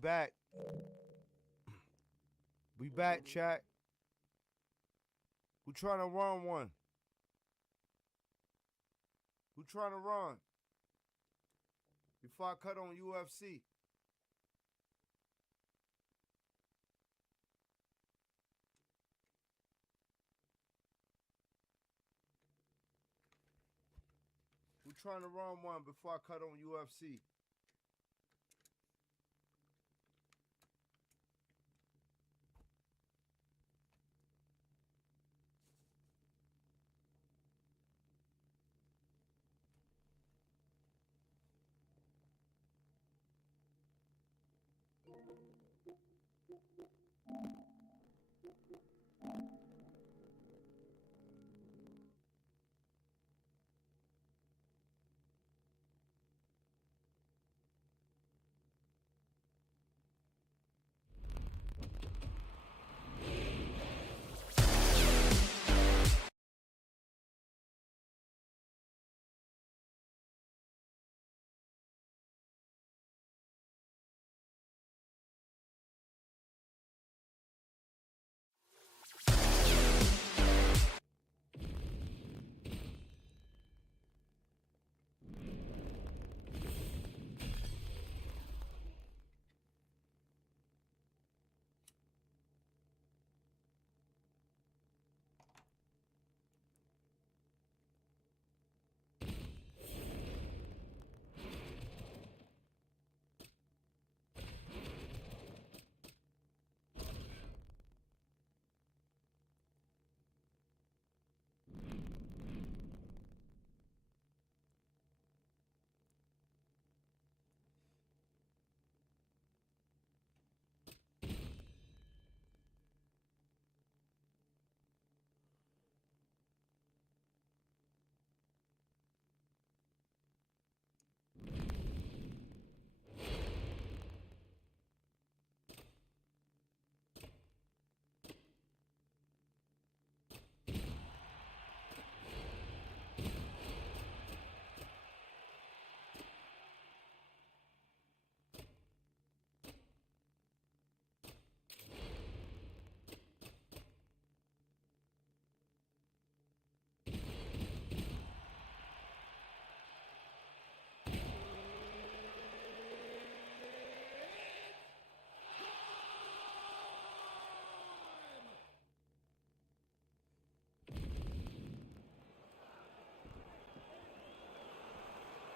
back. We back, chat. Who trying to run one? Who trying to run? Before I cut on UFC. Who trying to run one before I cut on UFC?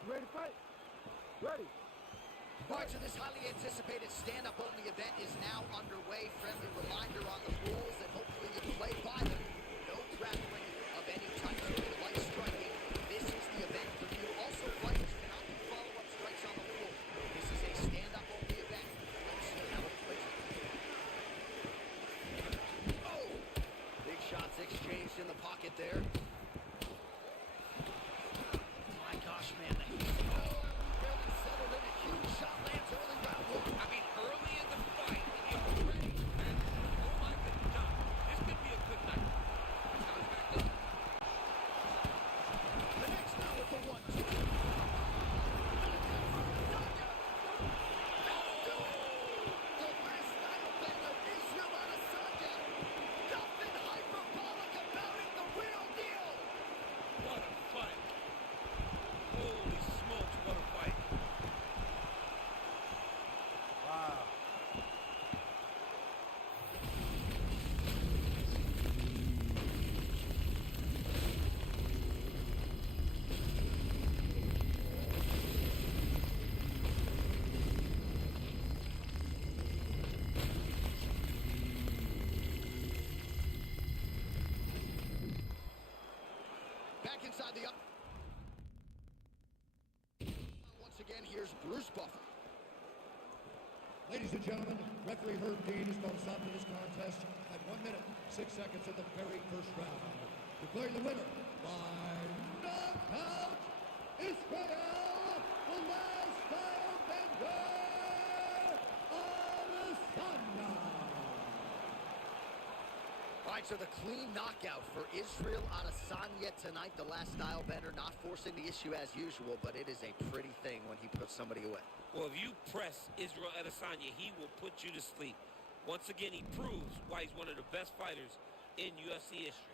Ready to fight? Ready. Parts of this highly anticipated stand-up only event is now underway. Friendly reminder on the rules, and hopefully you play by them. No grappling of any type, no light striking. This is the event for you. Also, fighters cannot do follow-up strikes on the rule. This is a stand-up only event. Let's see how it plays. Oh! Big shots exchanged in the pocket there. My gosh, man. Barely settled in. A huge shot lands early round one. I mean, early in the fight, he already had, oh my God, this could be a good night. The next now with the 1-2. The last style bender is Yamada Saka. Nothing hyperbolic about it, the real deal. What a fight. Holy smokes, what a fight. Wow. Back inside the up. Once again, here's Bruce Buffer. Ladies and gentlemen, referee Herb Dean is going to stop this contest at 1 minute, 6 seconds of the very first round. Declaring the winner by knockout, Israel, the last style bender, Adesanya. All right, so the clean knockout for Israel Adesanya tonight. The last style bender not forcing the issue as usual, but it is a pretty thing when he puts somebody away. Well, if you press Israel Adesanya, he will put you to sleep. Once again, he proves why he's one of the best fighters in UFC history.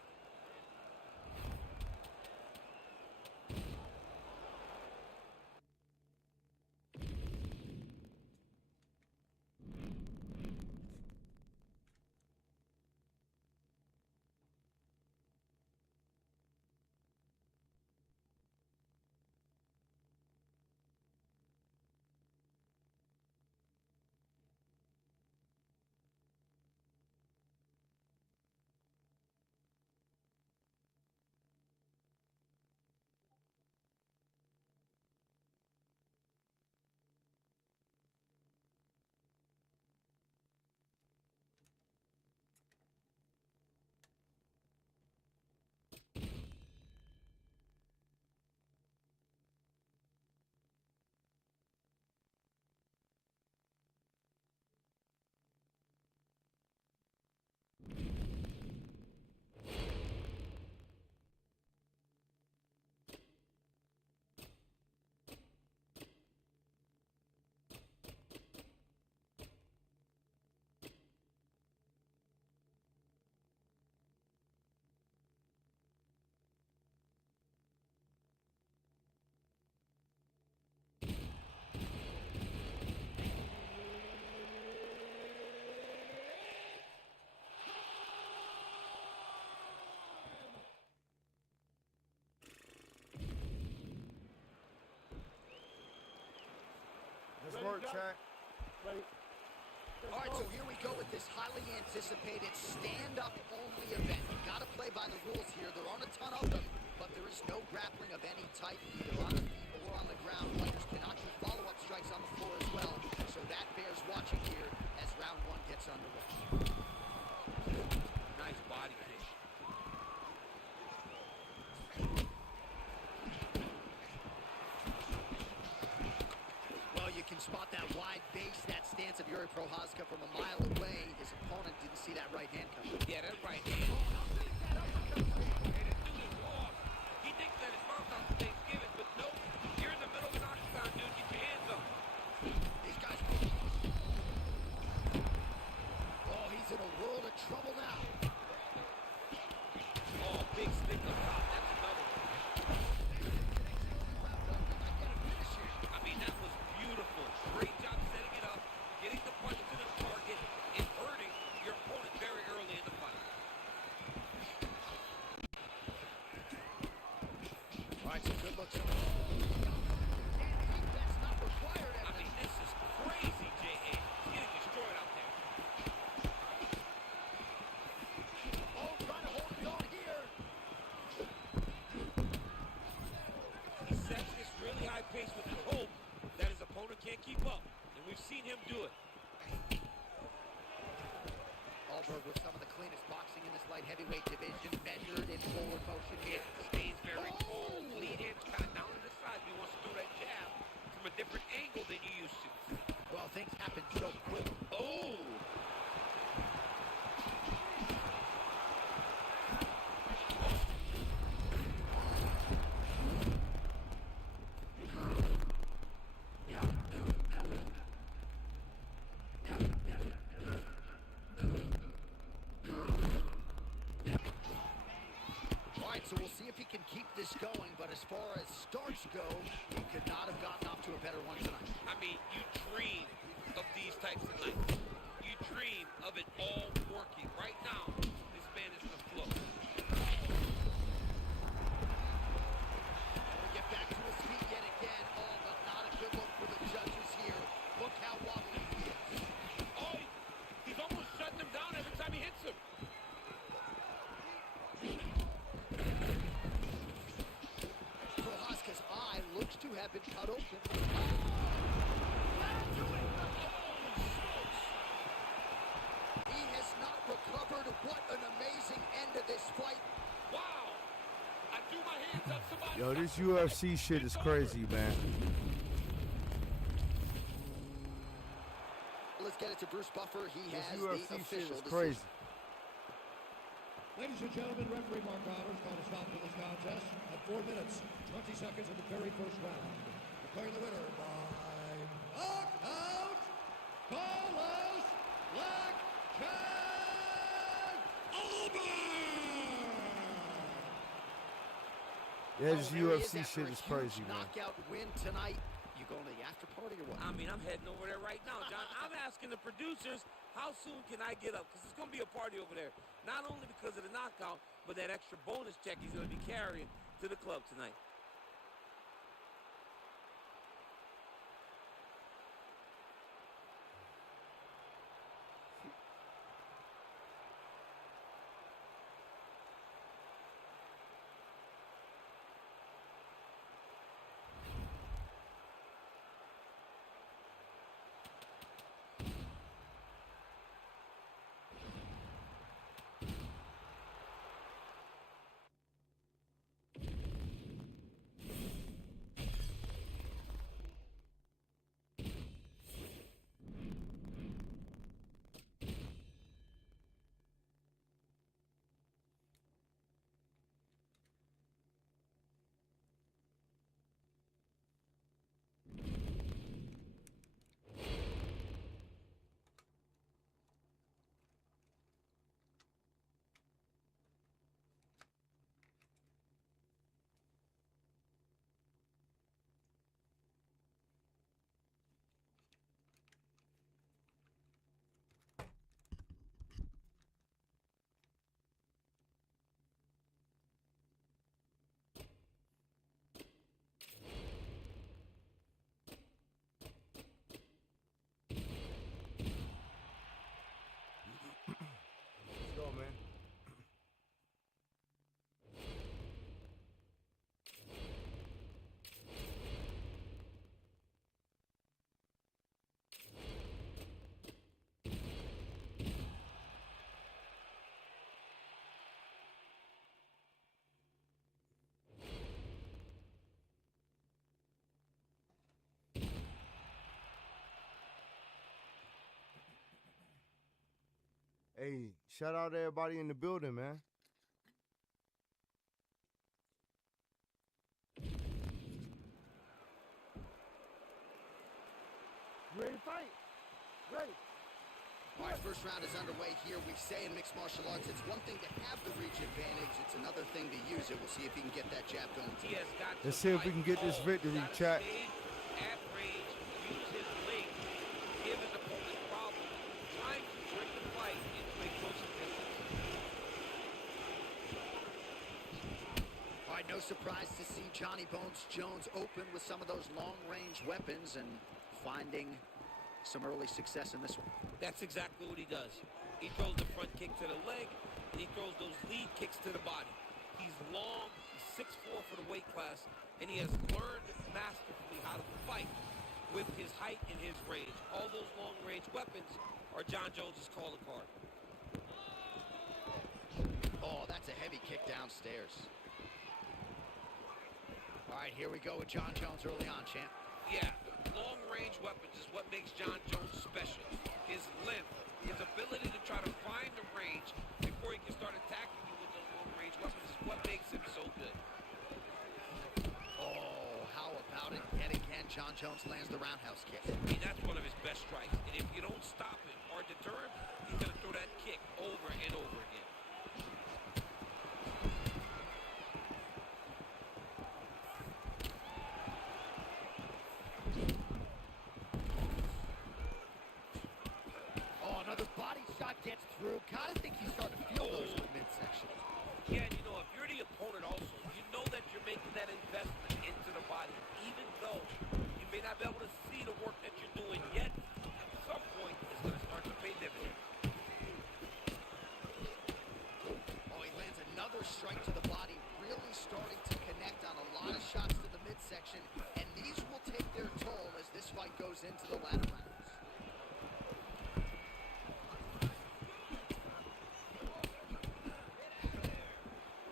Nice work, chat. All right, so here we go with this highly anticipated stand-up only event. You got to play by the rules here. There aren't a ton of them, but there is no grappling of any type, either on the feet or on the ground. Players cannot do follow-up strikes on the floor as well, so that bears watching here as round one gets underway. Nice body kick. Well, you can spot that wide base, that stance of Yuri Prochazka from a mile away. His opponent didn't see that right hand coming. Yeah, that right hand. He thinks that his mom's on Thanksgiving, but nope. You're in the middle of an octagon, dude. Get your hands up. These guys... Oh, he's in a world of trouble now. Oh, big stick up top. That's another one. I mean, that was beautiful. Great job setting it up, getting the punch to the target, and hurting your opponent very early in the fight. All right, so good looks. That's not required. I mean, this is crazy, J.A. He's getting destroyed out there. Oh, trying to hold it on here. He sets this really high pace with the hope that his opponent can't keep up. And we've seen him do it. Alberg with some of the cleanest boxing in this light heavyweight division, measured in forward motion here. Stays very tall. Lead hands kind of down to the side. He wants to throw that jab from a different angle than you used to. Well, things happen so quick. Oh! All right, so we'll see if he can keep this going, but as far as starts go, he could not have gotten off to a better one tonight. I mean, you dream of these types of nights. You dream of it all working. Right now, this man is in the flow. We get back to his feet yet again. Oh, but not a good look for the judges here. Look how wobbly he is. Oh, he's almost shutting him down every time he hits him. Prochazka's eye looks to have been cut open. He has not recovered. What an amazing end to this fight. Wow! I threw my hands up. Somebody. Yo, this UFC shit is crazy, man. Let's get it to Bruce Buffer. He This has UFC the shit official is decision. crazy. Ladies and gentlemen, referee Mark Roberts called a stop to this contest at 4 minutes, 20 seconds of the very first round. Declaring the winner by knockout, Carlos Black Cat Albert! Yeah, this There he is UFC after shit a is huge crazy, man. knockout win tonight. You going to the after party or what? I mean, I'm heading over there right now, John. I'm asking the producers, how soon can I get up? Because it's going to be a party over there. Not only because of the knockout, but that extra bonus check he's going to be carrying to the club tonight. Let's go, man. Hey, shout out to everybody in the building, man. You ready to fight? Ready. All right, first round is underway here. We say in mixed martial arts, it's one thing to have the reach advantage. It's another thing to use it. We'll see if he can get that jab going. He has got to Let's see if we can get this fight victory, all. chat. Stay at range, use his length, give his opponent problems, trying to bring the fight into a closer distance. All right, no surprise to see Johnny Bones Jones open with some of those long-range weapons and finding some early success in this one. That's exactly what he does. He throws the front kick to the leg, and he throws those lead kicks to the body. He's long, he's 6'4" for the weight class, and he has learned masterfully how to fight with his height and his range. All those long-range weapons are John Jones' calling card. Oh, that's a heavy kick downstairs. All right, here we go with John Jones early on, champ. Yeah, long-range weapons is what makes John Jones special. His length, his ability to try to find the range before he can start attacking you with those long-range weapons is what makes him so good. Oh, how about it? Yet again, John Jones lands the roundhouse kick. I mean, that's one of his best strikes. And if you don't stop him or deter him, he's going to throw that kick over and over again. Oh, another body shot gets through. Kind of think he's starting to feel those in the midsection. Yeah, and you know, if you're the opponent also, you know that you're making that investment into the body, even though you may not be able to see the work that you're doing yet. At some point, it's going to start to pay dividends. Oh, he lands another strike to the body, really starting to connect on a lot of shots to the midsection, and these will take their toll as this fight goes into the latter rounds.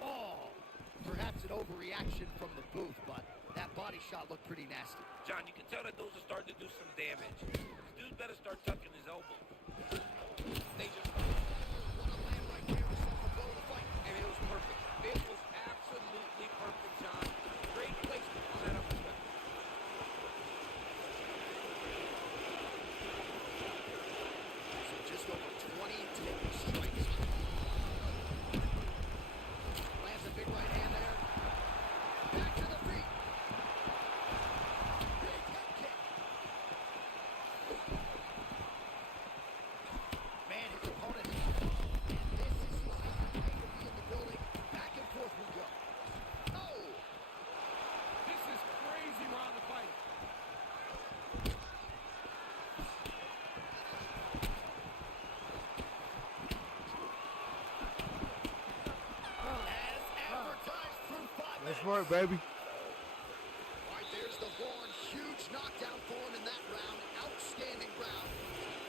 Oh, perhaps an overreaction from the booth, but that body shot looked pretty nasty. John, you can tell that those are starting to do some damage. This dude better start tucking his elbow. They just... Want to land right there to start the flow of the fight. Nice work, baby. All right, there's the horn. Huge knockdown for him in that round. Outstanding round.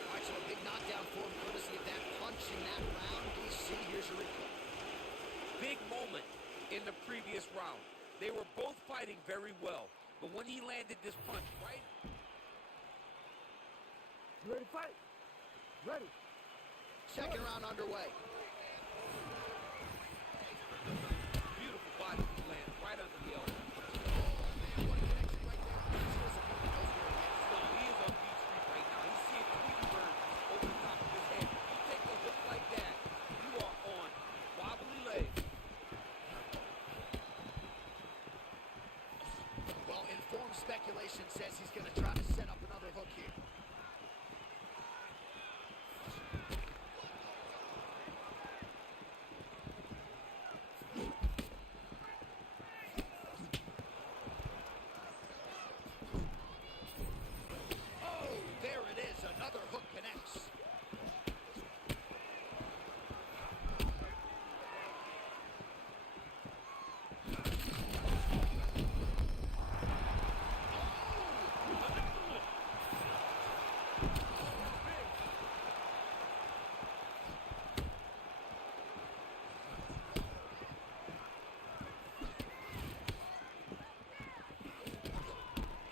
All right, so a big knockdown for him, courtesy of that punch in that round. DC, here's your replay. Big moment in the previous round. They were both fighting very well, but when he landed this punch, right? You ready to fight? Ready. Second round underway. Beautiful body land right under the elbow. So he is on beat street right now. He's seeing Tweety Bird over the top of his head. You take a hook like that, you are on wobbly legs. Well, informed speculation says he's going to try to set up another hook here. Oh, there it is. Another hook connects.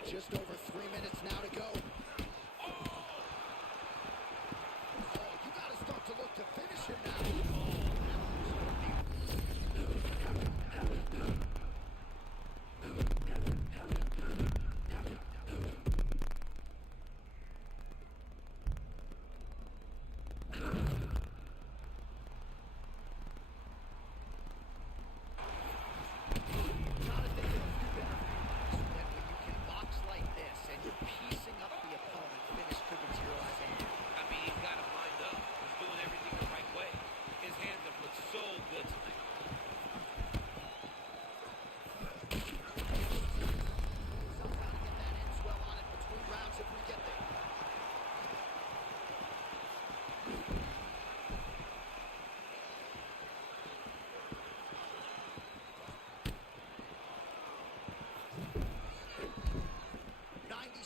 Just over 3 minutes now to go. Oh, you got to start to look to finish him now. Jonathan, when you can box like this and you're piecing up the opponent, finish could materialize anywhere. I mean, he's got him lined up. He's doing everything the right way. His hands have looked so good tonight. Somehow to get that in swell on it between rounds if we get there.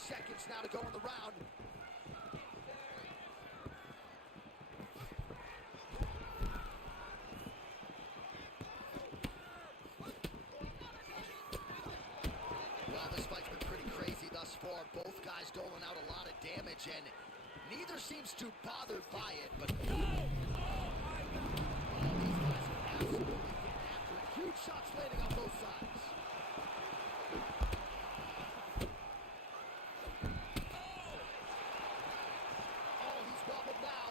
Seconds now to go in the round. Well, this fight's been pretty crazy thus far. Both guys doling out a lot of damage, and neither seems too bothered by it, but... Oh, these guys are absolutely getting after it. Huge shots landing on both sides. Oh, he's wobbled now.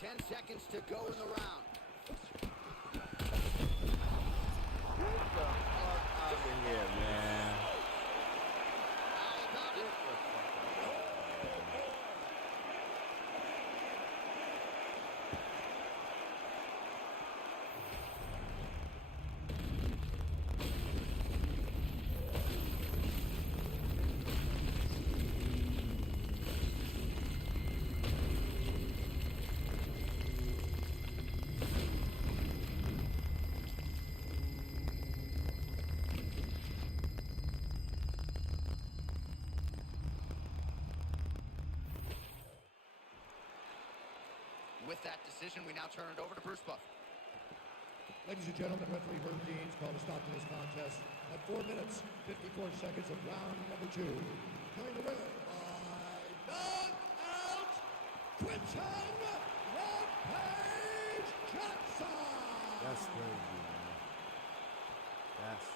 Ten seconds to go in the round. Out of here, man. How about it? With that decision, we now turn it over to Bruce Buffer. Ladies and gentlemen, referee Herb Dean's called a stop to this contest at 4 minutes, 54 seconds of round number 2. Declaring the winner by knockout, Quinton Rampage Jackson. That's crazy, man. That's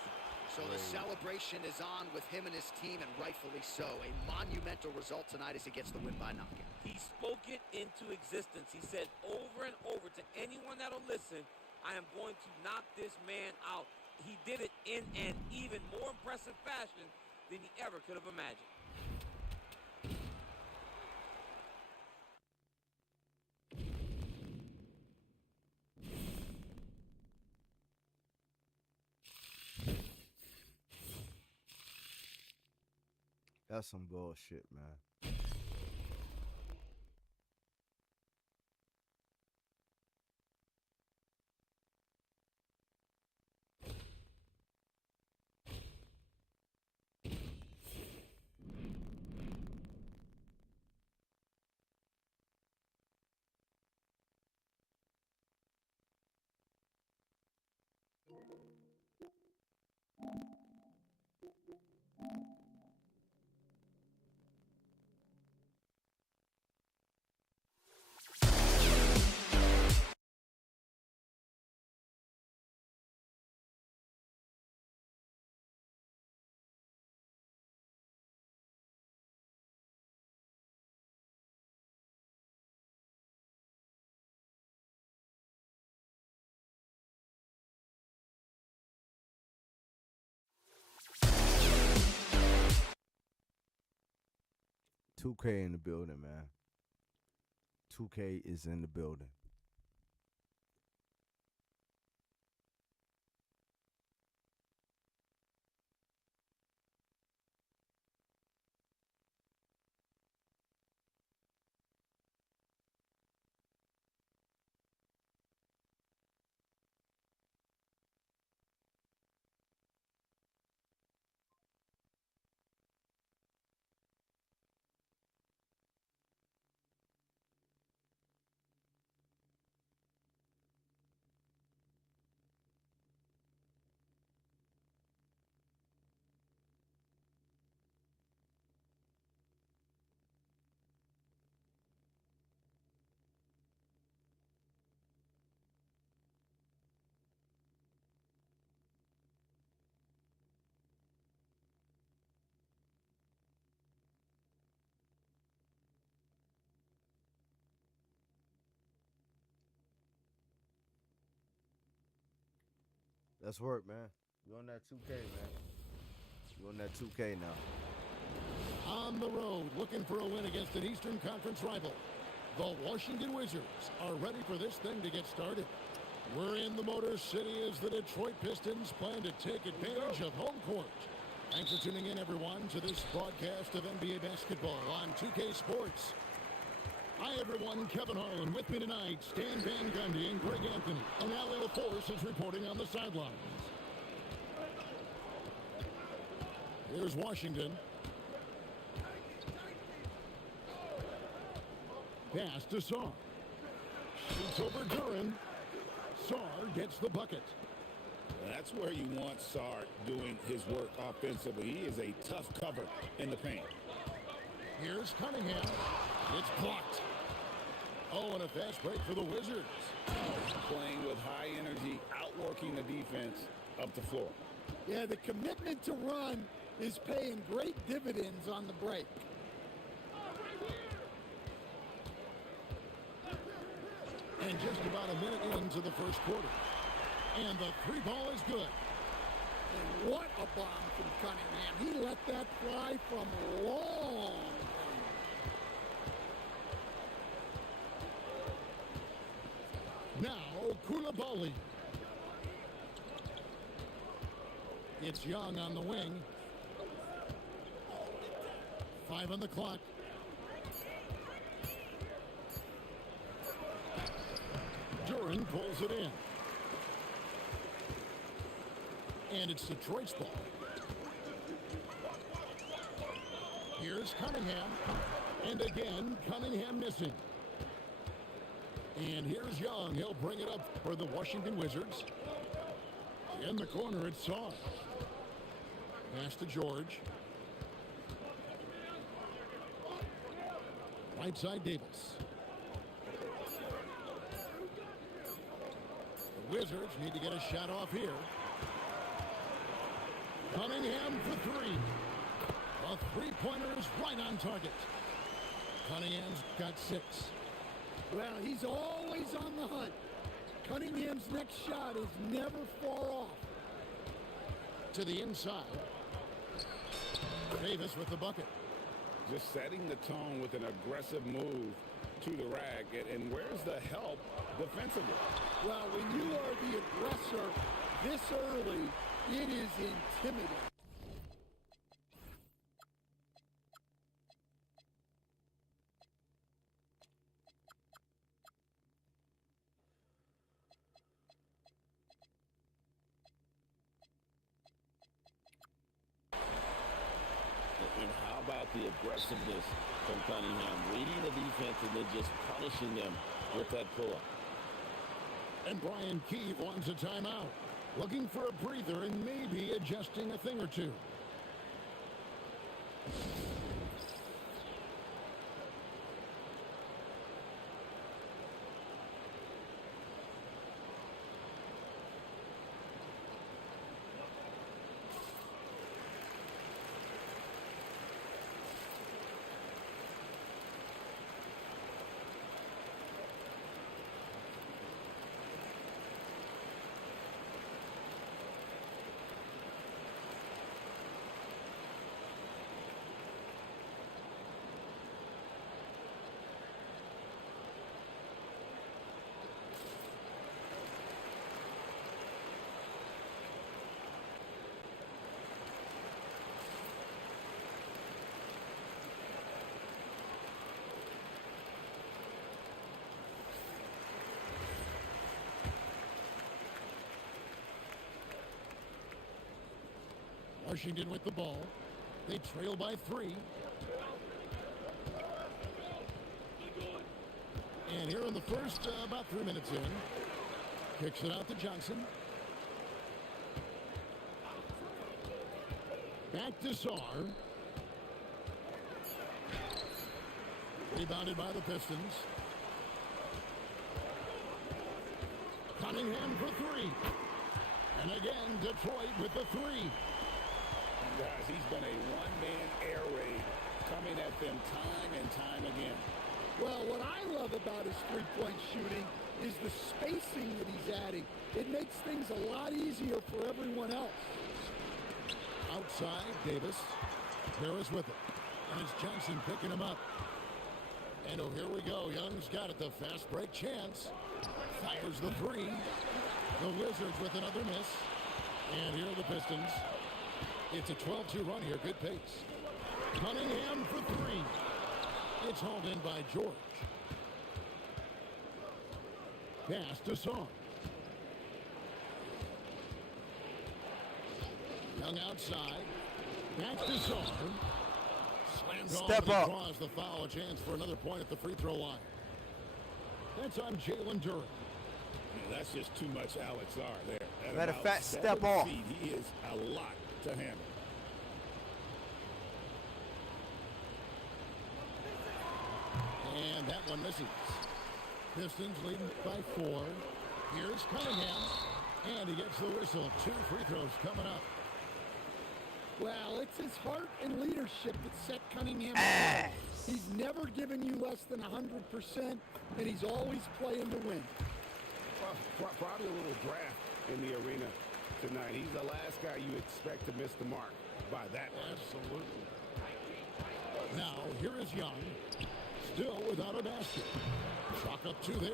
So the celebration is on with him and his team, and rightfully so. A monumental result tonight as he gets the win by knockout. He spoke it into existence. He said over and over to anyone that'll listen, I am going to knock this man out. He did it in an even more impressive fashion than he ever could have imagined. That's some bullshit, man. $2K in the building, man. $2K is in the building. Let's work, man. You on that 2K, man. You on that 2K now. On the road, looking for a win against an Eastern Conference rival. The Washington Wizards are ready for this thing to get started. We're in the Motor City as the Detroit Pistons plan to take advantage of home court. Thanks for tuning in, everyone, to this broadcast of NBA basketball on 2K Sports. Hi, everyone. Kevin Harlan with me tonight. Stan Van Gundy and Greg Anthony. And Allie LaForce is reporting on the sidelines. Here's Washington. Pass to Sarr. Shoots over Duran. Sarr gets the bucket. That's where you want Sarr doing his work offensively. He is a tough cover in the paint. Here's Cunningham. It's blocked. Oh, and a fast break for the Wizards. Playing with high energy, outworking the defense up the floor. Yeah, the commitment to run is paying great dividends on the break. And just about a minute into the first quarter. And the three ball is good. And what a bomb from Cunningham. He let that fly from long. Now, Koulibaly. It's Young on the wing. 5 on the clock. Duran pulls it in. And it's Detroit's ball. Here's Cunningham. And again, Cunningham missing. And here's Young. He'll bring it up for the Washington Wizards. In the corner, it's Sarr. Pass to George. Right side, Davis. The Wizards need to get a shot off here. Cunningham for three. A three-pointer is right on target. Cunningham's got 6. Well, he's always on the hunt. Cunningham's next shot is never far off. To the inside. Davis with the bucket. Just setting the tone with an aggressive move to the rack. And where's the help defensively? Well, when you are the aggressor this early, it is intimidating. about the aggressiveness from Cunningham, reading the defense and then just punishing them with that pull-up. And Brian Keefe wants a timeout, looking for a breather and maybe adjusting a thing or two. Washington with the ball. They trail by 3. And here in the first, about 3 minutes in, kicks it out to Johnson. Back to Sarr. Rebounded by the Pistons. Cunningham for 3. And again, Detroit with the 3. Guys, he's been a one-man air raid coming at them time and time again. Well, what I love about his three-point shooting is the spacing that he's adding. It makes things a lot easier for everyone else. Outside, Davis. Harris with it. And it's Johnson picking him up. And oh, here we go. Young's got it. The fast break chance. Fires the 3. The Wizards with another miss. And here are the Pistons. It's a 12-2 run here. Good pace. Cunningham for 3. It's hauled in by George. Pass to Sarr. Young outside. Back to Sarr. Slammed Step on, up. Draws the foul. A chance for another point at the free throw line. That's on Jalen Duren. That's just too much Alex R there. At Matter of about fact, step 7 off. feet, he is a lot to handle. And that one misses. Pistons leading by 4. Here's Cunningham. And he gets the whistle. 2 free throws coming up. Well, it's his heart and leadership that set Cunningham apart. He's never given you less than 100%, and he's always playing to win. Well, probably a little draft in the arena tonight. He's the last guy you expect to miss the mark by that much. Absolutely. Now, here is Young. Still without a basket. Chalk up 2 there.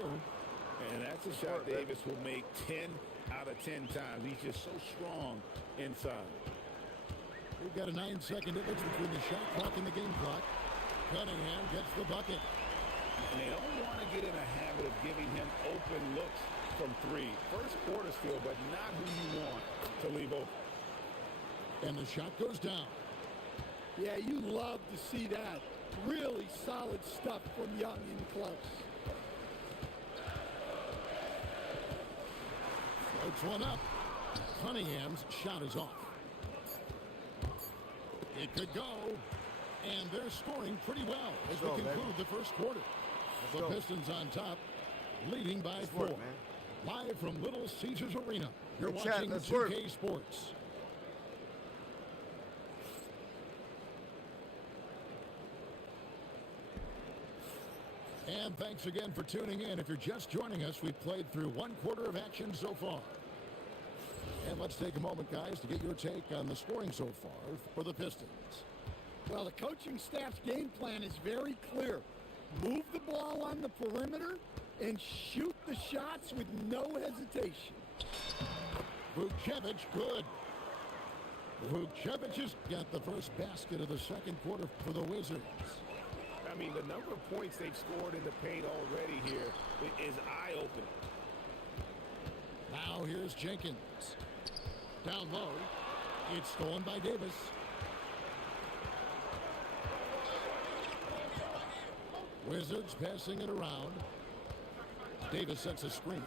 And that's a shot Davis will make 10 out of 10 times. He's just so strong inside. We've got a 9-second difference between the shot clock and the game clock. Cunningham gets the bucket. And they don't want to get in a habit of giving him open looks from 3. First quarter still, but not who you want to leave open. And the shot goes down. Yeah, you love to see that. Really solid stuff from Young in close. Floats one up. Cunningham's shot is off. It could go. And they're scoring pretty well as we conclude the first quarter. The Pistons on top, leading by 4. Live from Little Caesars Arena. You're watching 2K Sports. And thanks again for tuning in. If you're just joining us, we've played through 1 quarter of action so far. And let's take a moment, guys, to get your take on the scoring so far for the Pistons. Well, the coaching staff's game plan is very clear. Move the ball on the perimeter and shoot the shots with no hesitation. Vucevic, good. Vucevic has got the first basket of the second quarter for the Wizards. I mean, the number of points they've scored in the paint already here is eye-opening. Now here's Jenkins. Down low. It's stolen by Davis. Wizards passing it around. Davis sets a screen.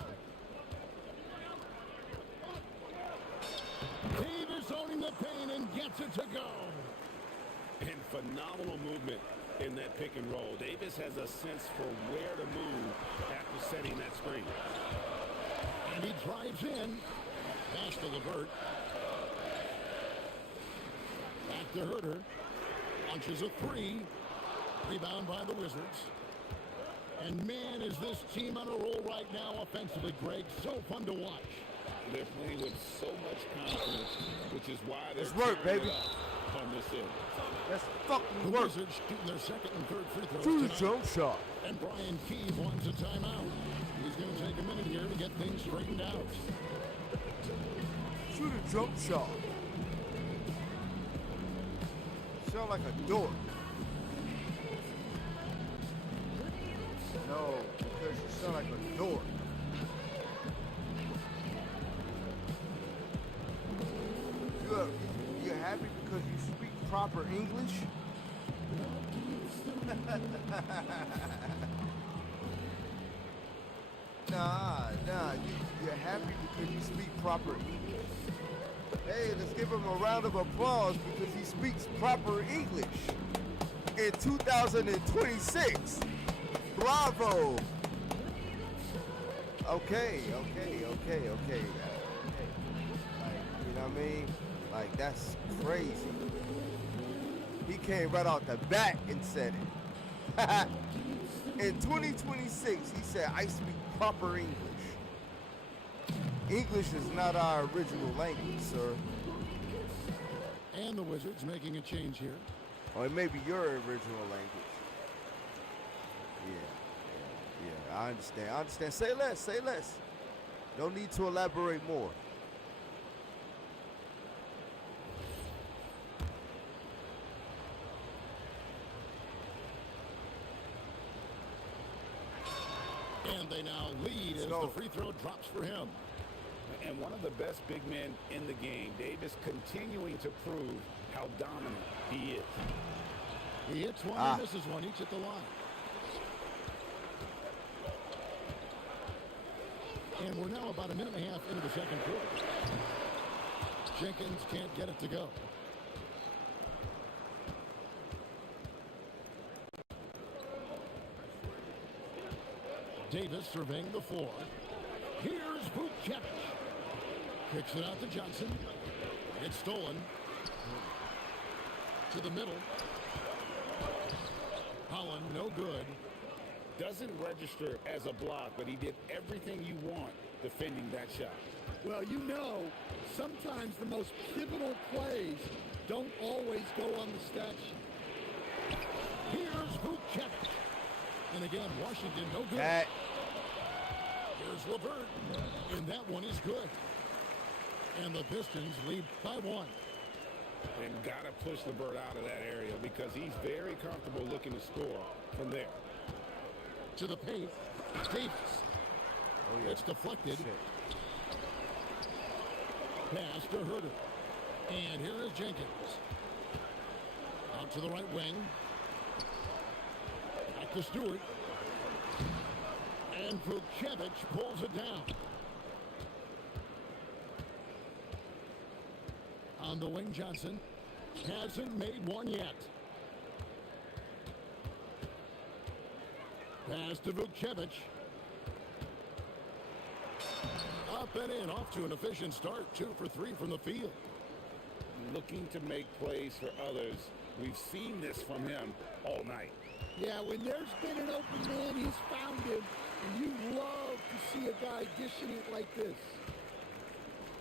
Davis owning the paint and gets it to go. And phenomenal movement in that pick and roll. Davis has a sense for where to move after setting that screen. And he drives in. Pass to LeVert. Back to Herter. Launches a three. Rebound by the Wizards. And man, is this team on a roll right now offensively, Greg. So fun to watch. They're playing with so much confidence, which is why they're Let's work, tearing baby. it up on this end. Let's fucking The work. Wizards shooting their second and third free throws Shoot a tonight. jump shot. And Brian Keith wants a timeout. He's going to take a minute here to get things straightened out. Shoot a jump shot. Sound like a dork. No, because you sound like a dork. You're happy because you speak proper English? Nah, you're happy because you speak proper English. Hey, let's give him a round of applause because he speaks proper English. In 2026. Bravo. Okay. Like, you know what I mean? Like, that's crazy. He came right out the bat and said it. In 2026, he said, I speak proper English. English is not our original language, sir. And the Wizards making a change here. Or it may be your original language. Yeah, I understand. Say less. Don't need to elaborate more. And they now lead as the free throw drops for him. And one of the best big men in the game, Davis, continuing to prove how dominant he is. He hits one and misses one, each at the line. And we're now about a minute and a half into the second quarter. Jenkins can't get it to go. Davis surveying the floor. Here's Vucevic. Kicks it out to Johnson. It's stolen. To the middle. Holland, no good. Doesn't register as a block, but he did everything you want defending that shot. Well, you know, sometimes the most pivotal plays don't always go on the stat sheet. Here's Vucevic. And again, Washington, no good. Here's LeVert. And that one is good. And the Pistons lead by one. And got to push LeVert out of that area because he's very comfortable looking to score from there. To the paint, Davis. Oh, yeah. It's deflected. Pass to Herter. And here is Jenkins. Out to the right wing. Back to Stewart. And Vucevic pulls it down. On the wing, Johnson hasn't made one yet. Pass to Vucevic. Up and in, off to an efficient start. 2 for 3 from the field. Looking to make plays for others. We've seen this from him all night. Yeah, when there's been an open man, he's found him. And you love to see a guy dishing it like this.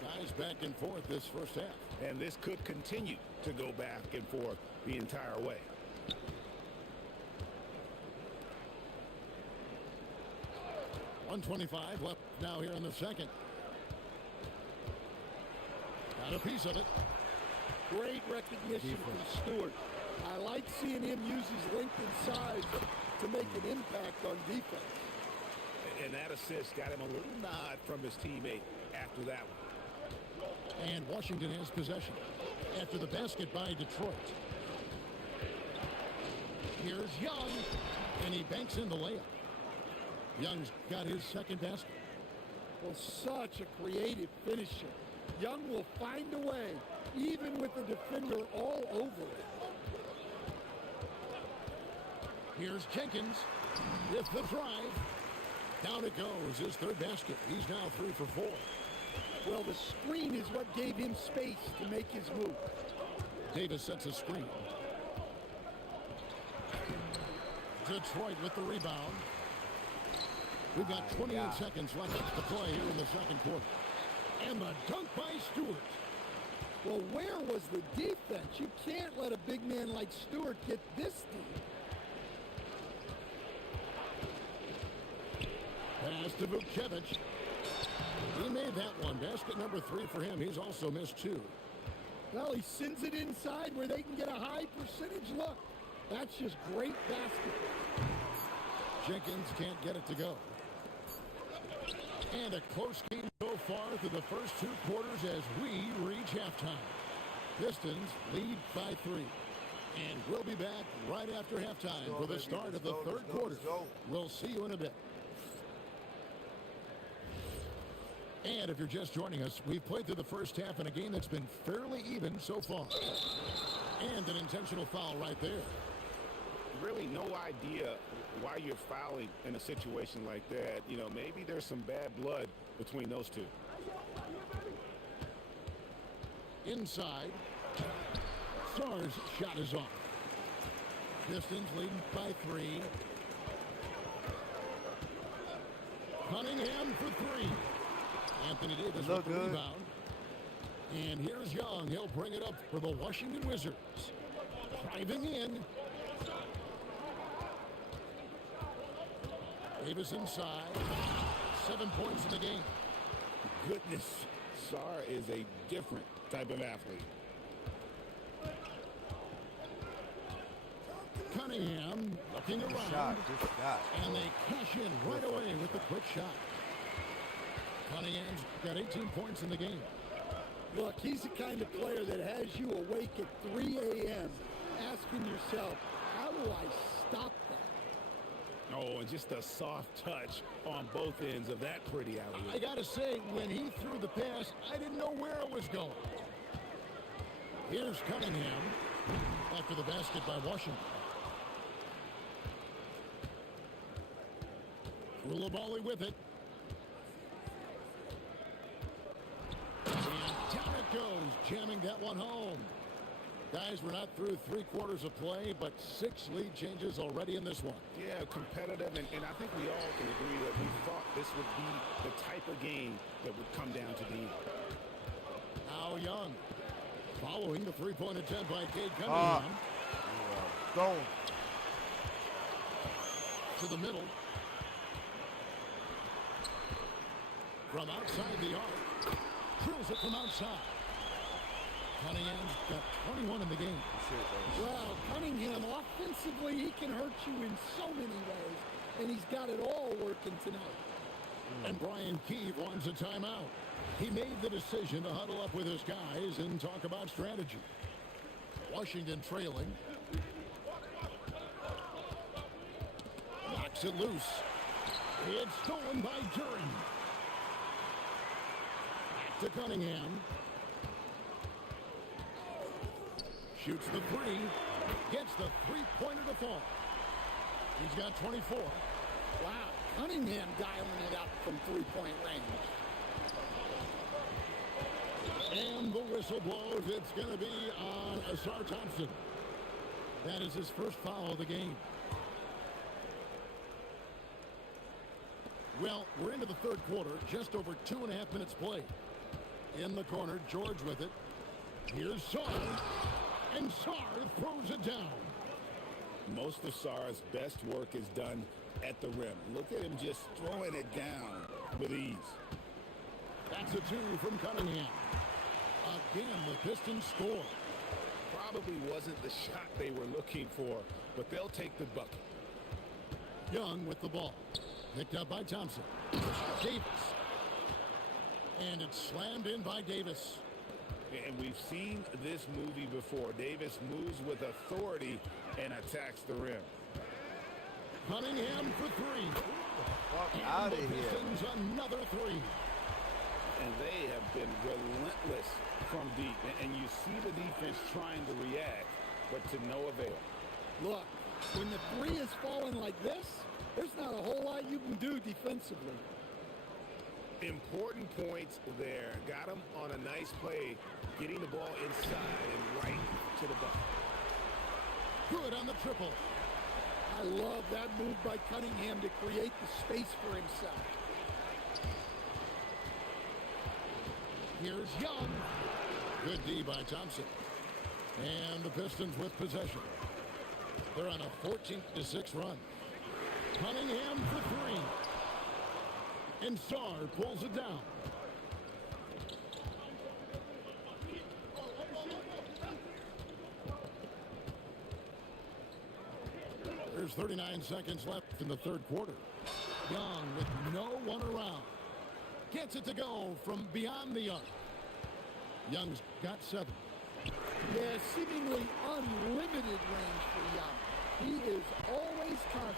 Guys back and forth this first half. And this could continue to go back and forth the entire way. .125 left now here in the second. Got a piece of it. Great recognition from Stewart. I like seeing him use his length and size to make an impact on defense. And that assist got him a little nod from his teammate after that one. And Washington has possession after the basket by Detroit. Here's Young, and he banks in the layup. Young's got his second basket. Well, such a creative finisher. Young will find a way, even with the defender all over it. Here's Jenkins with the drive. Down it goes, his third basket. He's now 3 for 4. Well, the screen is what gave him space to make his move. Davis sets a screen. Detroit with the rebound. We've got 28 seconds left to play here in the second quarter. And the dunk by Stewart. Well, where was the defense? You can't let a big man like Stewart get this deep. Pass to Vukcevic. He made that one. Basket number 3 for him. He's also missed 2. Well, he sends it inside where they can get a high percentage look. That's just great basketball. Jenkins can't get it to go. And a close game so far through the first 2 quarters as we reach halftime. Pistons lead by 3. And we'll be back right after halftime for the start of the third quarter. We'll see you in a bit. And if you're just joining us, we've played through the first half in a game that's been fairly even so far. And an intentional foul right there. Really no idea why you're fouling in a situation like that. You know, maybe there's some bad blood between those two. Inside. Stars shot is off. Pistons leading by 3. Cunningham for 3. Anthony Davis with the rebound. And here's Young. He'll bring it up for the Washington Wizards. Driving in. Davis inside. 7 points in the game. Goodness, Sarr is a different type of athlete. Cunningham looking around. And they cash in right away with the quick shot. Cunningham's got 18 points in the game. Look, he's the kind of player that has you awake at 3 a.m. asking yourself, how do I stop that? Oh, and just a soft touch on both ends of that pretty alley. I got to say, when he threw the pass, I didn't know where it was going. Here's Cunningham after the basket by Washington. Koulibaly with it. Down it goes, jamming that one home. Guys, we're not through 3 quarters of play, but 6 lead changes already in this one. Yeah, competitive, and I think we all can agree that we thought this would be the type of game that would come down to the end. Now Young, following the 3-point attempt by Cade Cunningham. Go. To the middle. From outside the arc. Drills it from outside. Cunningham's got 21 in the game. Well, Cunningham, offensively, he can hurt you in so many ways, and he's got it all working tonight. And Brian Keefe wants a timeout. He made the decision to huddle up with his guys and talk about strategy. Washington trailing. Knocks it loose. It's stolen by Duran. To Cunningham. Shoots the 3. Gets the 3-pointer to fall. He's got 24. Wow, Cunningham dialing it up from 3-point range. And the whistle blows. It's going to be on Asar Thompson. That is his first foul of the game. Well, we're into the third quarter. Just over 2.5 minutes played. In the corner, George with it. Here's Sarr. And Sarr throws it down. Most of Sarr's best work is done at the rim. Look at him just throwing it down with ease. That's a 2 from Cunningham. Again, the Pistons score. Probably wasn't the shot they were looking for, but they'll take the bucket. Young with the ball. Picked up by Thompson. Davis. And it's slammed in by Davis. And we've seen this movie before. Davis moves with authority and attacks the rim. Cunningham for three. Fuck And out the of here. Pistons another three. And they have been relentless from deep. And you see the defense trying to react, but to no avail. Look, when the three is falling like this, there's not a whole lot you can do defensively. Important points there. Got him on a nice play, getting the ball inside and right to the bucket. Good on the triple. I love that move by Cunningham to create the space for himself. Here's Young. Good D by Thompson. And the Pistons with possession. They're on a 14-6 run. Cunningham for three. And Sarr pulls it down. There's 39 seconds left in the third quarter. Young with no one around. Gets it to go from beyond the arc. Young's got 7. Yeah, seemingly unlimited range for Young. He is always confident.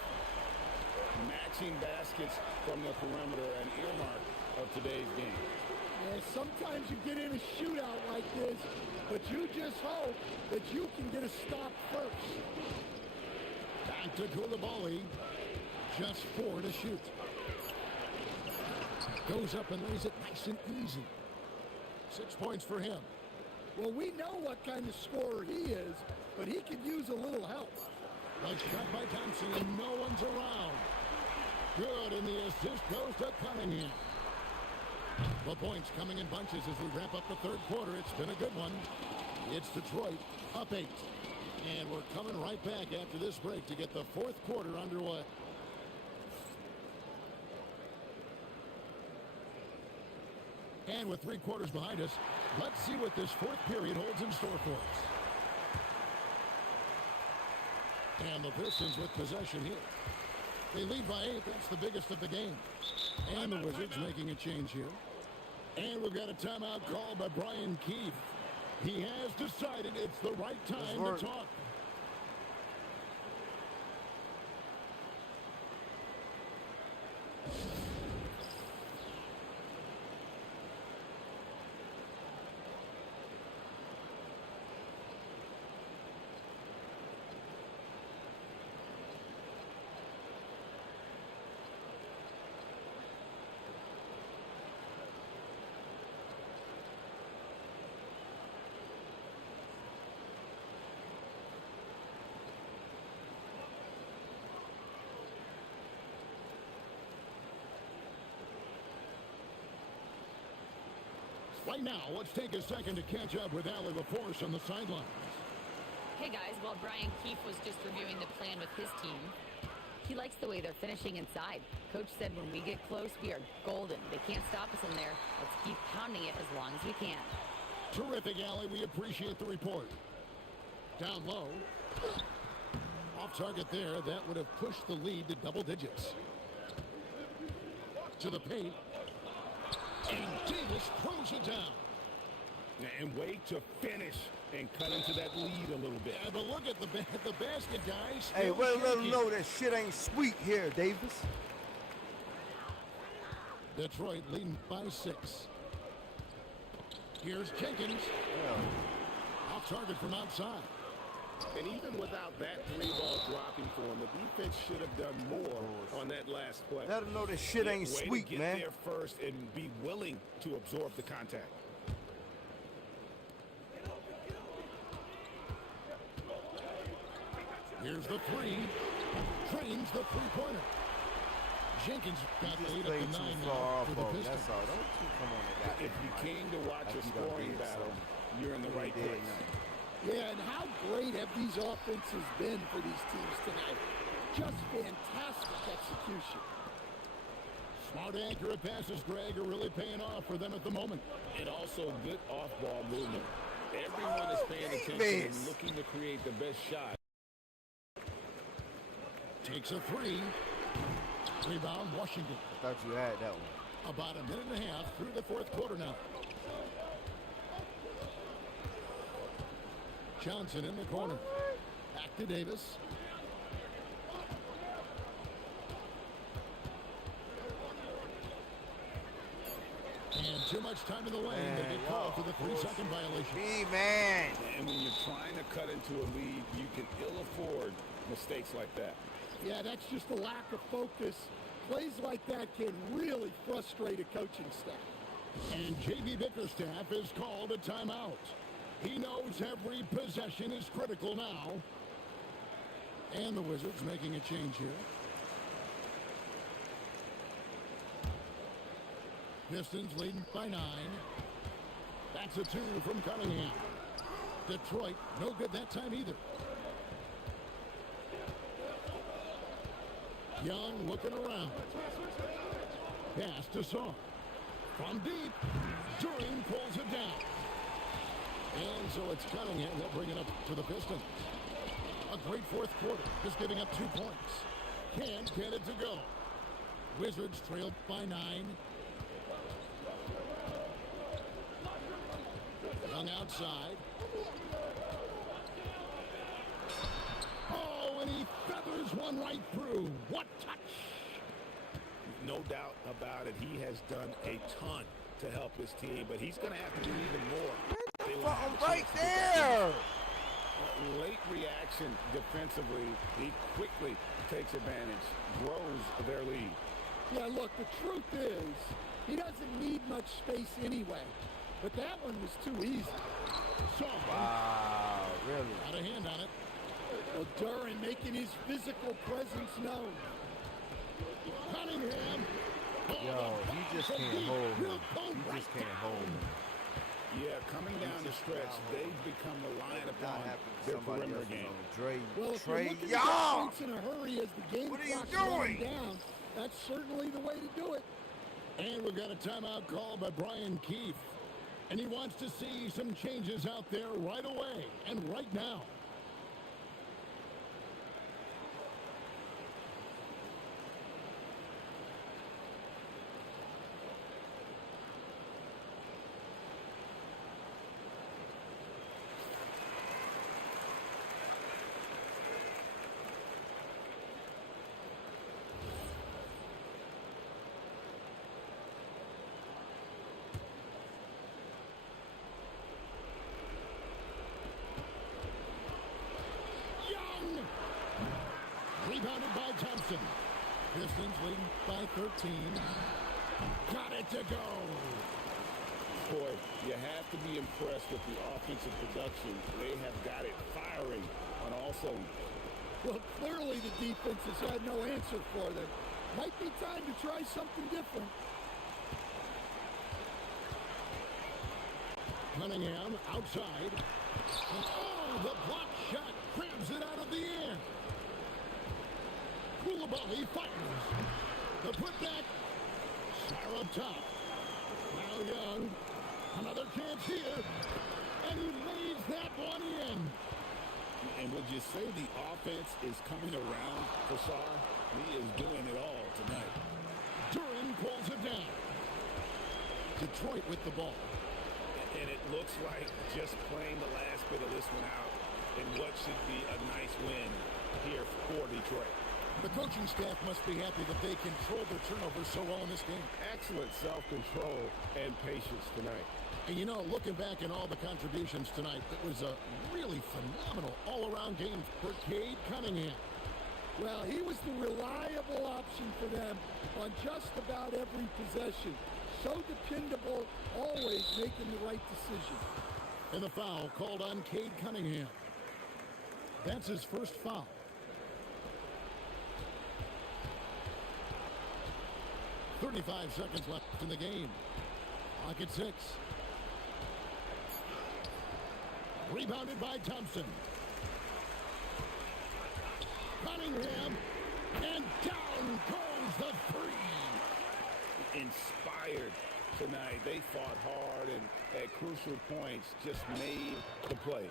Matching baskets from the perimeter, an earmark of today's game. Yeah, sometimes you get in a shootout like this, but you just hope that you can get a stop first. Back to Koulibaly. Just 4 to shoot. Goes up and lays it nice and easy. 6 points for him. Well, we know what kind of scorer he is, but he could use a little help. Nice shot by Thompson, and no one's around. Good, and the assist goes to Cunningham. The points coming in bunches as we wrap up the third quarter. It's been a good one. It's Detroit up 8. And we're coming right back after this break to get the fourth quarter underway. And with 3 quarters behind us, let's see what this fourth period holds in store for us. And the Pistons with possession here. They lead by 8. That's the biggest of the game. And the Wizards making a change here. And we've got a timeout called by Brian Keefe. He has decided it's the right time to talk. Right now, let's take a second to catch up with Allie LaForce on the sidelines. Hey guys, while Brian Keefe was just reviewing the plan with his team, he likes the way they're finishing inside. Coach said when we get close, we are golden. They can't stop us in there. Let's keep pounding it as long as we can. Terrific, Allie. We appreciate the report. Down low. Off target there. That would have pushed the lead to double digits. To the paint. And Davis throws it down. And wait to finish and cut into that lead a little bit. Yeah, but look at the basket, guys. Hey, well, let them know that shit ain't sweet here, Davis. Detroit leading by 6. Here's Jenkins. Off target from outside. And even without that 3-ball dropping for him, the defense should have done more on that last play. Let them know that shit ain't sweet, get man. There first and be willing to absorb the contact. Here's the 3. Trains the 3-pointer. Jenkins got the lead up to 9 now for the Pistons. That's all. Don't you come on that. If you came to watch a scoring battle, you're in the right place. Yeah, and how great have these offenses been for these teams tonight? Just fantastic execution. Smart, accurate passes, Greg, are really paying off for them at the moment. And also good off-ball movement. Everyone is paying attention and looking to create the best shot. Takes a 3. Rebound, Washington. I thought you had that one. About a minute and a half through the fourth quarter now. Johnson in the corner. Back to Davis. And too much time in the lane. They get called for the 3-second violation. Man. And when you're trying to cut into a lead, you can ill afford mistakes like that. Yeah, that's just a lack of focus. Plays like that can really frustrate a coaching staff. And J.B. Bickerstaff is called a timeout. He knows every possession is critical now. And the Wizards making a change here. Pistons leading by 9. That's a 2 from Cunningham. Detroit, no good that time either. Young looking around. Pass to Song. From deep, Duran pulls it down. And so it's Cunningham that bring it up to the Pistons. A great fourth quarter, just giving up 2 points. Can't get it to go. Wizards trailed by 9. Young outside. Oh, and he feathers one right through. What touch! No doubt about it. He has done a ton to help his team, but he's going to have to do even more. Right there! Late reaction defensively. He quickly takes advantage, grows their lead. Yeah, look, the truth is, he doesn't need much space anyway. But that one was too easy. Wow, really? Got a hand on it. Well, Duran making his physical presence known. Cunningham. Yo, he just can't hold him. He just can't hold him. Yeah, coming down the stretch, they've become reliant upon their perimeter game. Well, if you're Trey looking to Young! get points in a hurry as the game What are you clock's doing? running down, that's certainly the way to do it. And we've got a timeout called by Brian Keefe. And he wants to see some changes out there right away and right now. Rebounded by Thompson. Pistons leading by 13. Got it to go. Boy, you have to be impressed with the offensive production. They have got it firing on all cylinders. Well, clearly the defense has had no answer for them. Might be time to try something different. Cunningham outside. And the block shot grabs it out of the air. Koulibaly fires. The putback. Star up top. Now Young. Another chance here. And he lays that one in. And would you say the offense is coming around for Sar? He is doing it all tonight. Duran pulls it down. Detroit with the ball. And it looks like just playing the last bit of this one out in what should be a nice win here for Detroit. The coaching staff must be happy that they controlled their turnovers so well in this game. Excellent self-control and patience tonight. And you know, looking back at all the contributions tonight, it was a really phenomenal all-around game for Cade Cunningham. Well, he was the reliable option for them on just about every possession. So dependable, always making the right decision. And the foul called on Cade Cunningham. That's his first foul. .35 seconds left in the game. Clock at 6. Rebounded by Thompson. Cunningham. And down goes the three. Inspired tonight. They fought hard and at crucial points just made the plays.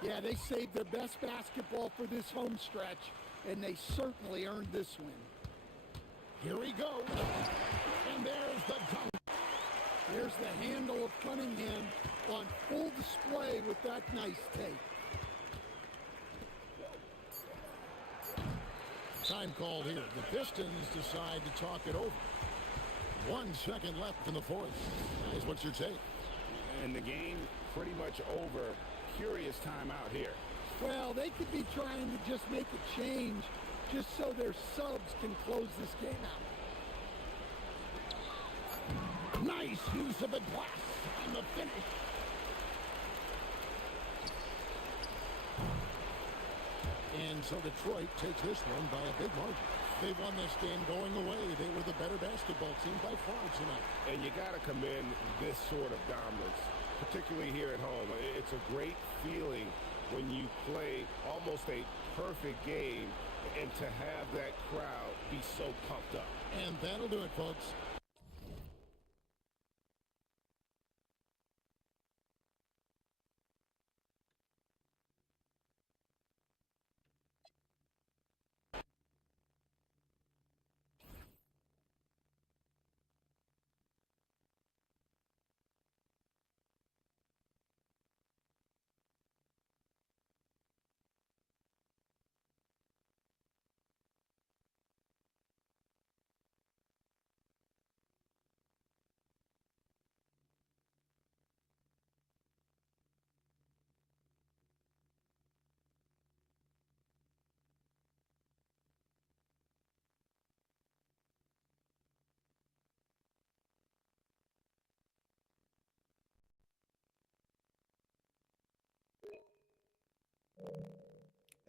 Yeah, they saved their best basketball for this home stretch, and they certainly earned this win. Here he goes. And there's the dunk. There's the handle of Cunningham on full display with that nice take. Time called here. The Pistons decide to talk it over. 1 second left in the fourth. Guys, what's your take? And the game pretty much over. Curious timeout here. Well, they could be trying to just make a change just so their subs can close this game out. Nice use of a glass on the finish. And so Detroit takes this one by a big margin. They won this game going away. They were the better basketball team by far tonight. And you got to commend this sort of dominance, particularly here at home. It's a great feeling when you play almost a perfect game and to have that crowd be so pumped up. And that'll do it, folks.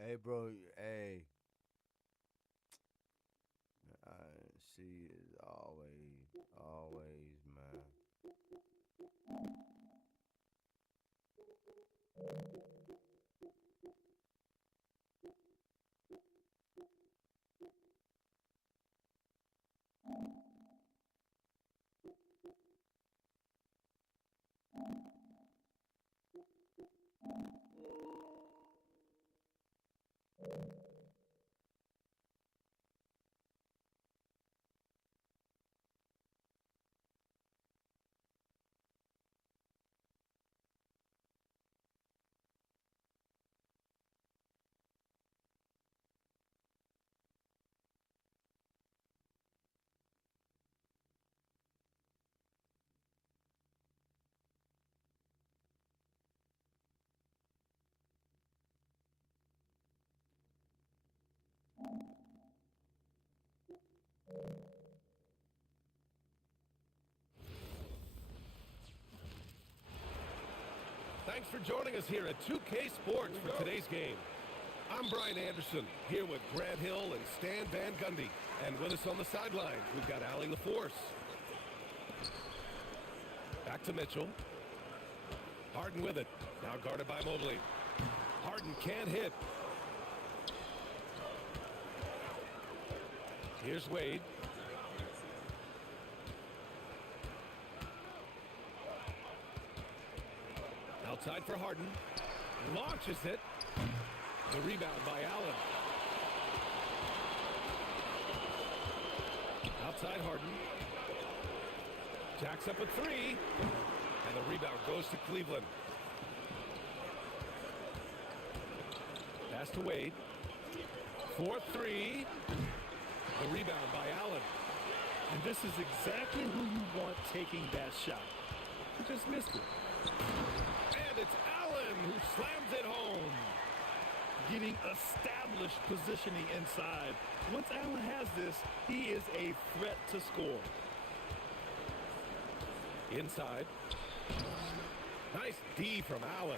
Hey, bro. Hey. See, is always, man. Thanks for joining us here at 2K Sports for today's game. I'm Brian Anderson, here with Grant Hill and Stan Van Gundy. And with us on the sidelines, we've got Allie LaForce. Back to Mitchell. Harden with it. Now guarded by Mobley. Harden can't hit. Here's Wade. Outside for Harden. Launches it. The rebound by Allen. Outside Harden. Jacks up a three. And the rebound goes to Cleveland. Pass to Wade. 4-3. The rebound by Allen. And this is exactly who you want taking that shot. He just missed it. And it's Allen who slams it home. Getting established positioning inside. Once Allen has this, he is a threat to score. Inside. Nice D from Allen.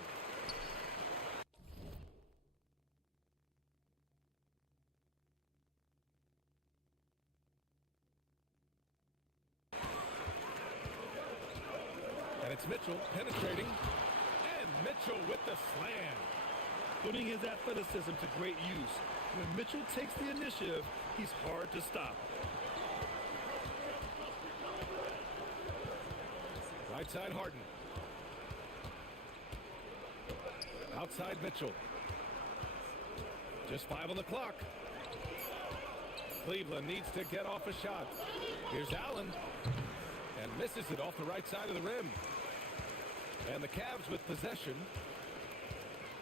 And it's Mitchell penetrating. And Mitchell with the slam. Putting his athleticism to great use. When Mitchell takes the initiative, he's hard to stop. Right side Harden. Outside Mitchell. Just 5 on the clock. Cleveland needs to get off a shot. Here's Allen. And misses it off the right side of the rim. And the Cavs with possession.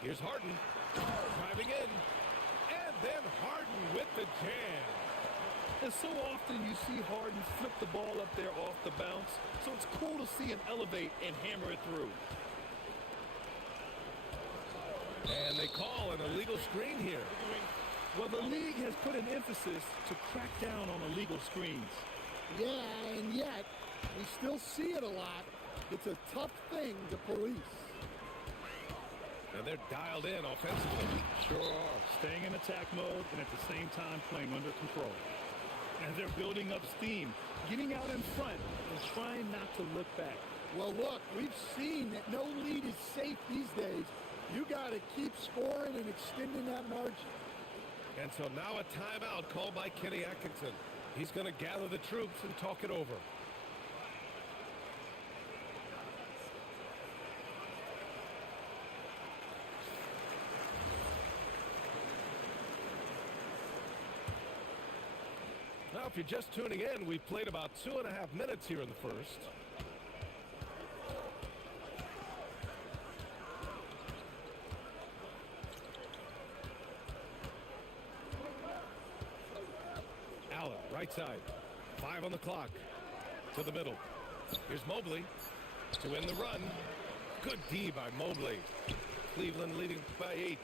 Here's Harden. Driving in. And then Harden with the jam. And so often you see Harden flip the ball up there off the bounce, so it's cool to see him elevate and hammer it through. And they call an illegal screen here. Well, the league has put an emphasis to crack down on illegal screens. Yeah, and yet, we still see it a lot. It's a tough thing to police. And they're dialed in offensively. Sure are. Staying in attack mode and at the same time playing under control. And they're building up steam, getting out in front and trying not to look back. Well, look, we've seen that no lead is safe these days. You got to keep scoring and extending that margin. And so now a timeout called by Kenny Atkinson. He's going to gather the troops and talk it over. Now, if you're just tuning in, we've played about 2.5 minutes here in the first. Allen, right side. 5 on the clock. To the middle. Here's Mobley to win the run. Good D by Mobley. Cleveland leading by 8.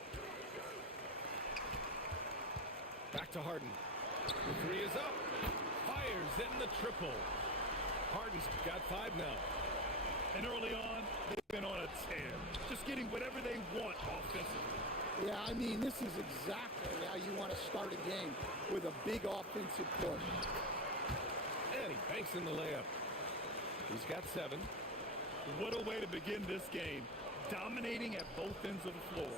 Back to Harden. The 3 is up. Fires in the triple. Harden's got 5 now. And early on, they've been on a tear. Just getting whatever they want offensively. Yeah, I mean, this is exactly how you want to start a game, with a big offensive push. And he banks in the layup. He's got 7. What a way to begin this game. Dominating at both ends of the floor.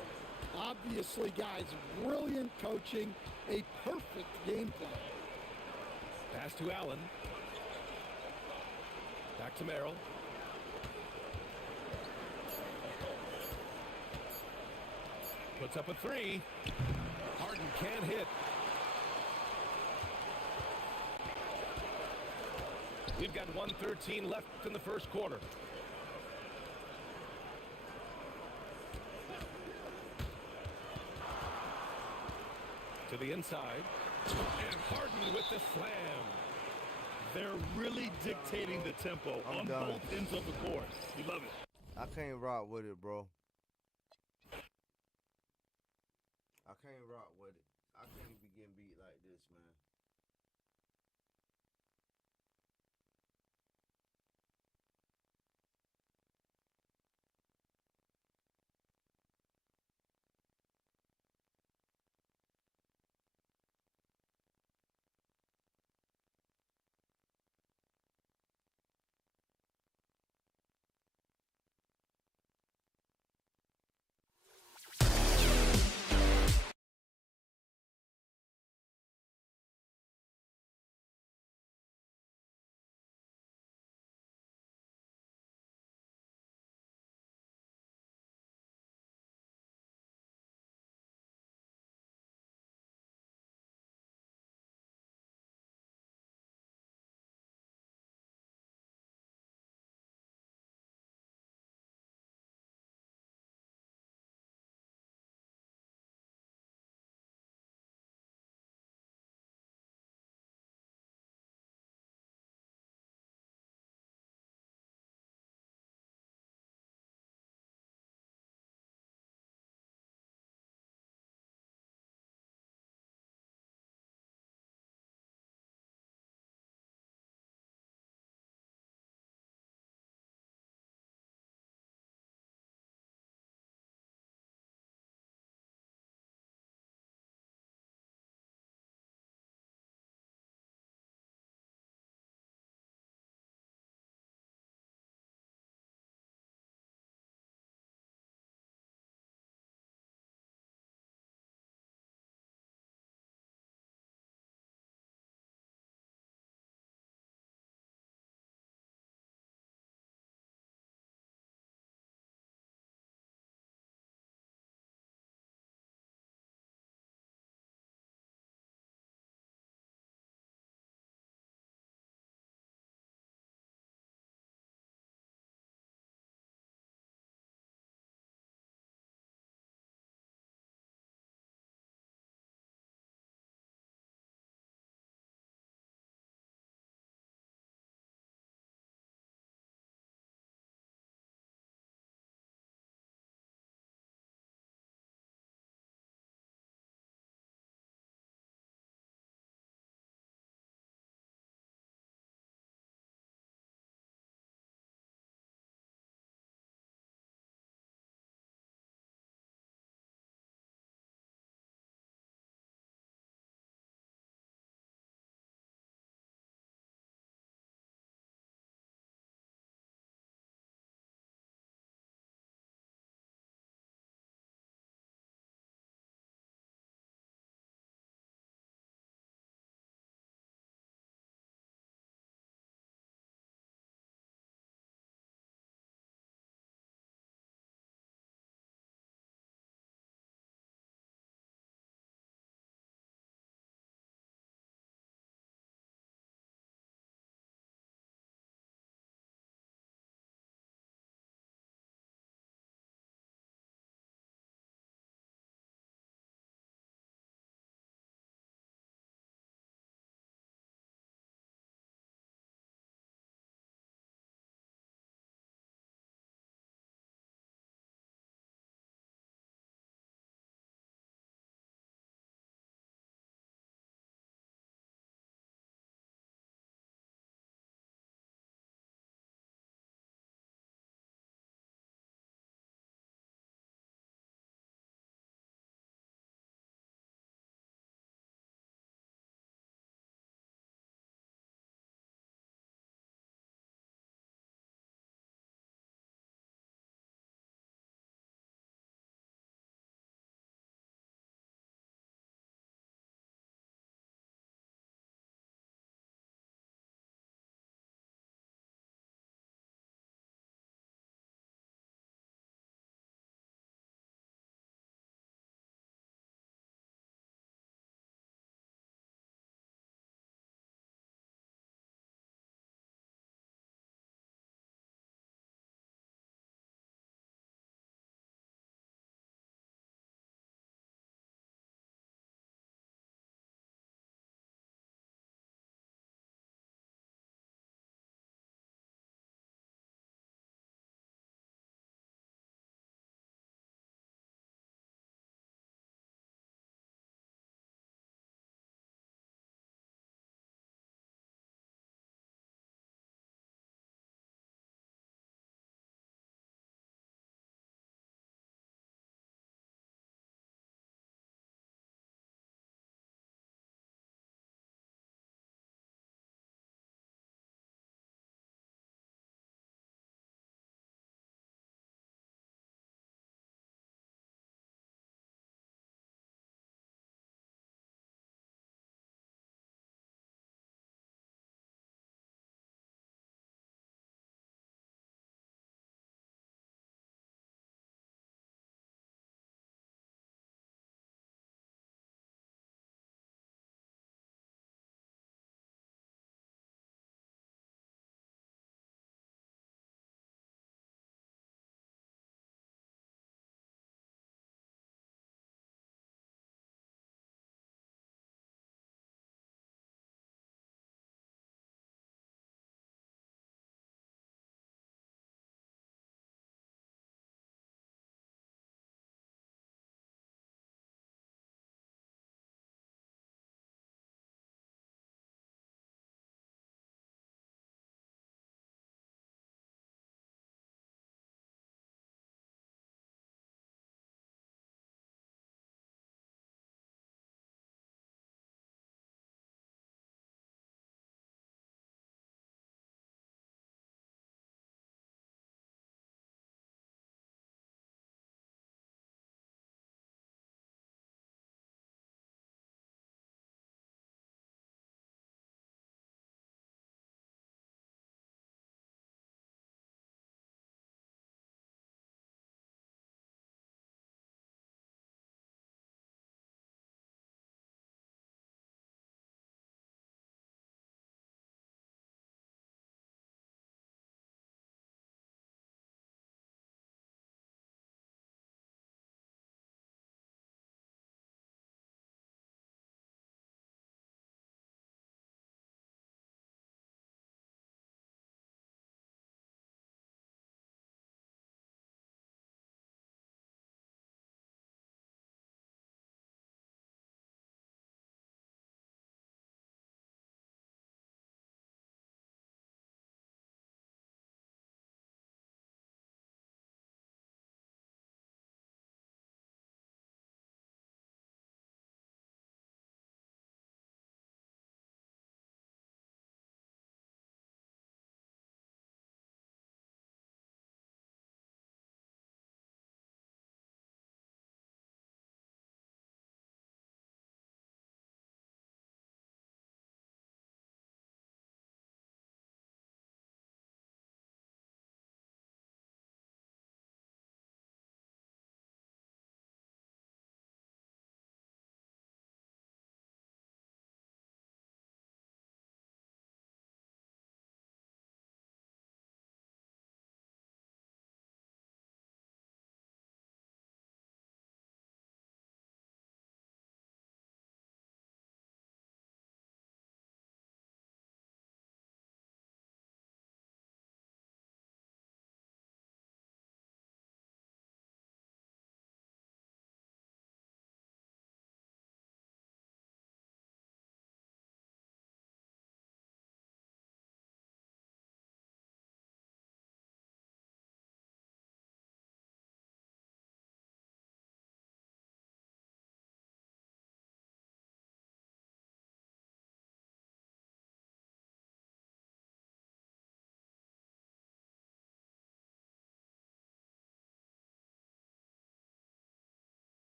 Obviously, guys, brilliant coaching, a perfect game plan. Pass to Allen. Back to Merrill. Puts up a 3. Harden can't hit. We've got 1:13 left in the first quarter. To the inside. And Harden with the slam. They're really dictating the tempo on both ends of the court. You love it. I can't rock with it, bro. I can't rock with it. I can't be getting beat like this, man.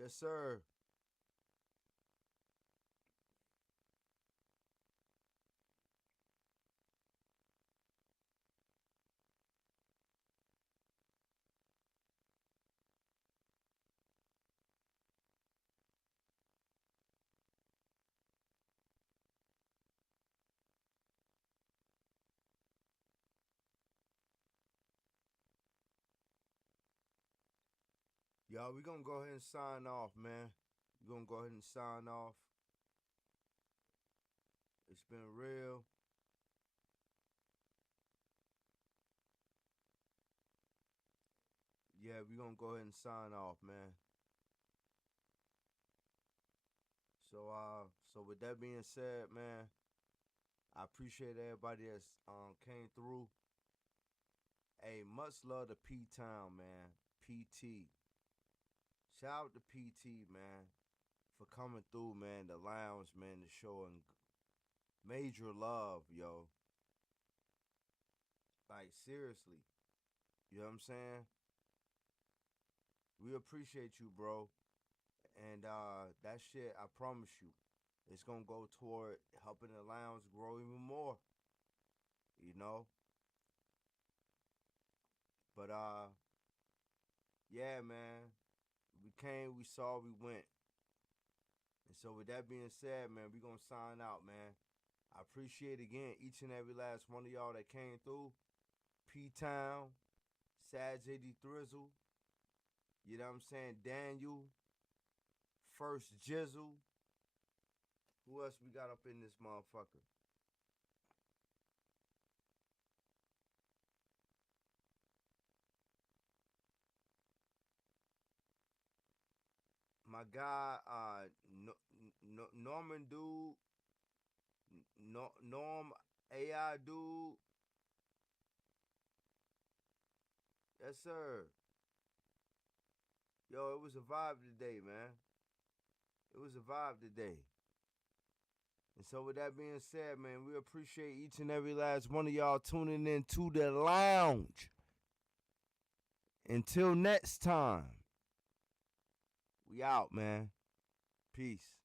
Yes, sir. Y'all, we gonna go ahead and sign off, man. We're gonna go ahead and sign off. It's been real. Yeah, we're gonna go ahead and sign off, man. So with that being said, man, I appreciate everybody that's came through. Hey, much love to P-Town, man. PT. Shout out to PT, man, for coming through, man. The lounge, man, the show, and major love, yo. Like, seriously. You know what I'm saying? We appreciate you, bro. And that shit, I promise you, it's gonna go toward helping the lounge grow even more. You know? But yeah, man. We came, we saw, we went. And so with that being said, man, we gonna sign out, man. I appreciate again each and every last one of y'all that came through. P-Town, Sad JD Thrizzle, you know what I'm saying? Daniel, First Jizzle. Who else we got up in this motherfucker? My guy, Norman Dude, Norm AI Dude. Yes, sir. Yo, it was a vibe today, man. It was a vibe today. And so with that being said, man, we appreciate each and every last one of y'all tuning in to the lounge. Until next time, we out, man. Peace.